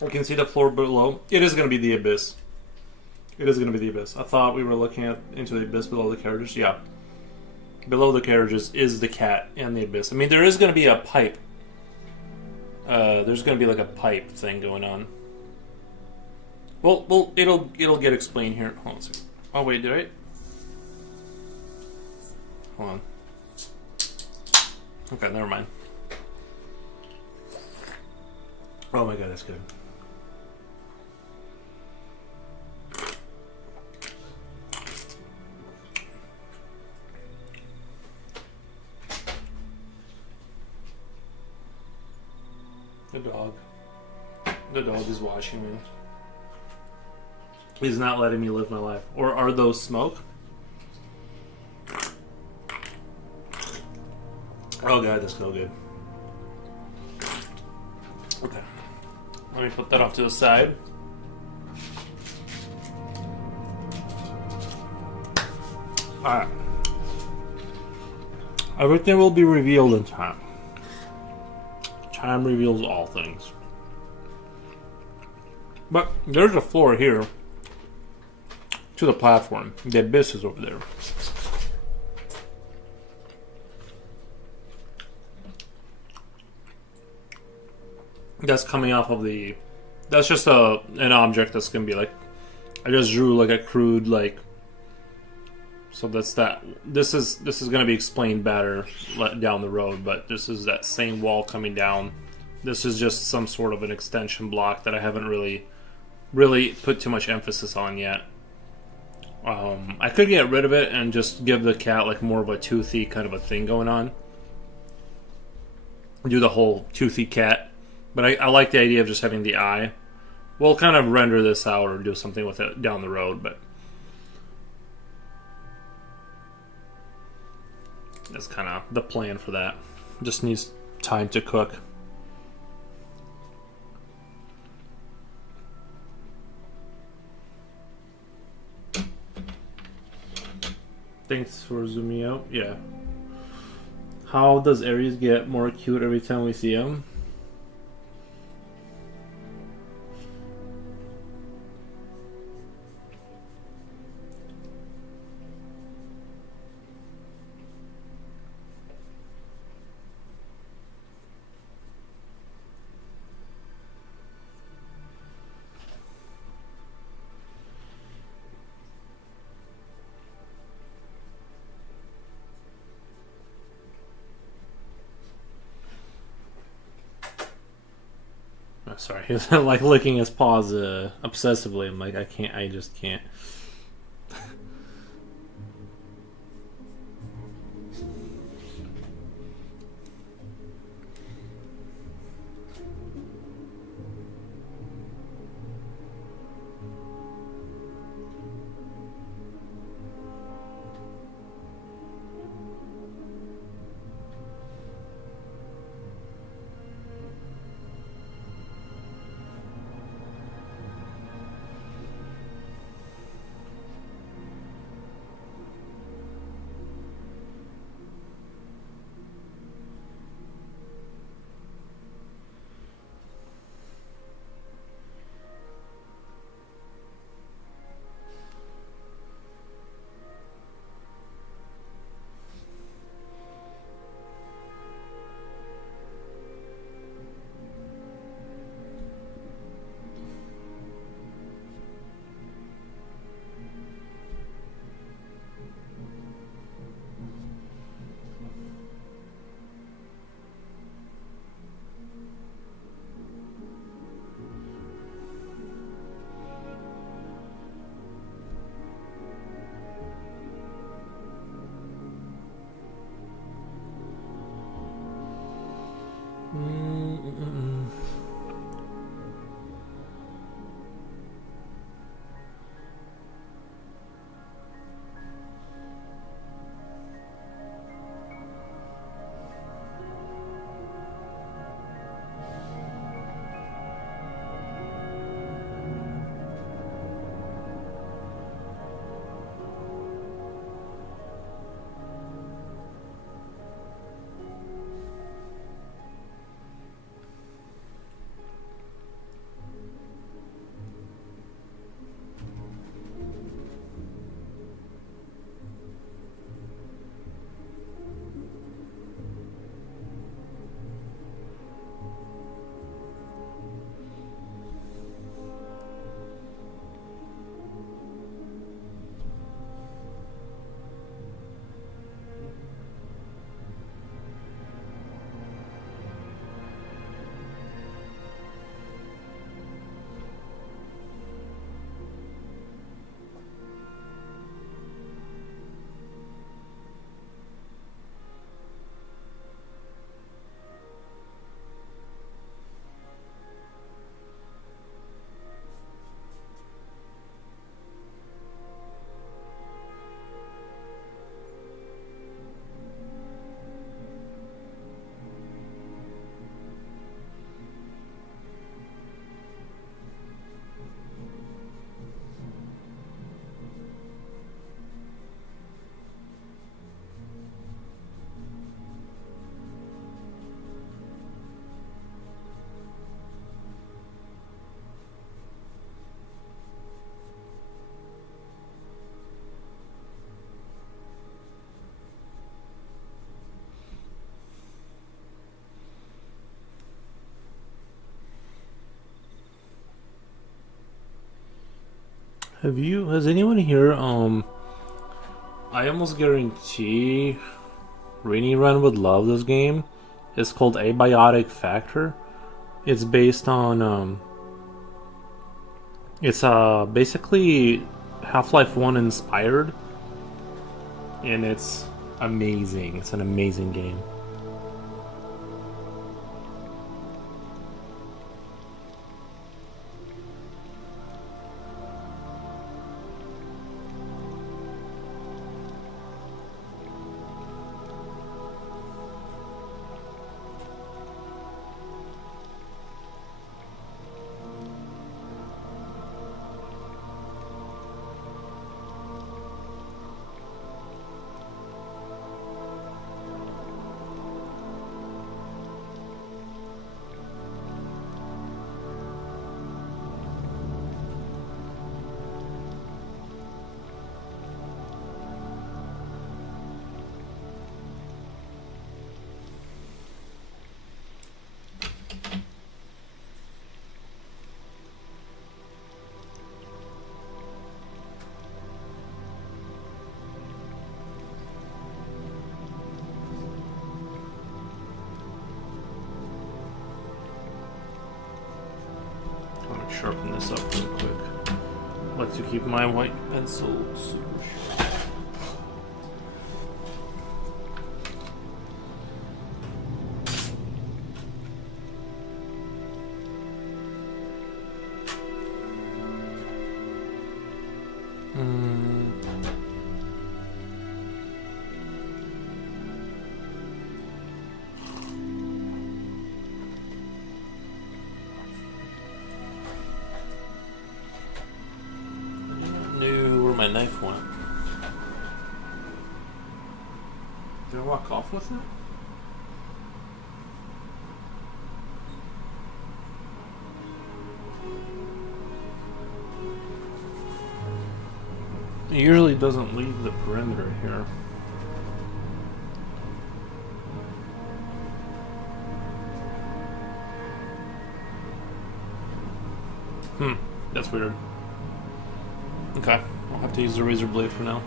I can see the floor below. It is going to be the abyss. It is going to be the abyss. I thought we were looking into the abyss below the carriages. Yeah. Below the carriages is the cat and the abyss. I mean, there is going to be a pipe. There's going to be like a pipe thing going on. Well, it'll get explained here. Hold on a second. Oh wait, did I? Hold on. Okay, never mind. Oh my god, that's good. The dog is watching me. He's not letting me live my life. Or are those smoke? Oh god, that's no good. Okay. Let me put that off to the side. Alright. Everything will be revealed in time. Time reveals all things. But there's a floor here to the platform. The abyss is over there. That's coming off of the... That's just an object that's going to be like... I just drew like a crude like... So that's that. This is going to be explained better down the road, but this is that same wall coming down. This is just some sort of an extension block that I haven't really put too much emphasis on yet. I could get rid of it and just give the cat like more of a toothy kind of a thing going on. do the whole toothy cat. But I like the idea of just having the eye. We'll kind of render this out or do something with it down the road, but that's kind of the plan for that. Just needs time to cook. Thanks for zooming out. Yeah. How does Ares get more cute every time we see him? Sorry, he's like licking his paws obsessively. I'm like, I just can't. Has anyone here, I almost guarantee Rainy Run would love this game. It's called Abiotic Factor. It's based on, it's basically Half-Life 1 inspired. And it's amazing. It's an amazing game. sharpen this up real quick. I like to keep my white pencil super sharp. Where my knife went. Did I walk off with it? It usually doesn't leave the perimeter here. That's weird. Okay, I'll have to use the razor blade for now.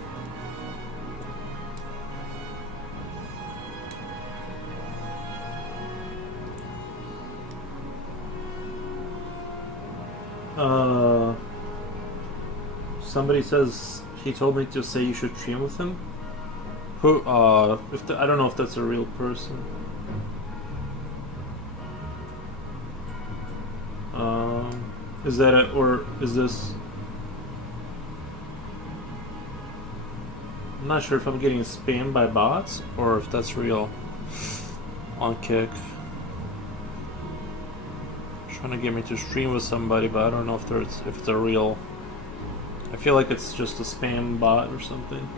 Somebody says he told me to say you should stream with him. Who? I don't know if that's a real person. Is that it, or is this? I'm not sure if I'm getting spammed by bots or if that's real. On Kick. Trying to get me to stream with somebody, but I don't know if it's a real. I feel like it's just a spam bot or something.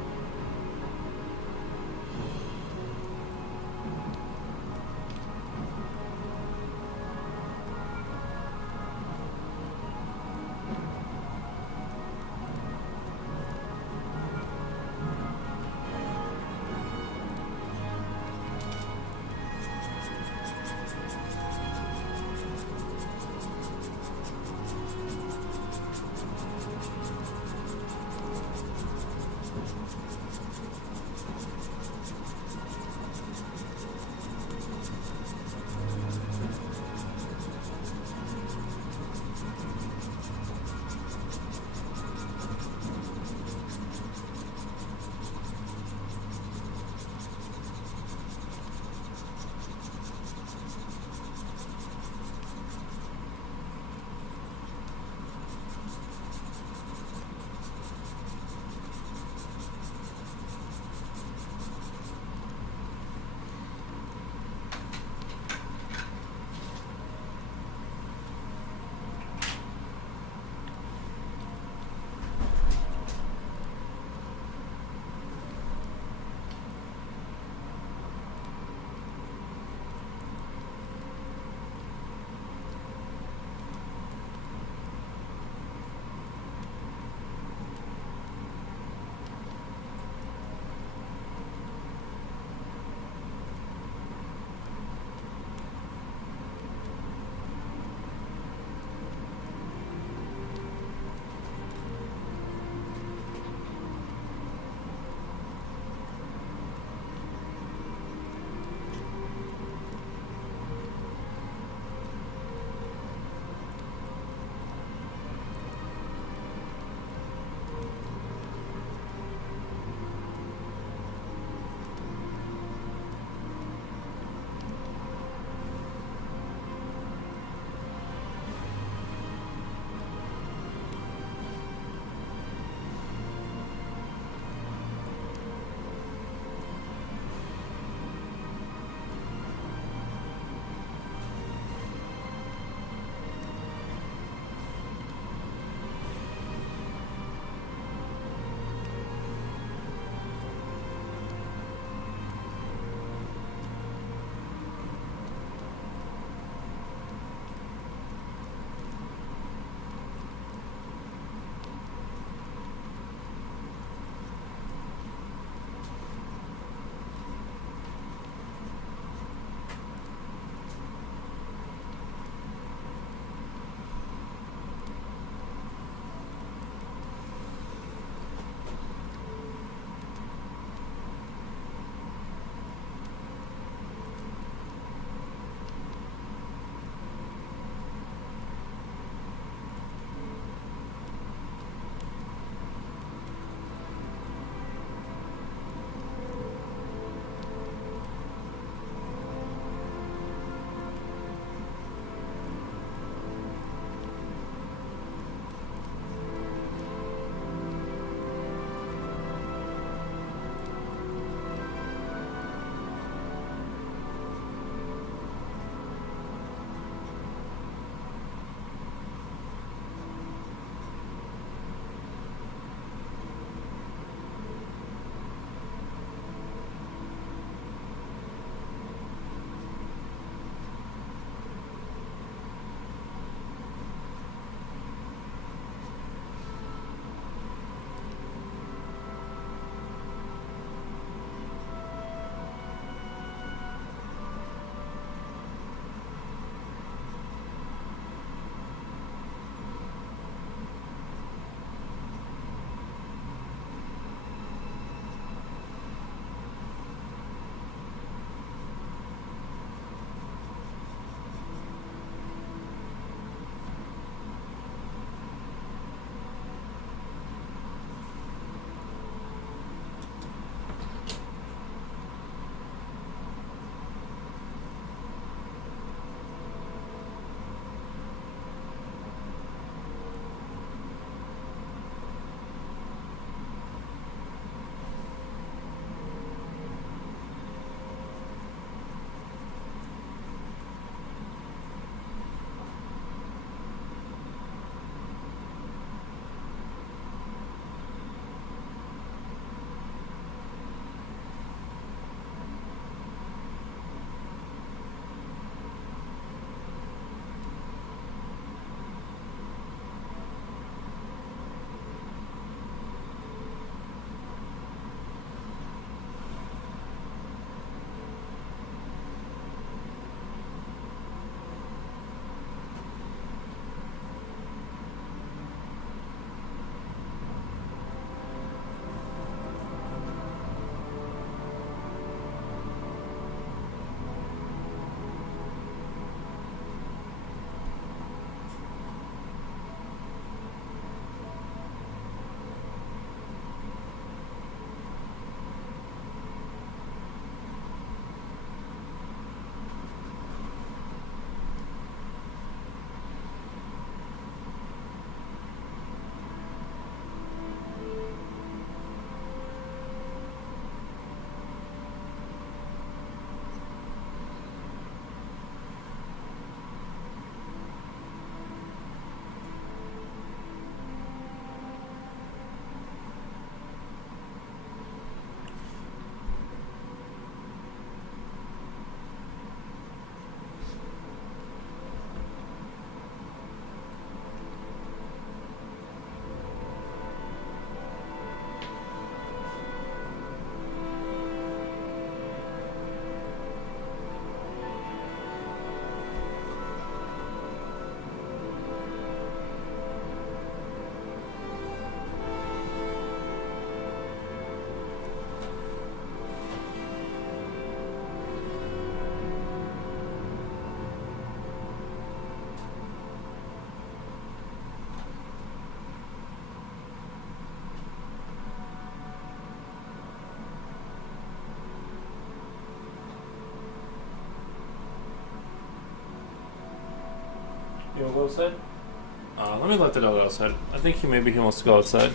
go outside? Let me let the dog outside. I think maybe he wants to go outside.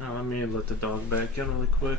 Let me let the dog back in really quick.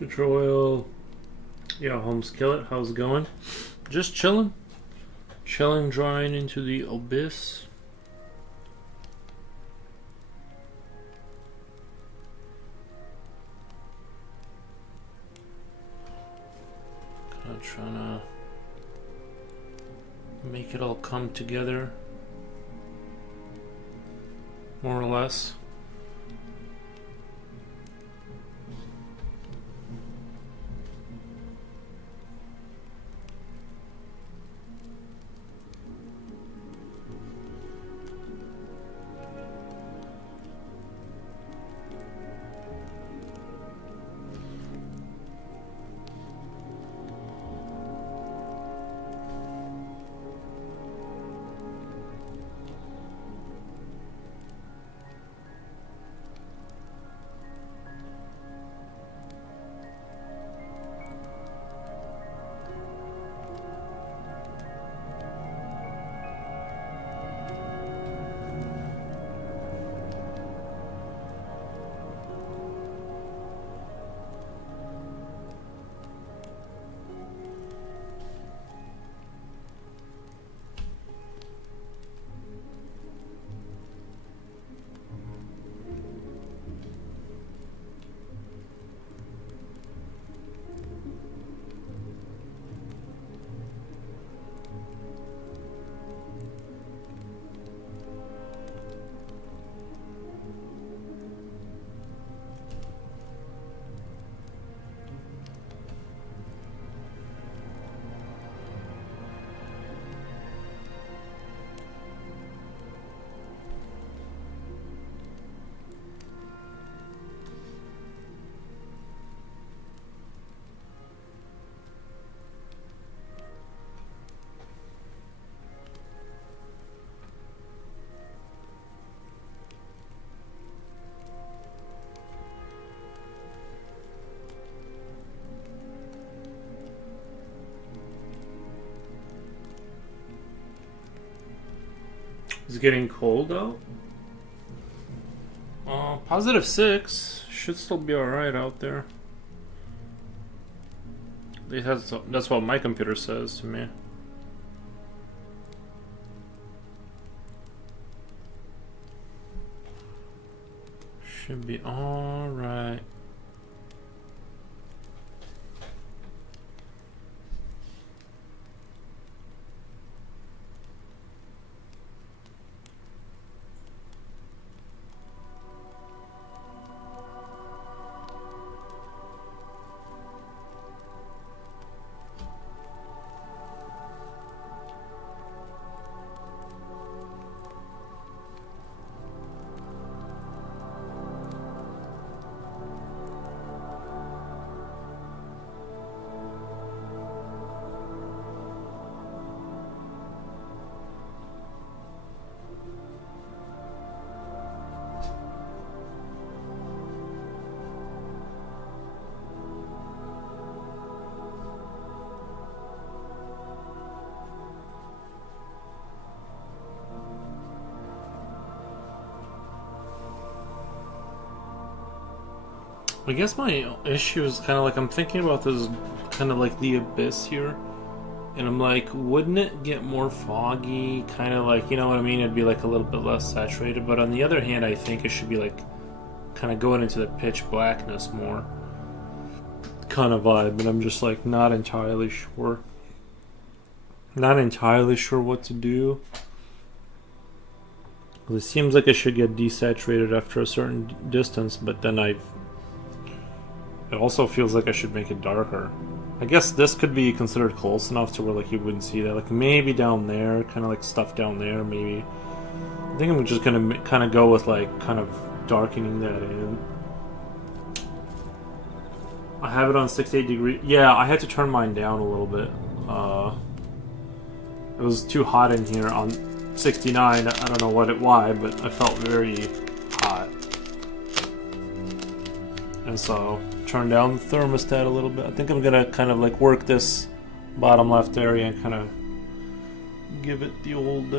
Petrol oil. Yeah, Holmes Kill It. How's it going? Just chilling. Chilling, drawing into the abyss. Kind of trying to make it all come together, more or less. It's getting cold out. +6 should still be alright out there. That's what my computer says to me. Should be alright. I guess my issue is kind of like I'm thinking about this kind of like the abyss here, and I'm like, wouldn't it get more foggy? Kind of like, you know what I mean? It'd be like a little bit less saturated. But on the other hand, I think it should be like kind of going into the pitch blackness more kind of vibe. But I'm just like not entirely sure. Not entirely sure what to do. It seems like it should get desaturated after a certain distance, but then it also feels like I should make it darker. I guess this could be considered close enough to where like you wouldn't see that. Like maybe down there, kind of like stuff down there, maybe. I think I'm just gonna kind of go with like kind of darkening that in. I have it on 68 degrees. Yeah, I had to turn mine down a little bit. It was too hot in here on 69. I don't know why, but I felt very hot. And so turn down the thermostat a little bit. I think I'm gonna kind of like work this bottom left area and kind of give it the old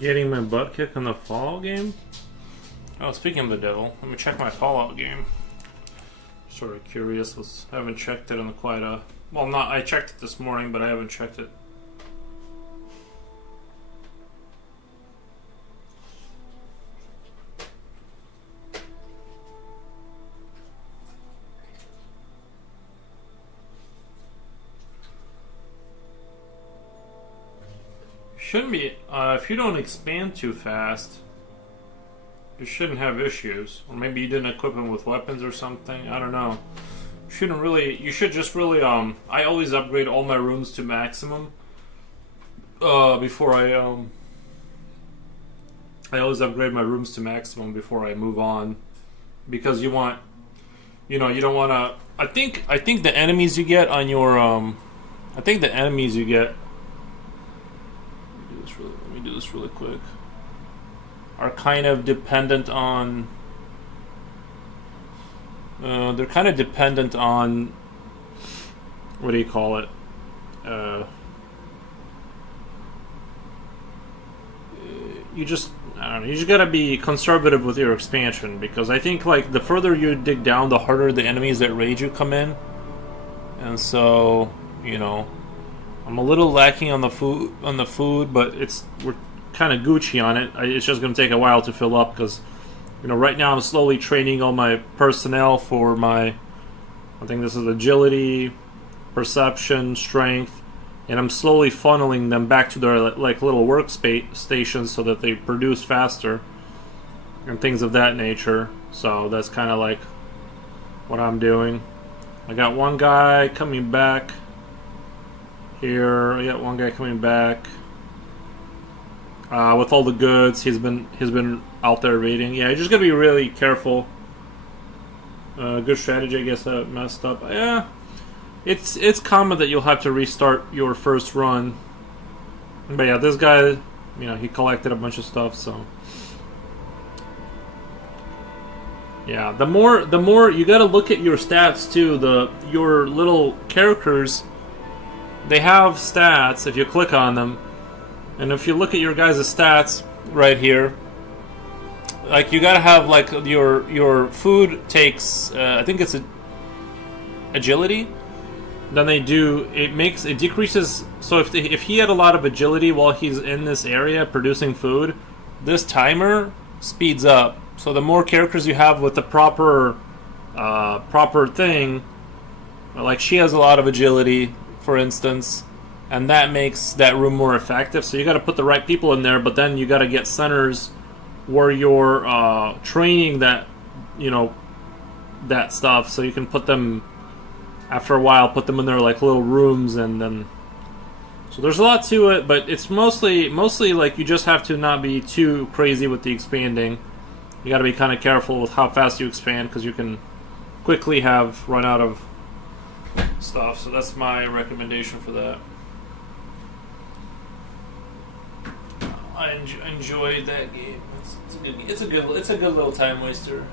Getting my butt kicked on the Fallout game? Oh, speaking of the devil, let me check my Fallout game. Sort of curious. I haven't checked it in quite a... Well, not... I checked it this morning, but I haven't checked it. Shouldn't be... if you don't expand too fast, you shouldn't have issues. Or maybe you didn't equip him with weapons or something. I don't know. Shouldn't really... You should just really... I always upgrade all my rooms to maximum. Before I always upgrade my rooms to maximum before I move on. Because you want... You know, you don't want to... I think the enemies you get on your... I think the enemies you get... Let me do this really quick. Are kind of dependent on... they're kind of dependent on... What do you call it? You just... I don't know. You just gotta be conservative with your expansion. Because I think, like, the further you dig down, the harder the enemies that raid you come in. And so, you know... I'm a little lacking on the food, but we're kind of Gucci on it. It's just going to take a while to fill up because, you know, right now I'm slowly training all my personnel for my, I think this is agility, perception, strength, and I'm slowly funneling them back to their like little workstations so that they produce faster and things of that nature. So that's kind of like what I'm doing. I got one guy coming back. Here, I got one guy coming back with all the goods. He's been out there raiding. Yeah, you just gotta be really careful. Good strategy, I guess I messed up. Yeah, it's common that you'll have to restart your first run. But yeah, this guy, you know, he collected a bunch of stuff. So yeah, the more you gotta look at your stats too. Your little characters. They have stats if you click on them, and if you look at your guys' stats right here, like you gotta have like your food takes I think it's agility. Then it decreases. So if he had a lot of agility while he's in this area producing food, this timer speeds up. So the more characters you have with the proper thing, like she has a lot of agility, for instance, and that makes that room more effective. So you got to put the right people in there, but then you got to get centers where you're training that, you know, that stuff, so you can put them after a while, put them in their like little rooms, and then. So there's a lot to it, but it's mostly like you just have to not be too crazy with the expanding. You got to be kind of careful with how fast you expand because you can quickly run out of stuff. So that's my recommendation for that. I enjoyed that game. It's a good little time waster.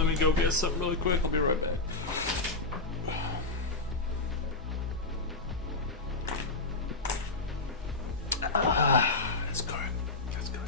Let me go get something really quick. I'll be right back. That's good. That's good.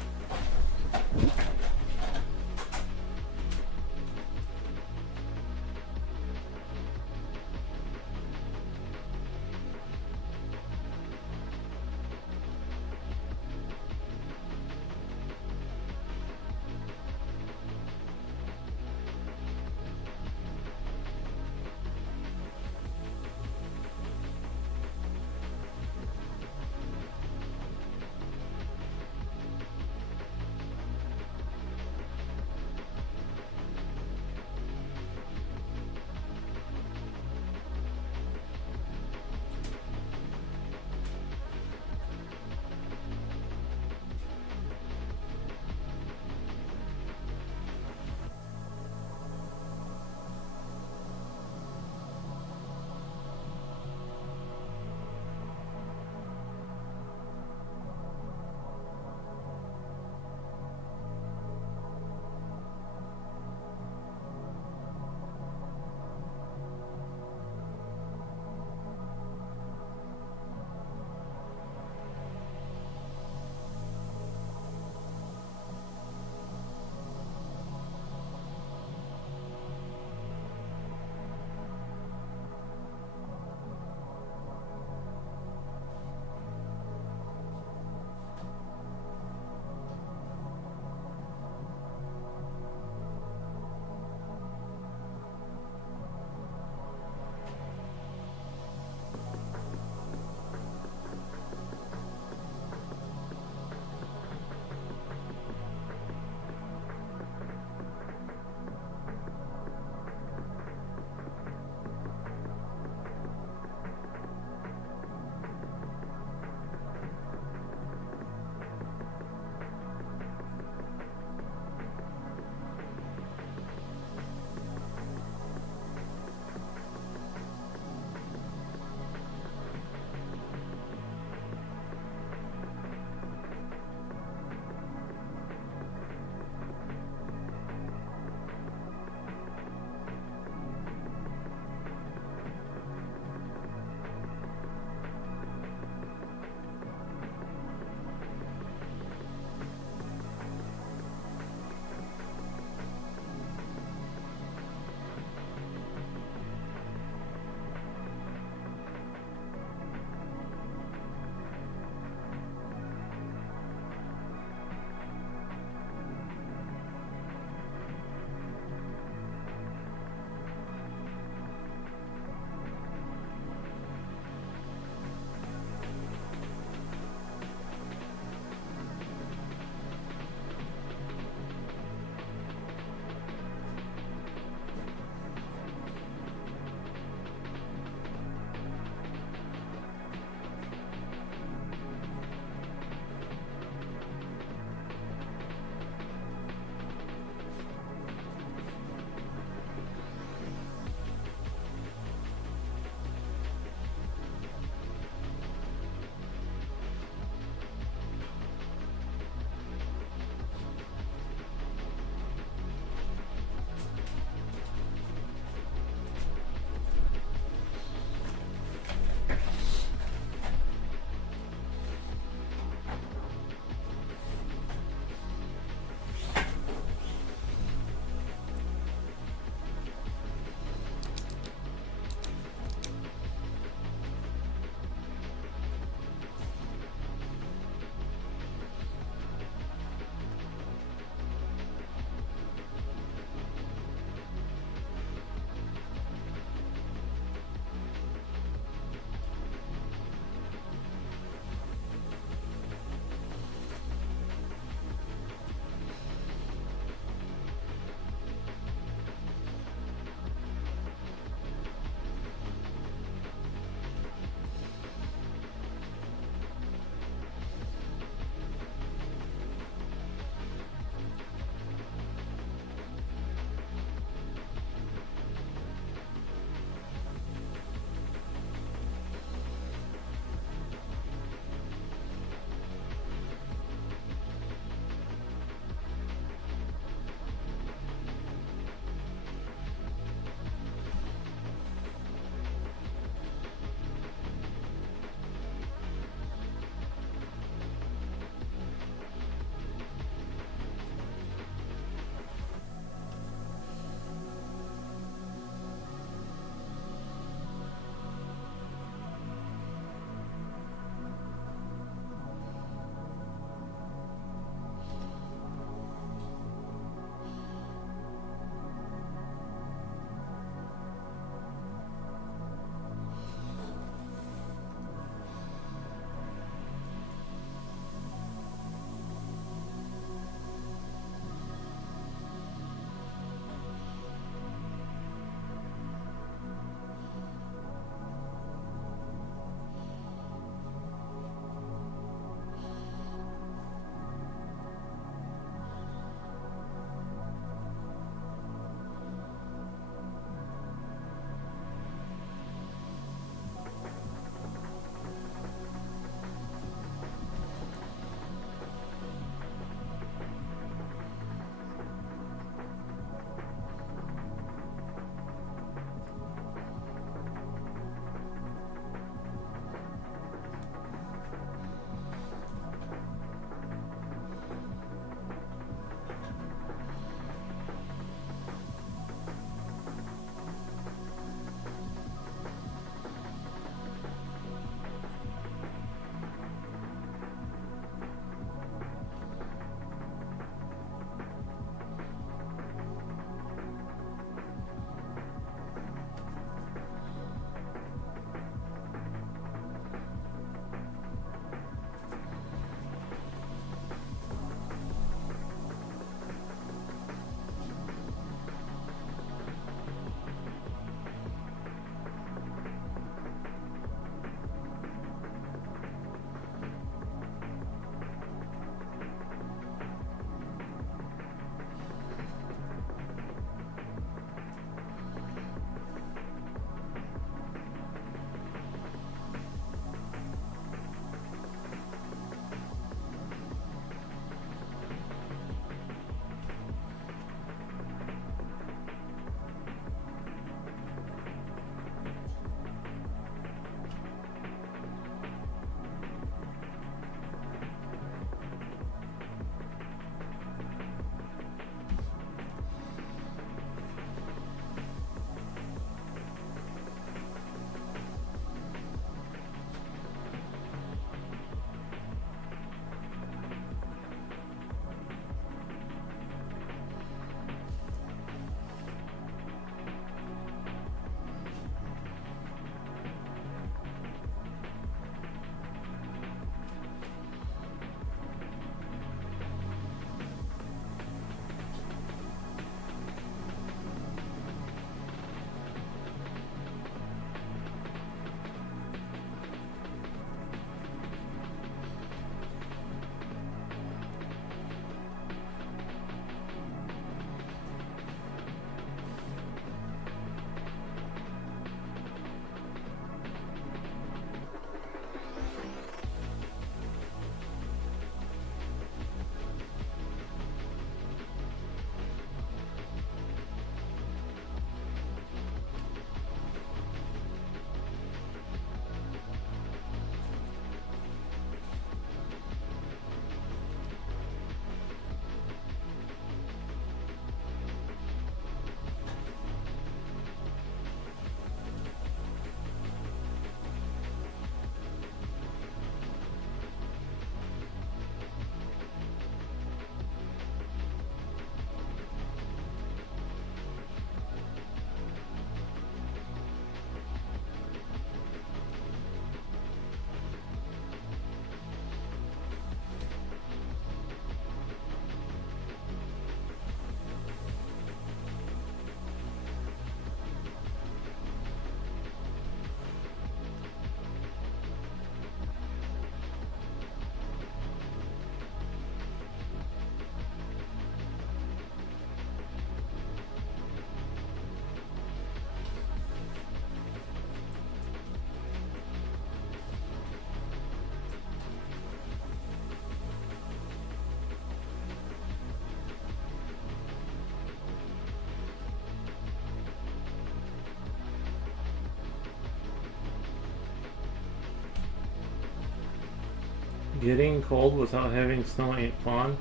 Getting cold without having snow ain't fun.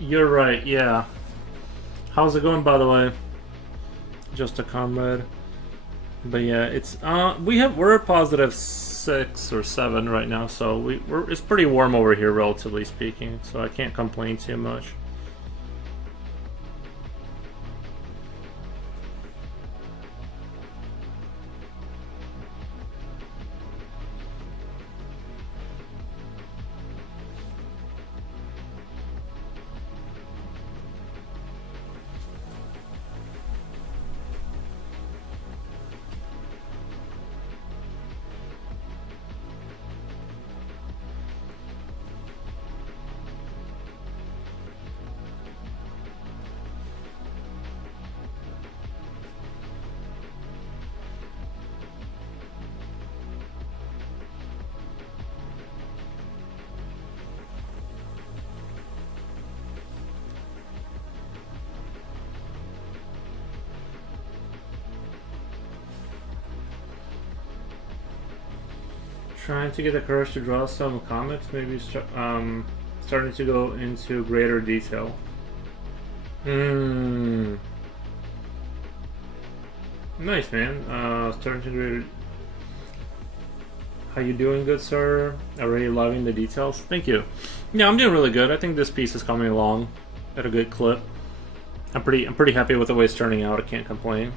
You're right, yeah. How's it going, by the way? Just a comrade. But yeah, it's we're a positive 6 or 7 right now, so it's pretty warm over here, relatively speaking. So I can't complain too much. Trying to get the courage to draw some comics, maybe starting to go into greater detail. Nice, man. Starting to greater. How you doing, good sir? Already loving the details. Thank you. Yeah, I'm doing really good. I think this piece is coming along at a good clip. I'm pretty happy with the way it's turning out. I can't complain.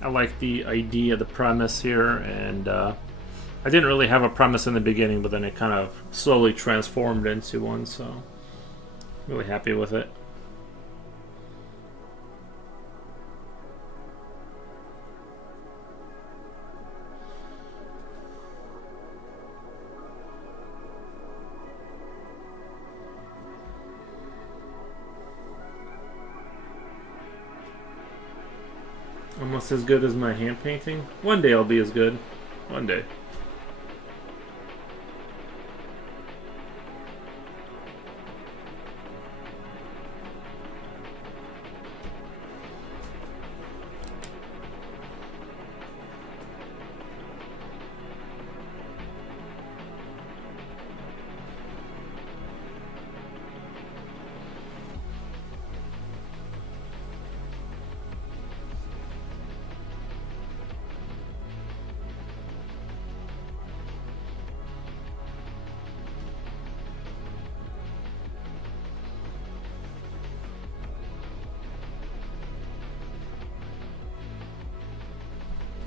I like the idea, the premise here, and I didn't really have a premise in the beginning, but then it kind of slowly transformed into one, so really happy with it. Almost as good as my hand painting. One day I'll be as good. One day.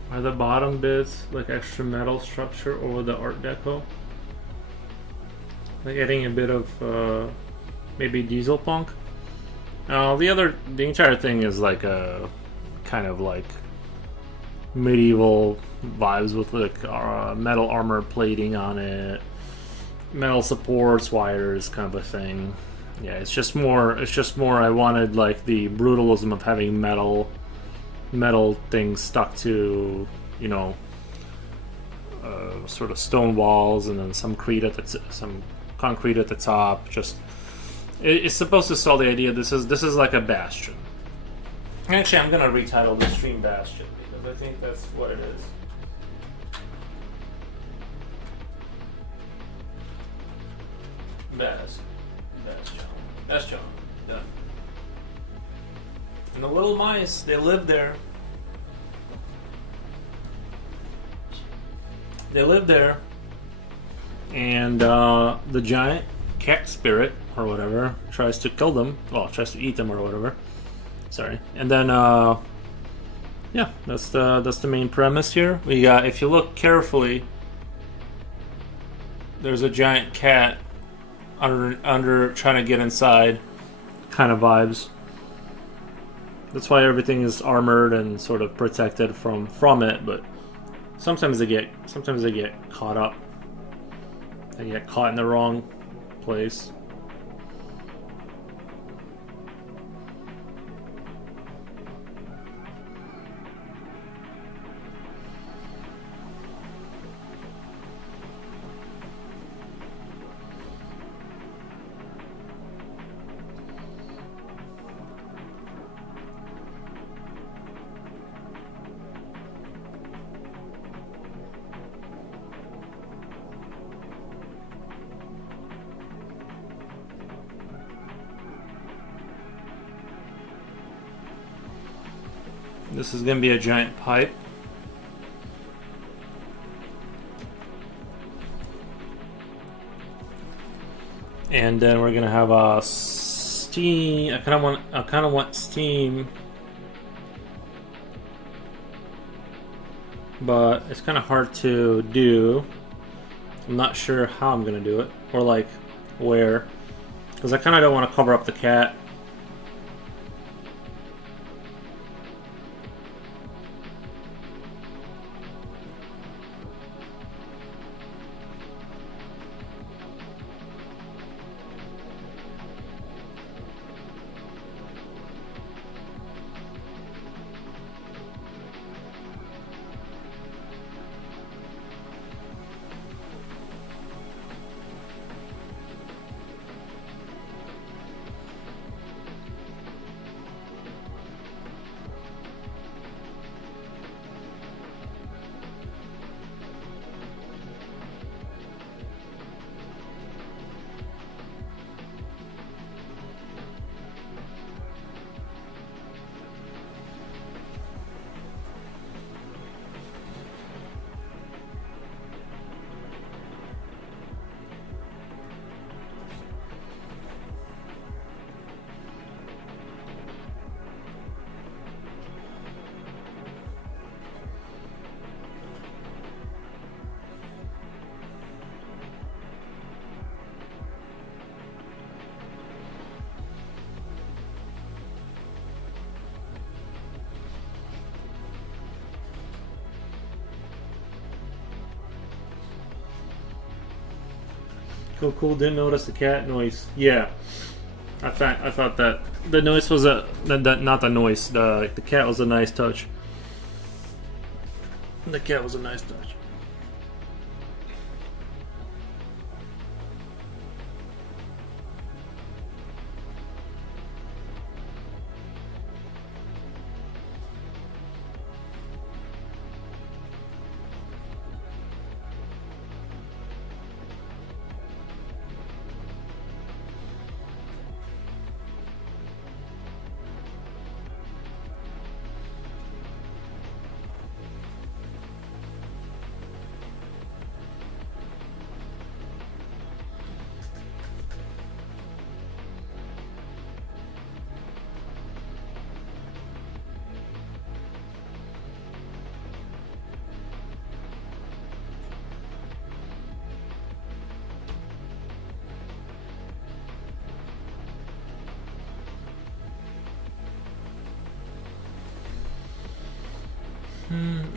Are the bottom bits like extra metal structure over the Art Deco? Like adding a bit of maybe diesel punk? The entire thing is like a kind of like medieval vibes with like metal armor plating on it, metal supports, wires, kind of a thing. Yeah, it's just more. I wanted like the brutalism of having metal things stuck to, you know, sort of stone walls, and then some concrete at the top. Just it's supposed to sell the idea. This is like a bastion. Actually, I'm gonna retitle this stream Bastion because I think that's what it is. Bastion. Done. And the little mice, they live there. And the giant cat spirit or whatever tries to kill them. Well, tries to eat them or whatever. Sorry. And then yeah, that's the main premise here. We got, if you look carefully, there's a giant cat under trying to get inside, kind of vibes. That's why everything is armored and sort of protected from it, but sometimes they get caught up. They get caught in the wrong place. This is gonna be a giant pipe. And then we're gonna have a steam. I kind of want steam, but it's kind of hard to do. I'm not sure how I'm gonna do it, or like where, because I kind of don't want to cover up the cat. Cool. Didn't notice the cat noise. Yeah, I thought that the noise was not the noise. The cat was a nice touch. The cat was a nice touch.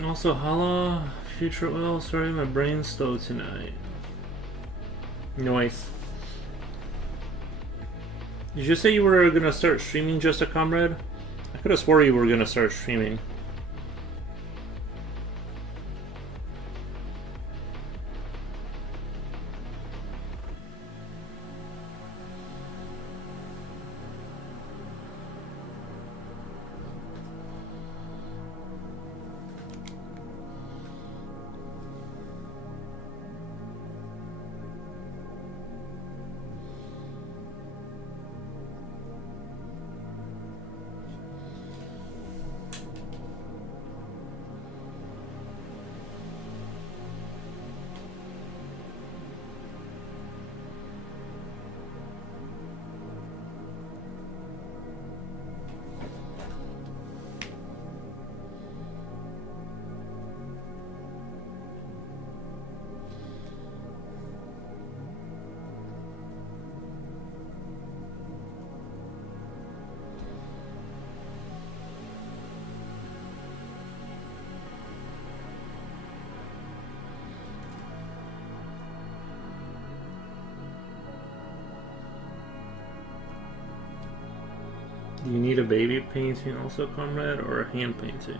Also, holla, future oil. Sorry, my brain's slow tonight. Nice. Did you say you were gonna start streaming, Just a Comrade? I could have swore you were gonna start streaming. Do you need a baby painting also, Comrade, or a hand painting?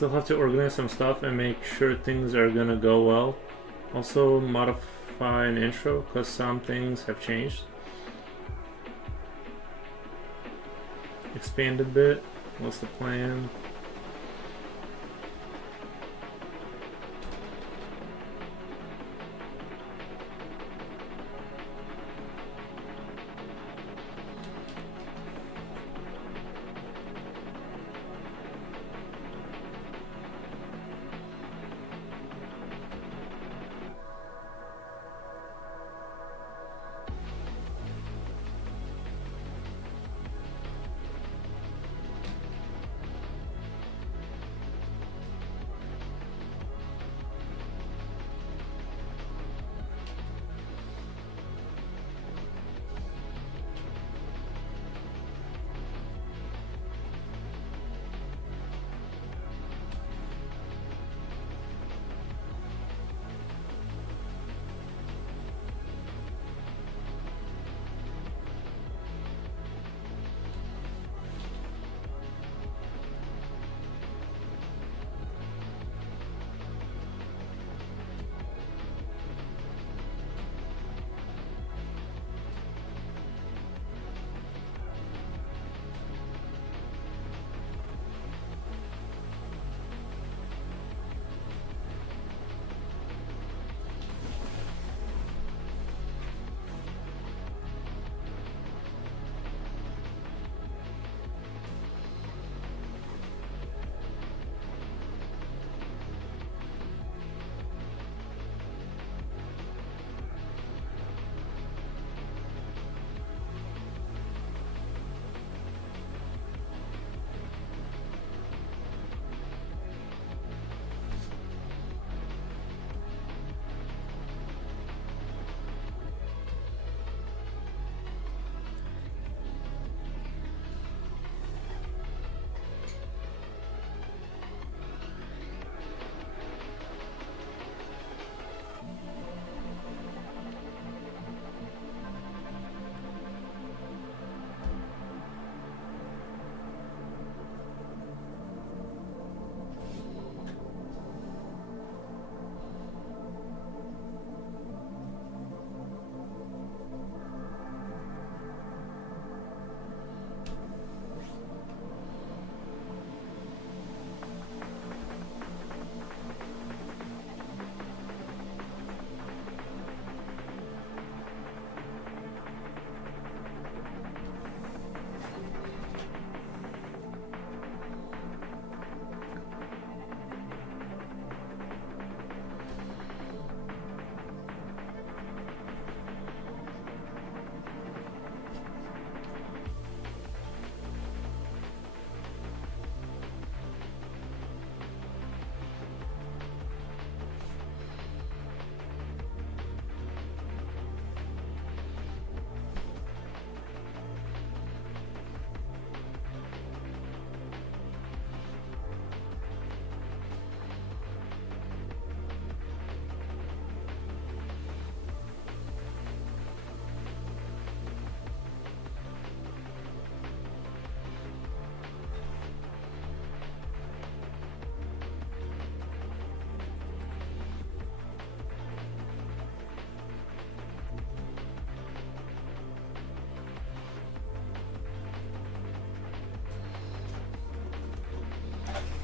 Still have to organize some stuff and make sure things are gonna go well. Also modify an intro because some things have changed. Expand a bit. What's the plan?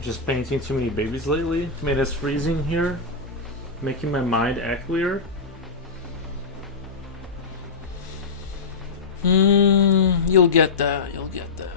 Just painting too many babies lately made us freezing here, making my mind act weird. You'll get that. You'll get that.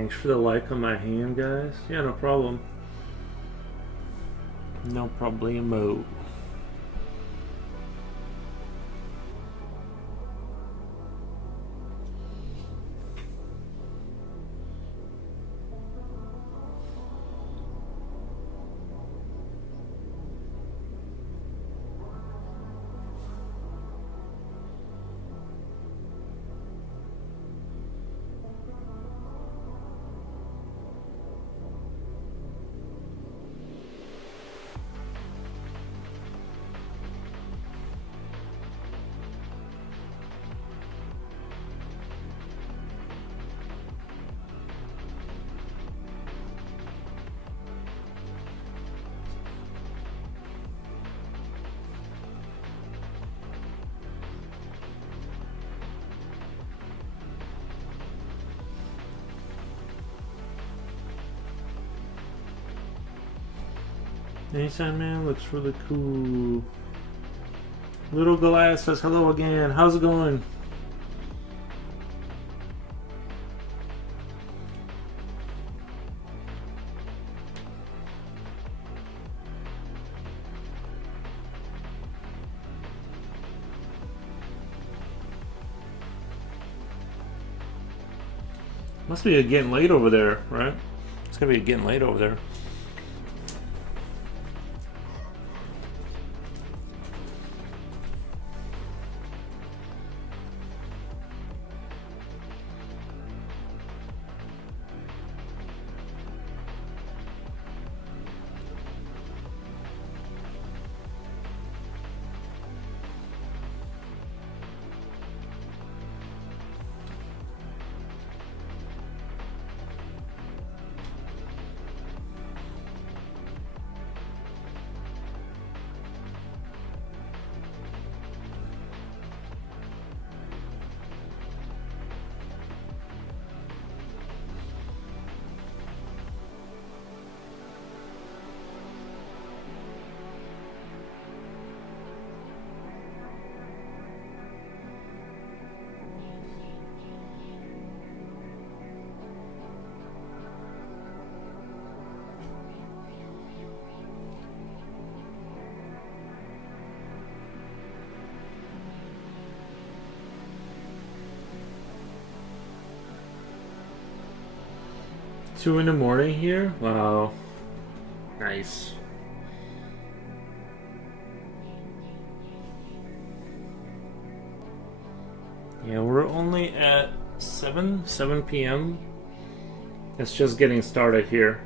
Thanks for the like on my hand, guys. Yeah, no problem. No problemo. Anytime, man, looks really cool. Little Goliath says hello again. How's it going? Must be getting late over there, right? It's gonna be getting late over there. Two in the morning here? Wow. Nice. Yeah, we're only at 7 p.m. It's just getting started here.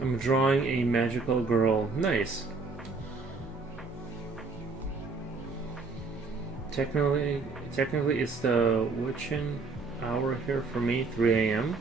I'm drawing a magical girl. Nice. Technically it's the witching hour here for me, 3 a.m.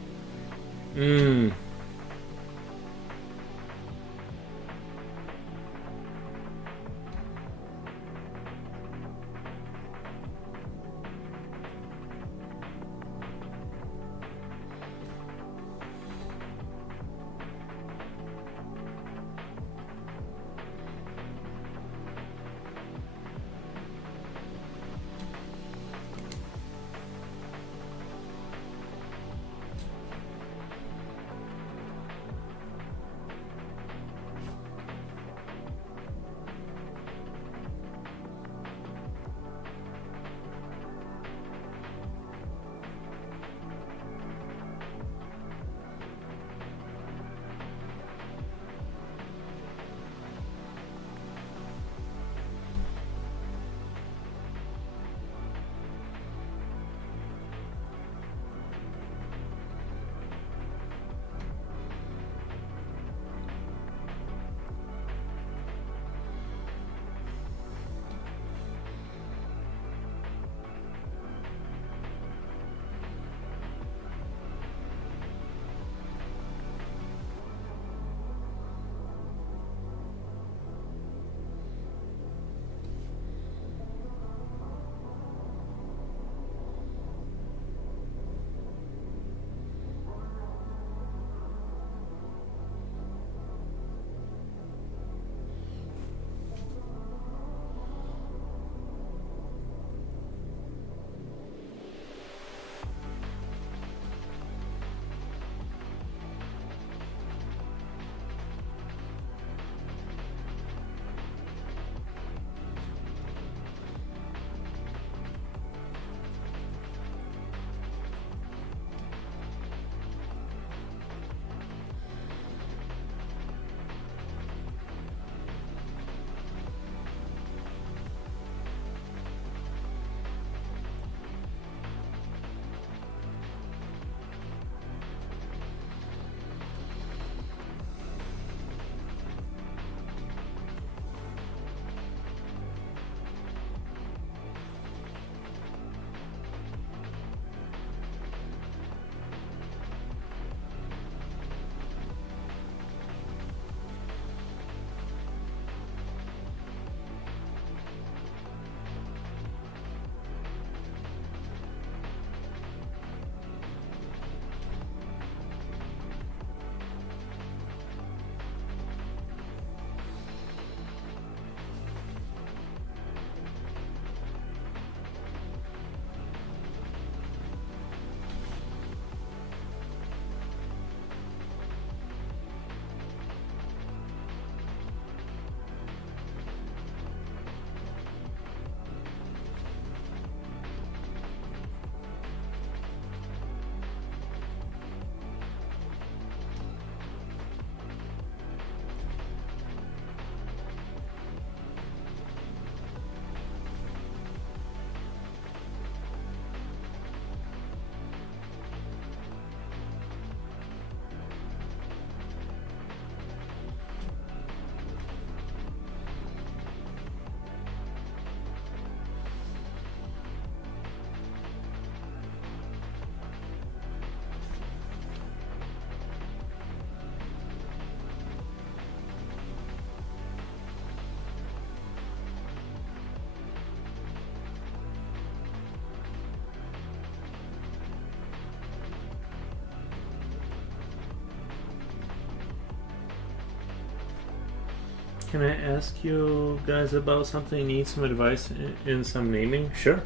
Can I ask you guys about something? Need some advice in some naming? Sure.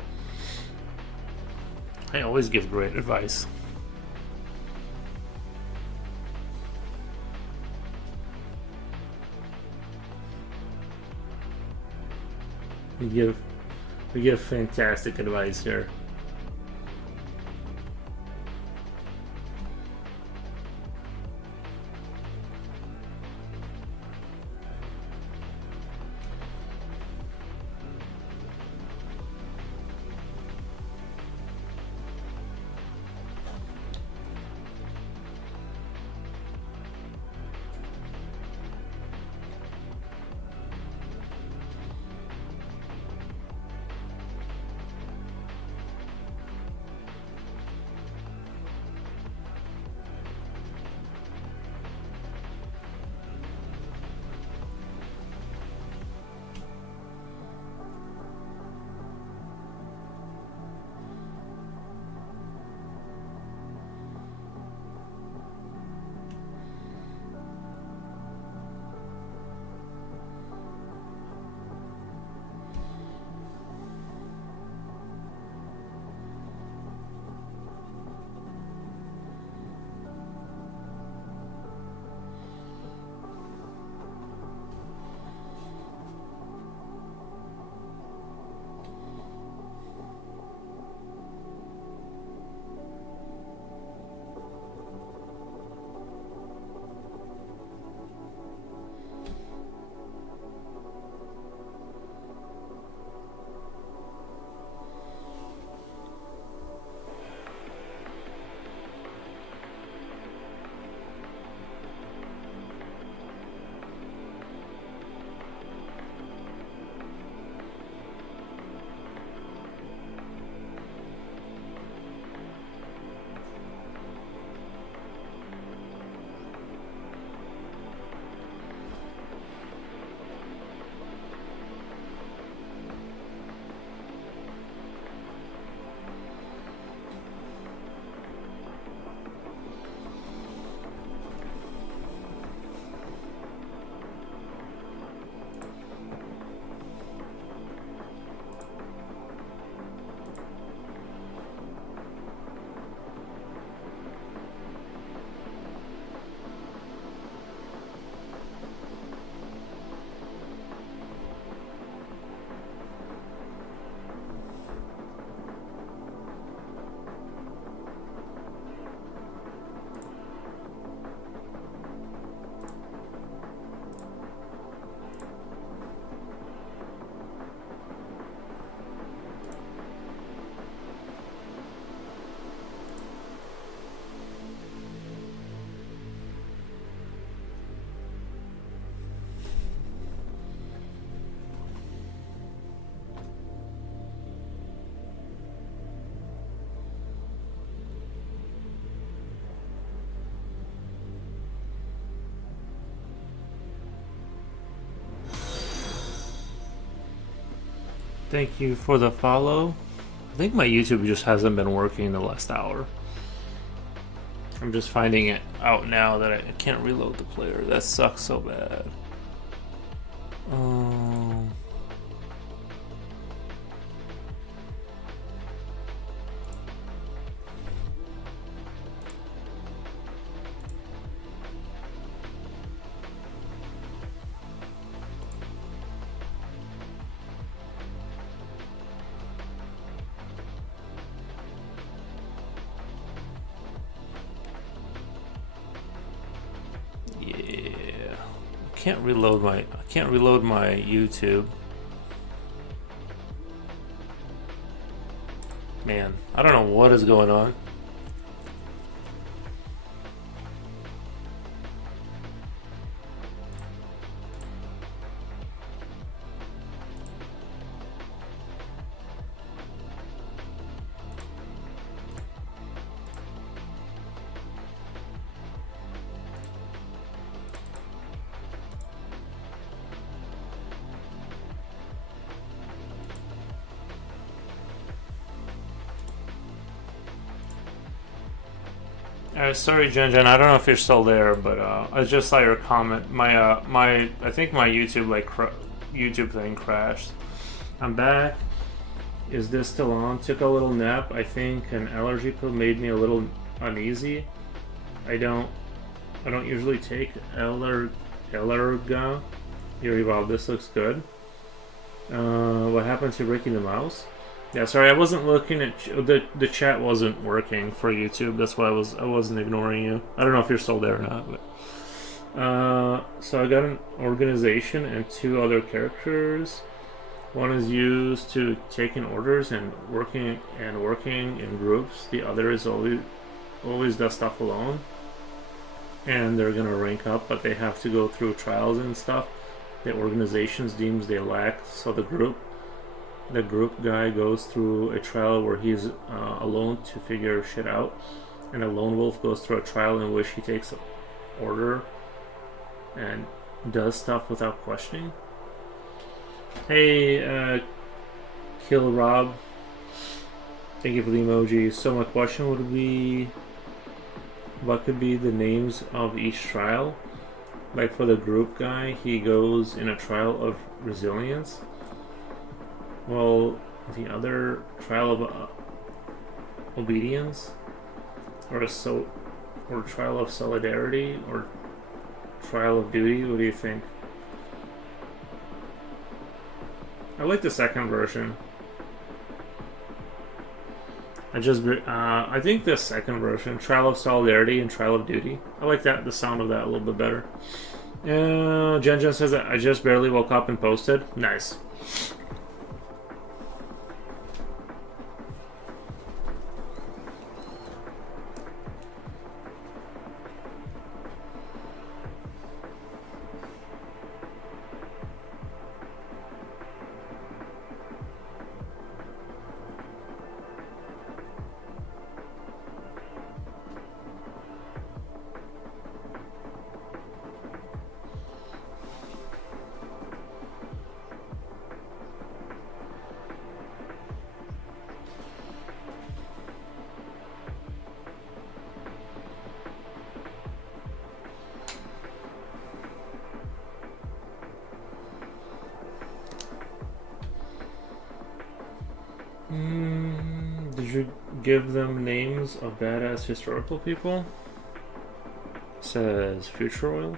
I always give great advice. We give fantastic advice here. Thank you for the follow. I think my YouTube just hasn't been working the last hour. I'm just finding it out now that I can't reload the player. That sucks so bad. I can't reload my YouTube. Man, I don't know what is going on. Sorry, Jen Jen. I don't know if you're still there, but I just saw your comment. I think my YouTube YouTube thing crashed. I'm back. Is this still on? Took a little nap. I think an allergy pill made me a little uneasy. I don't usually take Allerga. Here, wow, this looks good. What happened to Ricky the Mouse? Yeah, sorry, I wasn't looking at the chat wasn't working for YouTube. That's why I wasn't ignoring you. I don't know if you're still there or not, but so I got an organization and 2 other characters. One is used to taking orders and working in groups. The other is always does stuff alone. And they're gonna rank up, but they have to go through trials and stuff. The organizations deems they lack, so the group guy goes through a trial where he's alone to figure shit out, and a lone wolf goes through a trial in which he takes order and does stuff without questioning. Hey, Kill Rob, thank you for the emoji. So my question would be, what could be the names of each trial? Like for the group guy, he goes in a trial of resilience. Well, the other trial of obedience, or trial of solidarity, or trial of duty. What do you think? I like the second version. I think the second version, Trial of Solidarity and Trial of Duty. I like the sound of that a little bit better. Jen Jen says that I just barely woke up and posted. Nice. Did you give them names of badass historical people? Says Future Oil.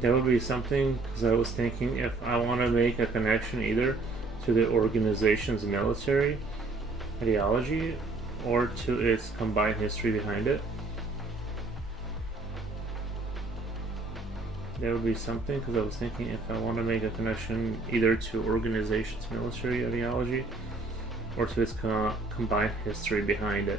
That would be something, because I was thinking if I want to make a connection either to the organization's military ideology or to its combined history behind it. That would be something, because I was thinking if I want to make a connection either to organization's military ideology or to its combined history behind it.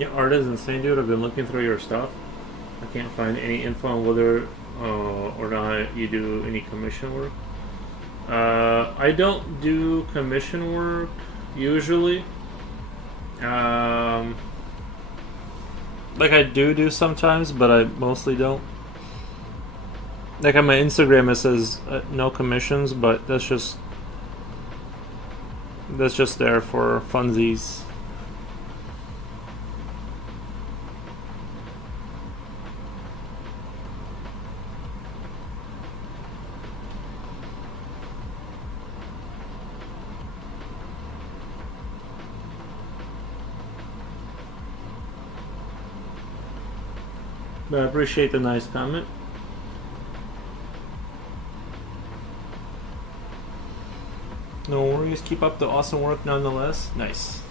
Yeah, art is insane, dude. I've been looking through your stuff. I can't find any info on whether or not you do any commission work. I don't do commission work usually. Like I do sometimes, but I mostly don't. Like on my Instagram, it says no commissions, but that's just there for funsies. But I appreciate the nice comment. No worries, keep up the awesome work nonetheless. Nice.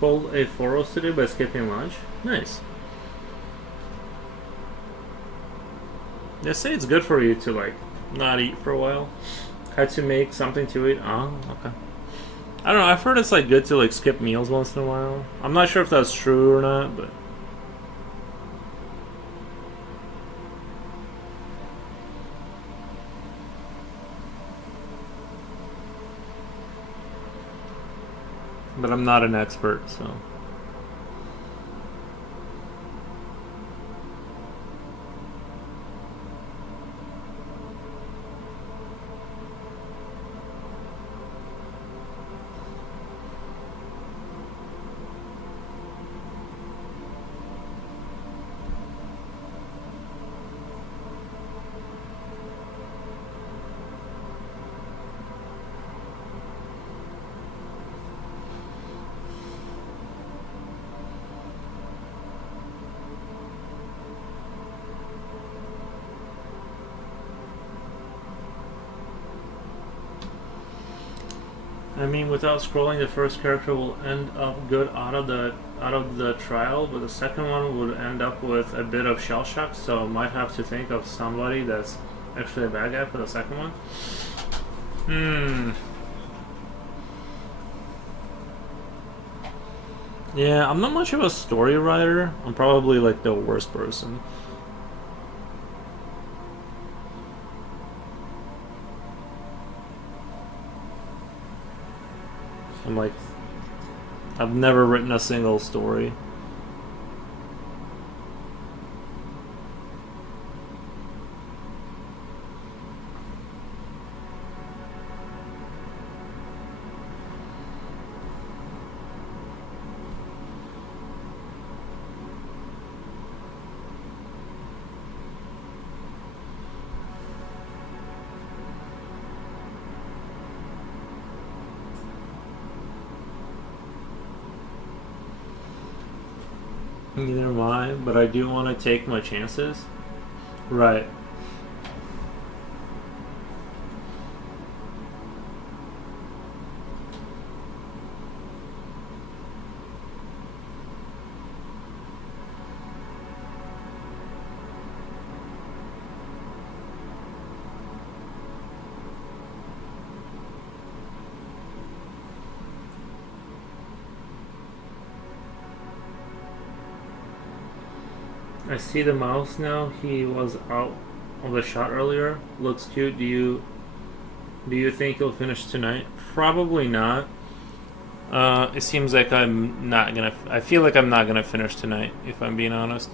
Pulled a 4-0 today by skipping lunch. Nice. They say it's good for you to like not eat for a while. Had to make something to eat. Oh, okay. I don't know. I've heard it's like good to like skip meals once in a while. I'm not sure if that's true or not, but. But I'm not an expert, so. I mean, without scrolling, the first character will end up good out of the trial, but the second one would end up with a bit of shell shock. So might have to think of somebody that's actually a bad guy for the second one. Yeah, I'm not much of a story writer. I'm probably like the worst person. I'm like, I've never written a single story. Neither am I, but I do want to take my chances. Right. I see the mouse now. He was out of the shot earlier. Looks cute. Do you think he'll finish tonight? Probably not. It seems like I'm not gonna. I feel like I'm not gonna finish tonight, if I'm being honest.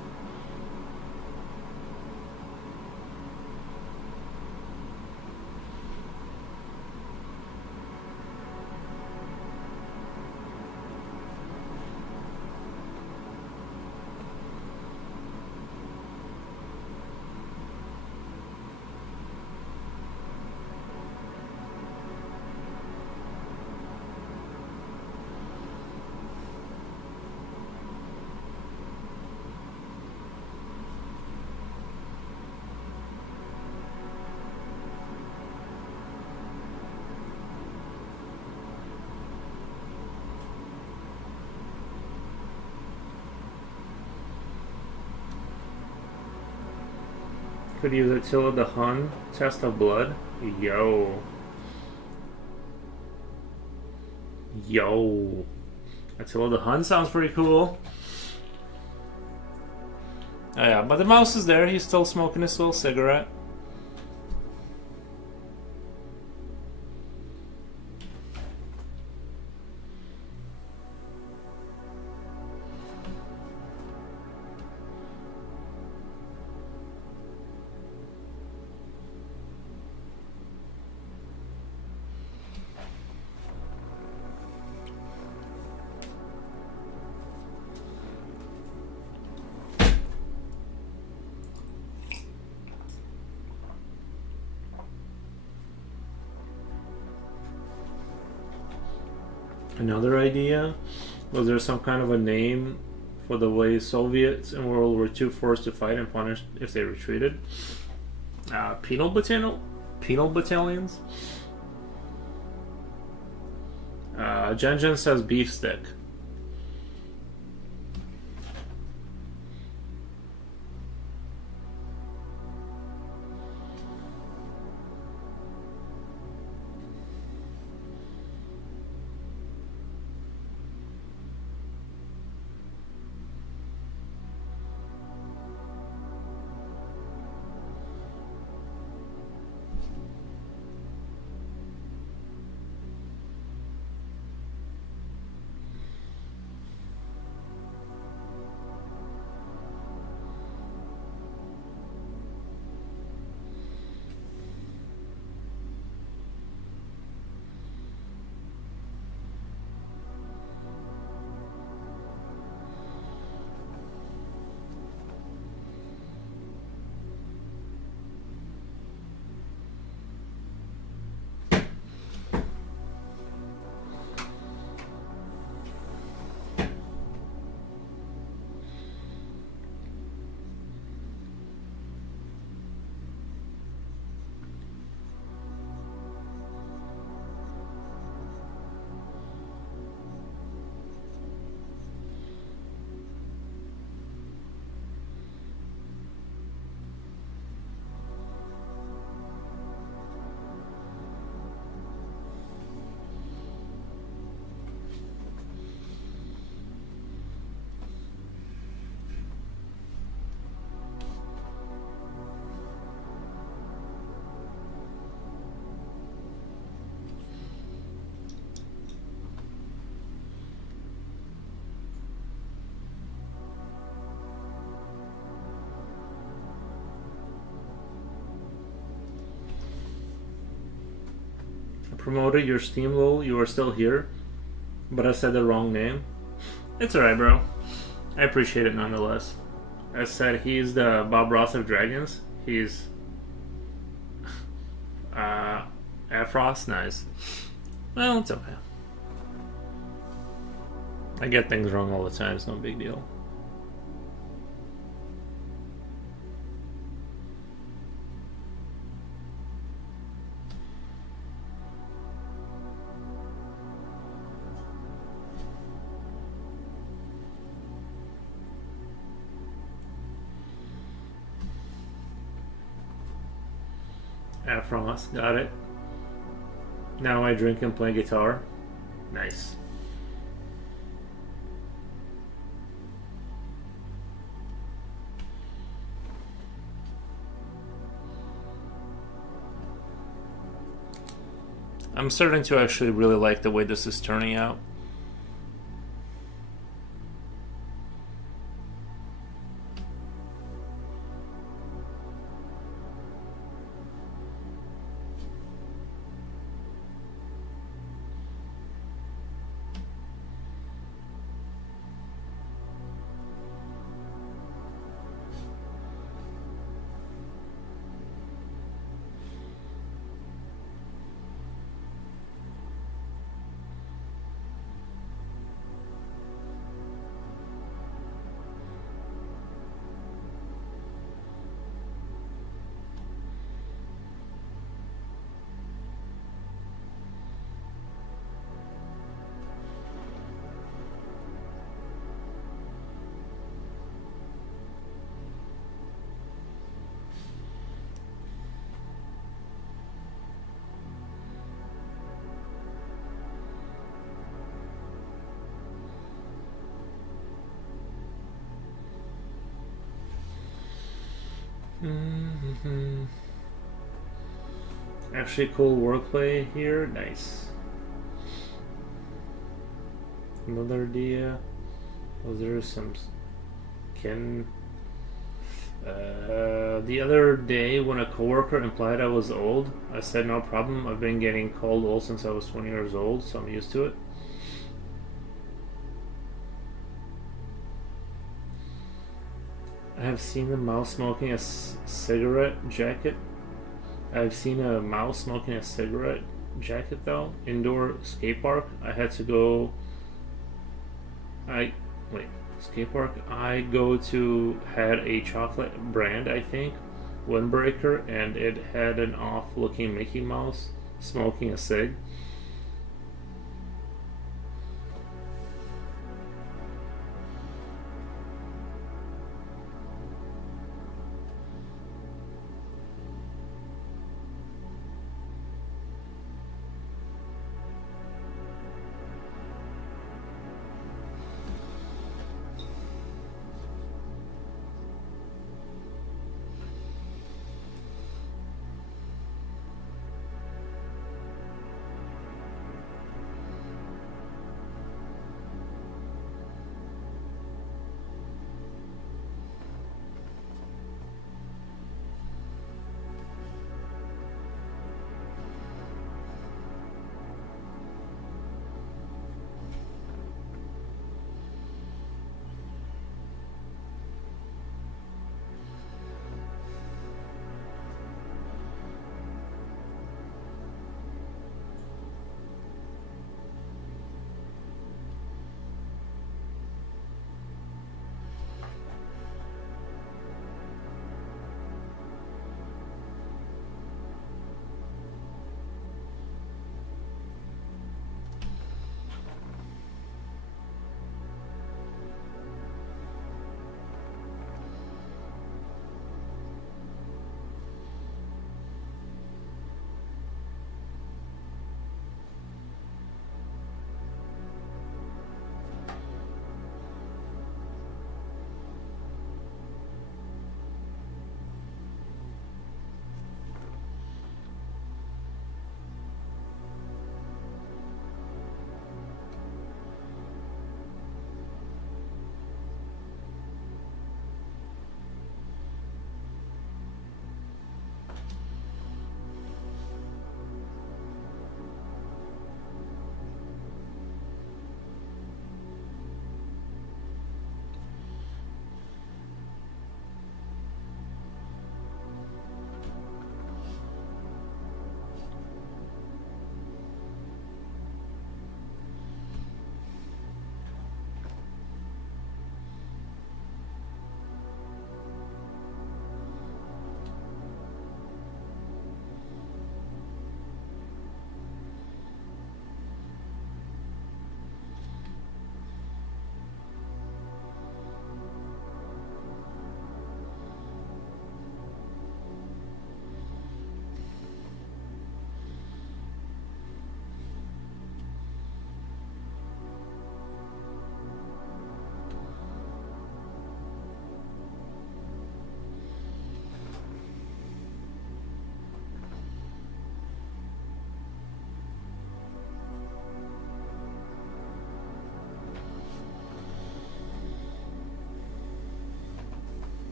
Could use Attila the Hun. Test of blood. Yo. Yo. Attila the Hun sounds pretty cool. Oh yeah, but the mouse is there. He's still smoking his little cigarette. Another idea? Was there some kind of a name for the way Soviets in World War II forced to fight and punished if they retreated? Penal battalion? Penal battalions? Jen says beef stick. promoted your Steam lol. You are still here, but I said the wrong name. It's alright, bro. I appreciate it nonetheless. I said he's the Bob Ross of Dragons. He's Afros. Nice. Well, it's okay. I get things wrong all the time. It's no big deal. Afros, got it. Now I drink and play guitar. Nice. I'm starting to actually really like the way this is turning out. Actually, cool wordplay here. Nice. Another idea. Was there some Ken? The other day, when a coworker implied I was old, I said no problem. I've been getting called old since I was 20 years old, so I'm used to it. I have seen a mouse smoking a cigarette jacket. I've seen a mouse smoking a cigarette jacket though. Indoor skate park. I had to go. Skate park. I go to had a chocolate brand, I think, Windbreaker, and it had an off-looking Mickey Mouse smoking a cig.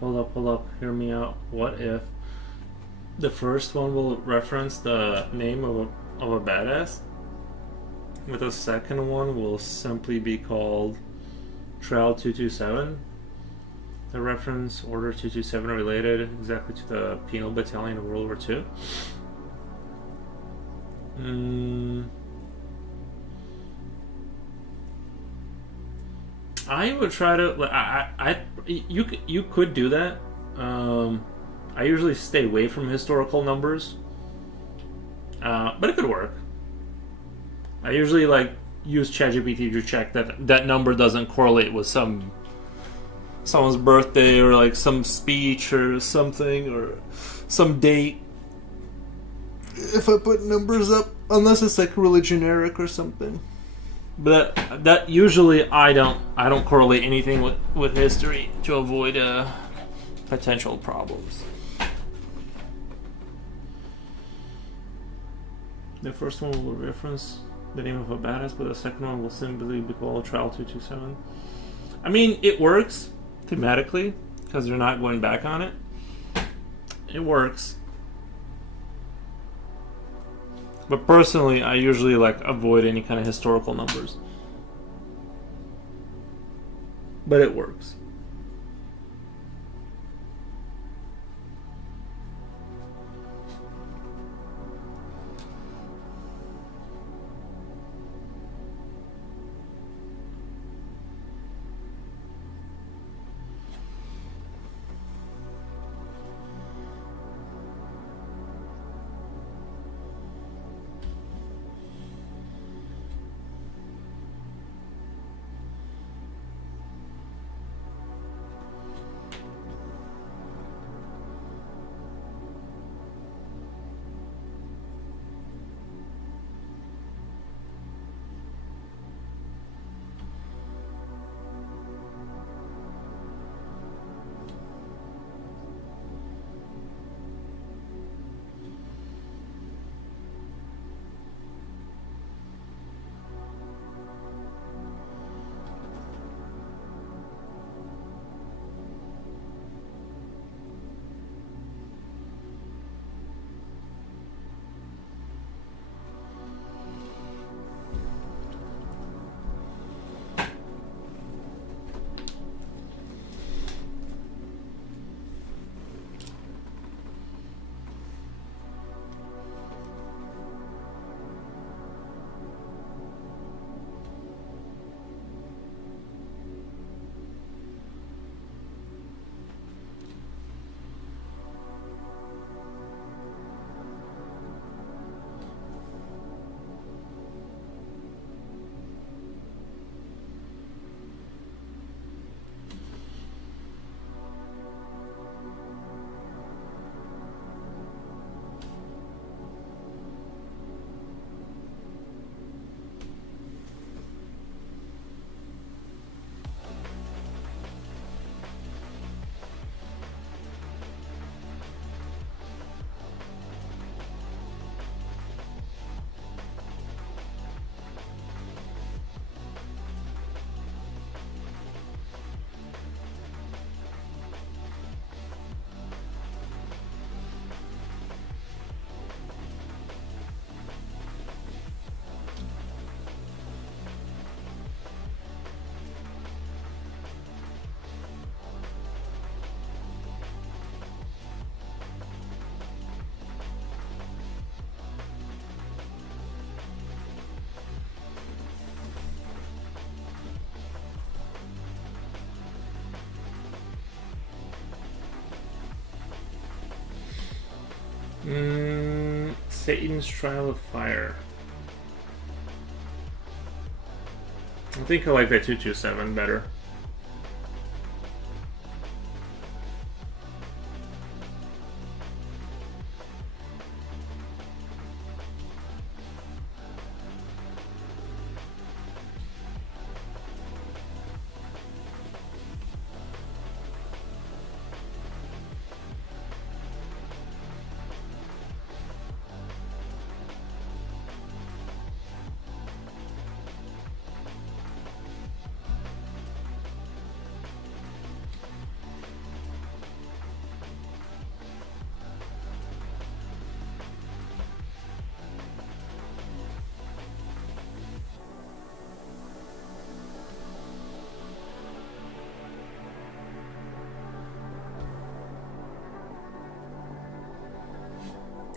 hold up. Hear me out. What if the first one will reference the name of a badass, with the second one will simply be called Trail 227? The reference Order 227 related exactly to the Penal Battalion of World War II. I would try to. You could do that. I usually stay away from historical numbers, but it could work. I usually use ChatGPT to check that number doesn't correlate with someone's birthday or some speech or something or some date. If I put numbers up, unless it's really generic or something. But that usually I don't correlate anything with history to avoid potential problems. The first one will reference the name of a badass, but the second one will simply be called Trial 227. I mean, it works thematically because they're not going back on it. It works. But personally, I usually avoid any kind of historical numbers. But it works. Satan's Trial of Fire. I think I like that 227 better.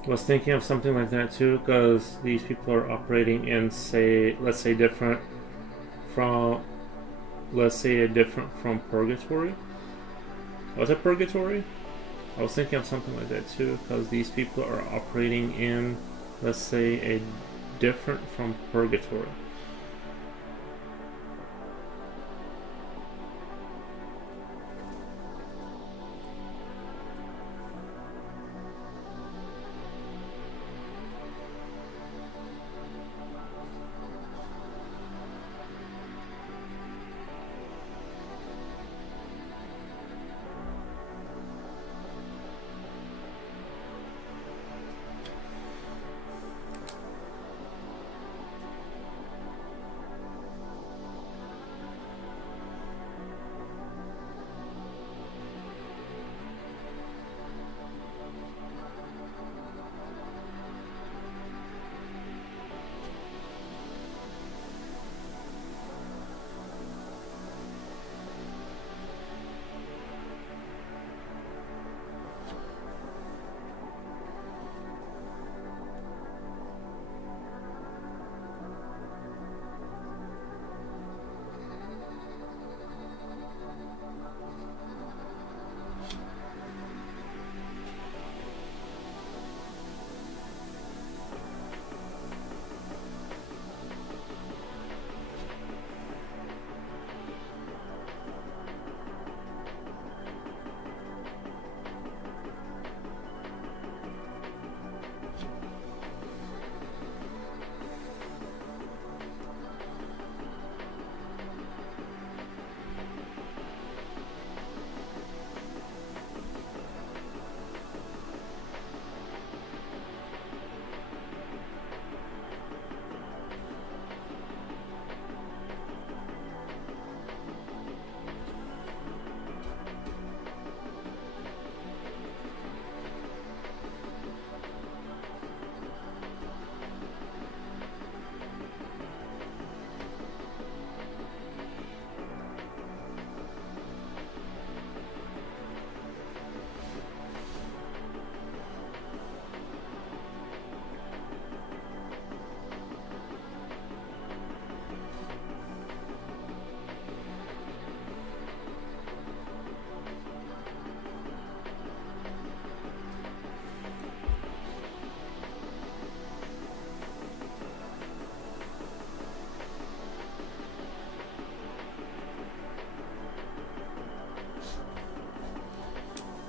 Was thinking of something like that too, because these people are operating in, say, let's say different from, purgatory. Was it purgatory? I was thinking of something like that too, because these people are operating in, let's say, a different from purgatory.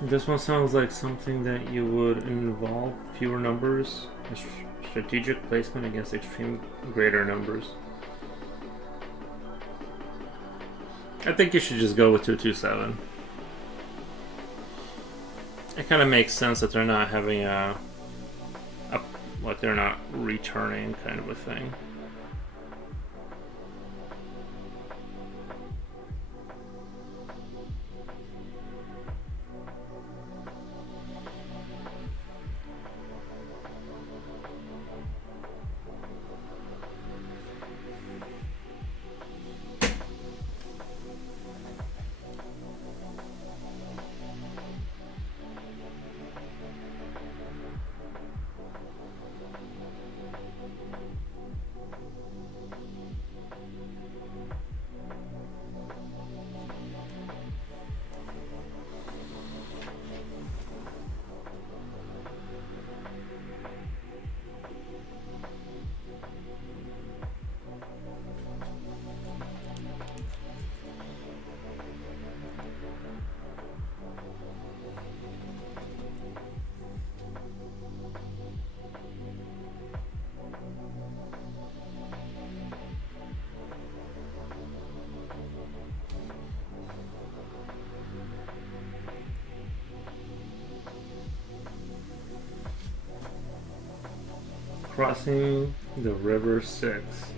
This one sounds like something that you would involve fewer numbers, a strategic placement against extreme greater numbers. I think you should just go with 227. It kind of makes sense that they're not having like they're not returning kind of a thing. Crossing the River Styx.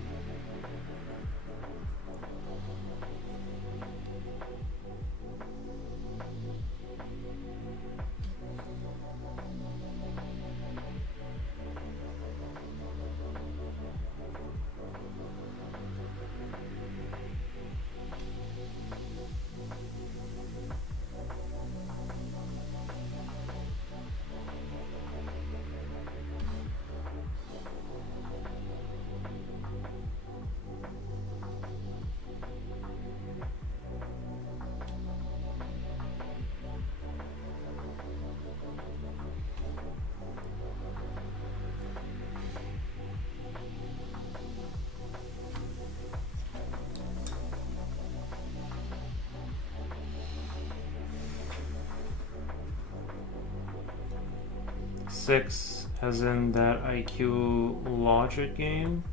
6, as in that IQ Logic game.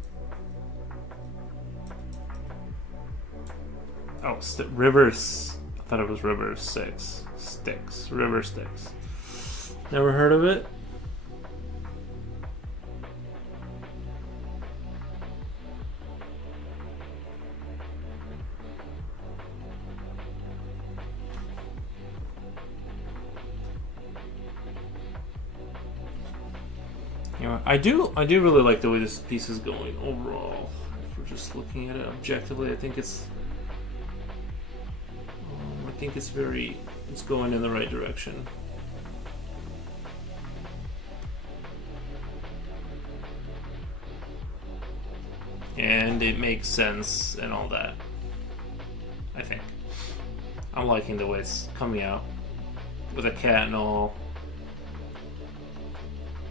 Oh, Rivers. I thought it was River 6. Styx. River Styx. Never heard of it. Anyway, I do really like the way this piece is going overall. If we're just looking at it objectively, I think it's going in the right direction. And it makes sense and all that. I think. I'm liking the way it's coming out. With a cat and all.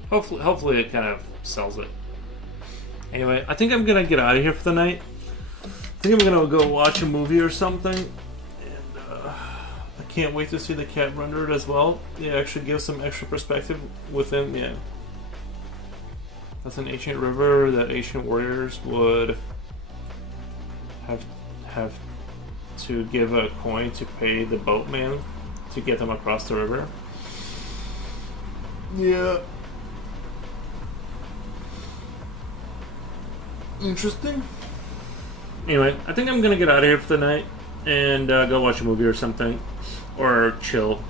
Hopefully it kind of sells it. Anyway, I think I'm gonna get out of here for the night. I think I'm gonna go watch a movie or something. And I can't wait to see the cat rendered as well. It actually gives some extra perspective within, yeah. That's an ancient river that ancient warriors would have to give a coin to pay the boatman to get them across the river. Yeah. Interesting. Anyway, I think I'm gonna get out of here for the night and go watch a movie or something, or chill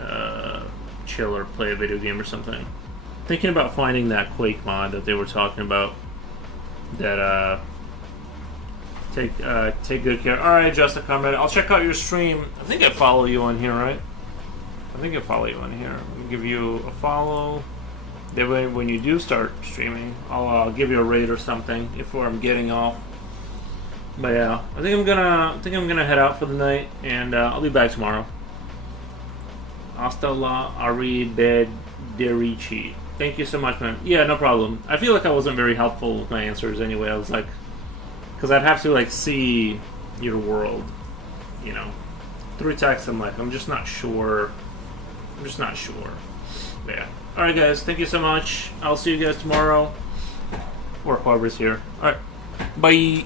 or play a video game or something. Thinking about finding that Quake mod that they were talking about. That take good care. All right, Justin, comment. I'll check out your stream. I think I follow you on here, right? I think I follow you on here. I'll give you a follow. That way, when you do start streaming, I'll give you a raid or something before I'm getting off. But yeah, I think I'm gonna head out for the night, and I'll be back tomorrow. Hasta la arrivederci. Thank you so much, man. Yeah, no problem. I feel like I wasn't very helpful with my answers anyway. I was like, because I'd have to like see your world, you know, through text. I'm just not sure. But yeah. Alright guys, thank you so much. I'll see you guys tomorrow. Or whoever's here. Alright. Bye.